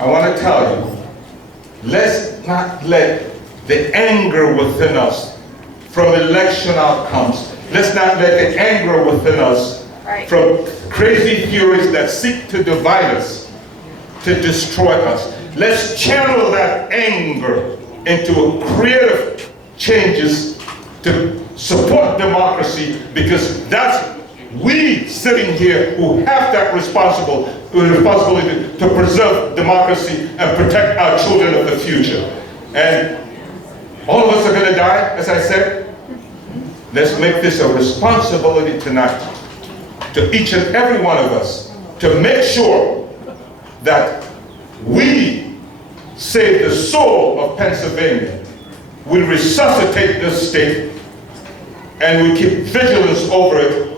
I want to tell you, let's not let the anger within us from election outcomes, let's not let the anger within us from crazy theories that seek to divide us, to destroy us. Let's channel that anger into creative changes to support democracy, because that's we sitting here who have that responsibility to preserve democracy and protect our children of the future. And all of us are going to die, as I said. Let's make this a responsibility tonight to each and every one of us to make sure that we save the soul of Pennsylvania. We resuscitate this state and we keep vigilance over it,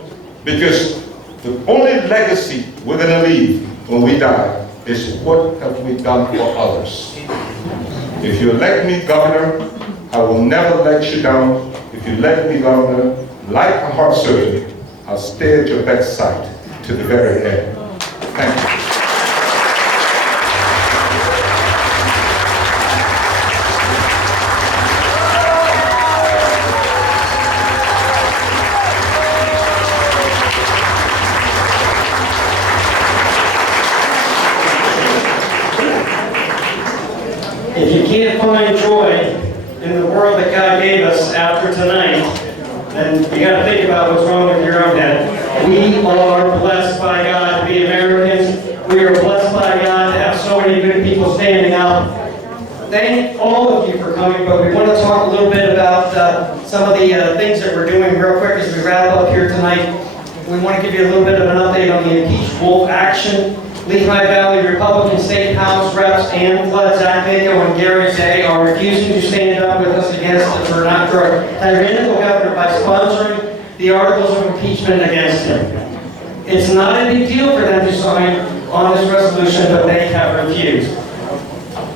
because the only legacy we're going to leave when we die is what have we done for others. If you elect me governor, I will never let you down. If you elect me governor, like a heart surgeon, I'll stay at your bedside to the very end. Thank you. If you can't find joy in the world that God gave us after tonight, then you got to think about what's wrong with your own head. We are blessed by God to be Americans. We are blessed by God to have so many good people standing up. Thank all of you for coming, but we want to talk a little bit about some of the things that we're doing real quick as we wrap up here tonight. We want to give you a little bit of an update on the Impeach Wolf action. Lehigh Valley Republican State House Reps Ann Flood, Zach Mako, and Gary Zay are refusing to stand up with us against the tyrannical governor by sponsoring the articles of impeachment against him. It's not a big deal for them to sign on this resolution, but they have refused.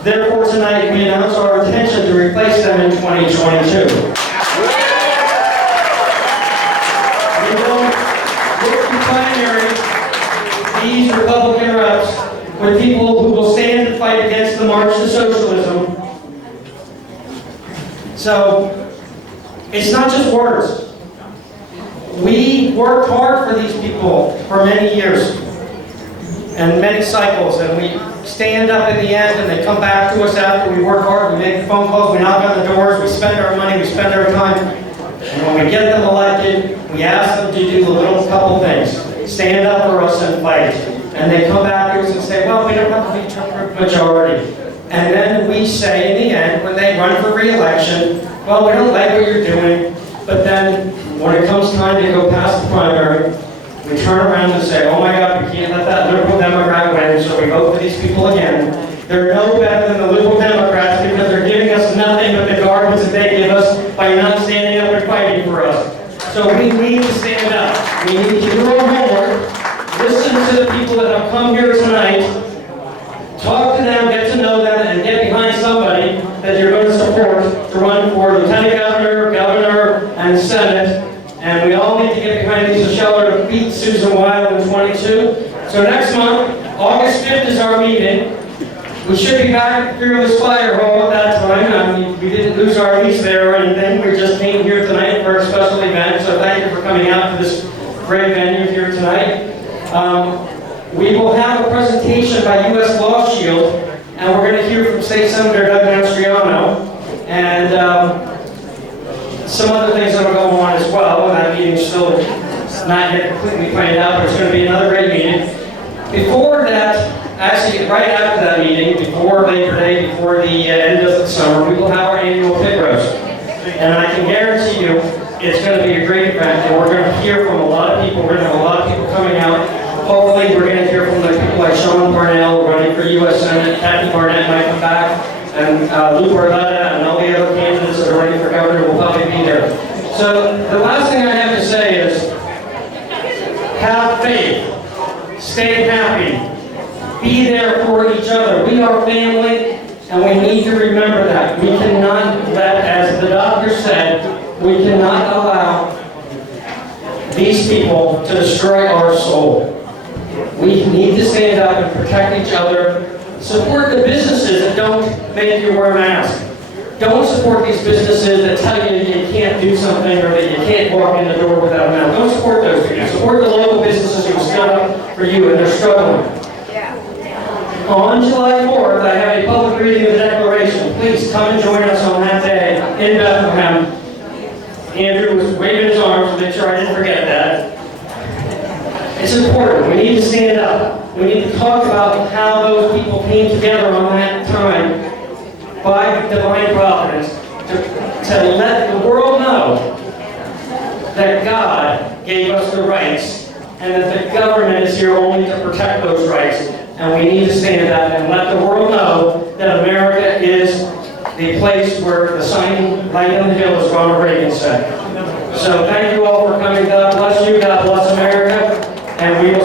Therefore, tonight we announce our intention to replace them in 2022. We will look to primary these Republican reps with people who will stand and fight against the march to socialism. So, it's not just words. We worked hard for these people for many years and many cycles, and we stand up in the end and they come back to us after we work hard, we make the phone calls, we knock on the doors, we spend our money, we spend our time, and when we get them elected, we ask them to do the little couple things. Stand up for us and fight. And they come back to us and say, well, we don't have a majority. And then we say in the end, when they run for re-election, well, we don't like what you're doing. But then when it comes time to go past the primary, we turn around and say, oh my God, we can't let that liberal Democrat win, so we vote for these people again. They're no better than the liberal Democrats because they're giving us nothing but the garbage that they give us by not standing up and fighting for us. So we need to stand up. We need to do our homework, listen to the people that have come here tonight, talk to them, get to know them, and get behind somebody that you're going to support to run for lieutenant governor, governor, and senate. And we all need to get behind Lisa Scheller to beat Susan Wild in 22. So next month, August 5th is our meeting. We should be back through this fire hall at that time. I mean, we didn't lose our lease there or anything. We just came here tonight for a special event. So thank you for coming out to this great venue here tonight. We will have a presentation by U.S. Law Shield, and we're going to hear from State Senator Doug Mastriano, and some other things that will go on as well. And that meeting's still not yet completely planned out, but it's going to be another great meeting. Before that, actually, right after that meeting, before Labor Day, before the end of the summer, we will have our annual pig roast. And I can guarantee you, it's going to be a great event, and we're going to hear from a lot of people. We're going to have a lot of people coming out. Hopefully, we're going to hear from the Sean Parnell running for U.S. Senate, Kathy Barnett might come back, and Lou Barletta, and all the other candidates that are running for governor will probably be there. So the last thing I have to say is, have faith, stay happy, be there for each other. We are family, and we need to remember that. We cannot let, as the doctor said, we cannot allow these people to destroy our soul. We need to stand up and protect each other. Support the businesses that don't make you wear a mask. Don't support these businesses that tell you you can't do something or that you can't walk in the door without a mask. Don't support those people. Support the local businesses who stand up for you and they're struggling. On July 4th, I have a public reading of the Declaration. Please come and join us on that day in Bethlehem. Andrew was waving his arms to make sure I didn't forget that. It's important. We need to stand up. We need to talk about how those people came together on that time by divine providence to let the world know that God gave us the rights and that the government is here only to protect those rights. And we need to stand up and let the world know that America is the place where the shining light on the hill, as Ronald Reagan said. So thank you all for coming. God bless you. God bless America. And we will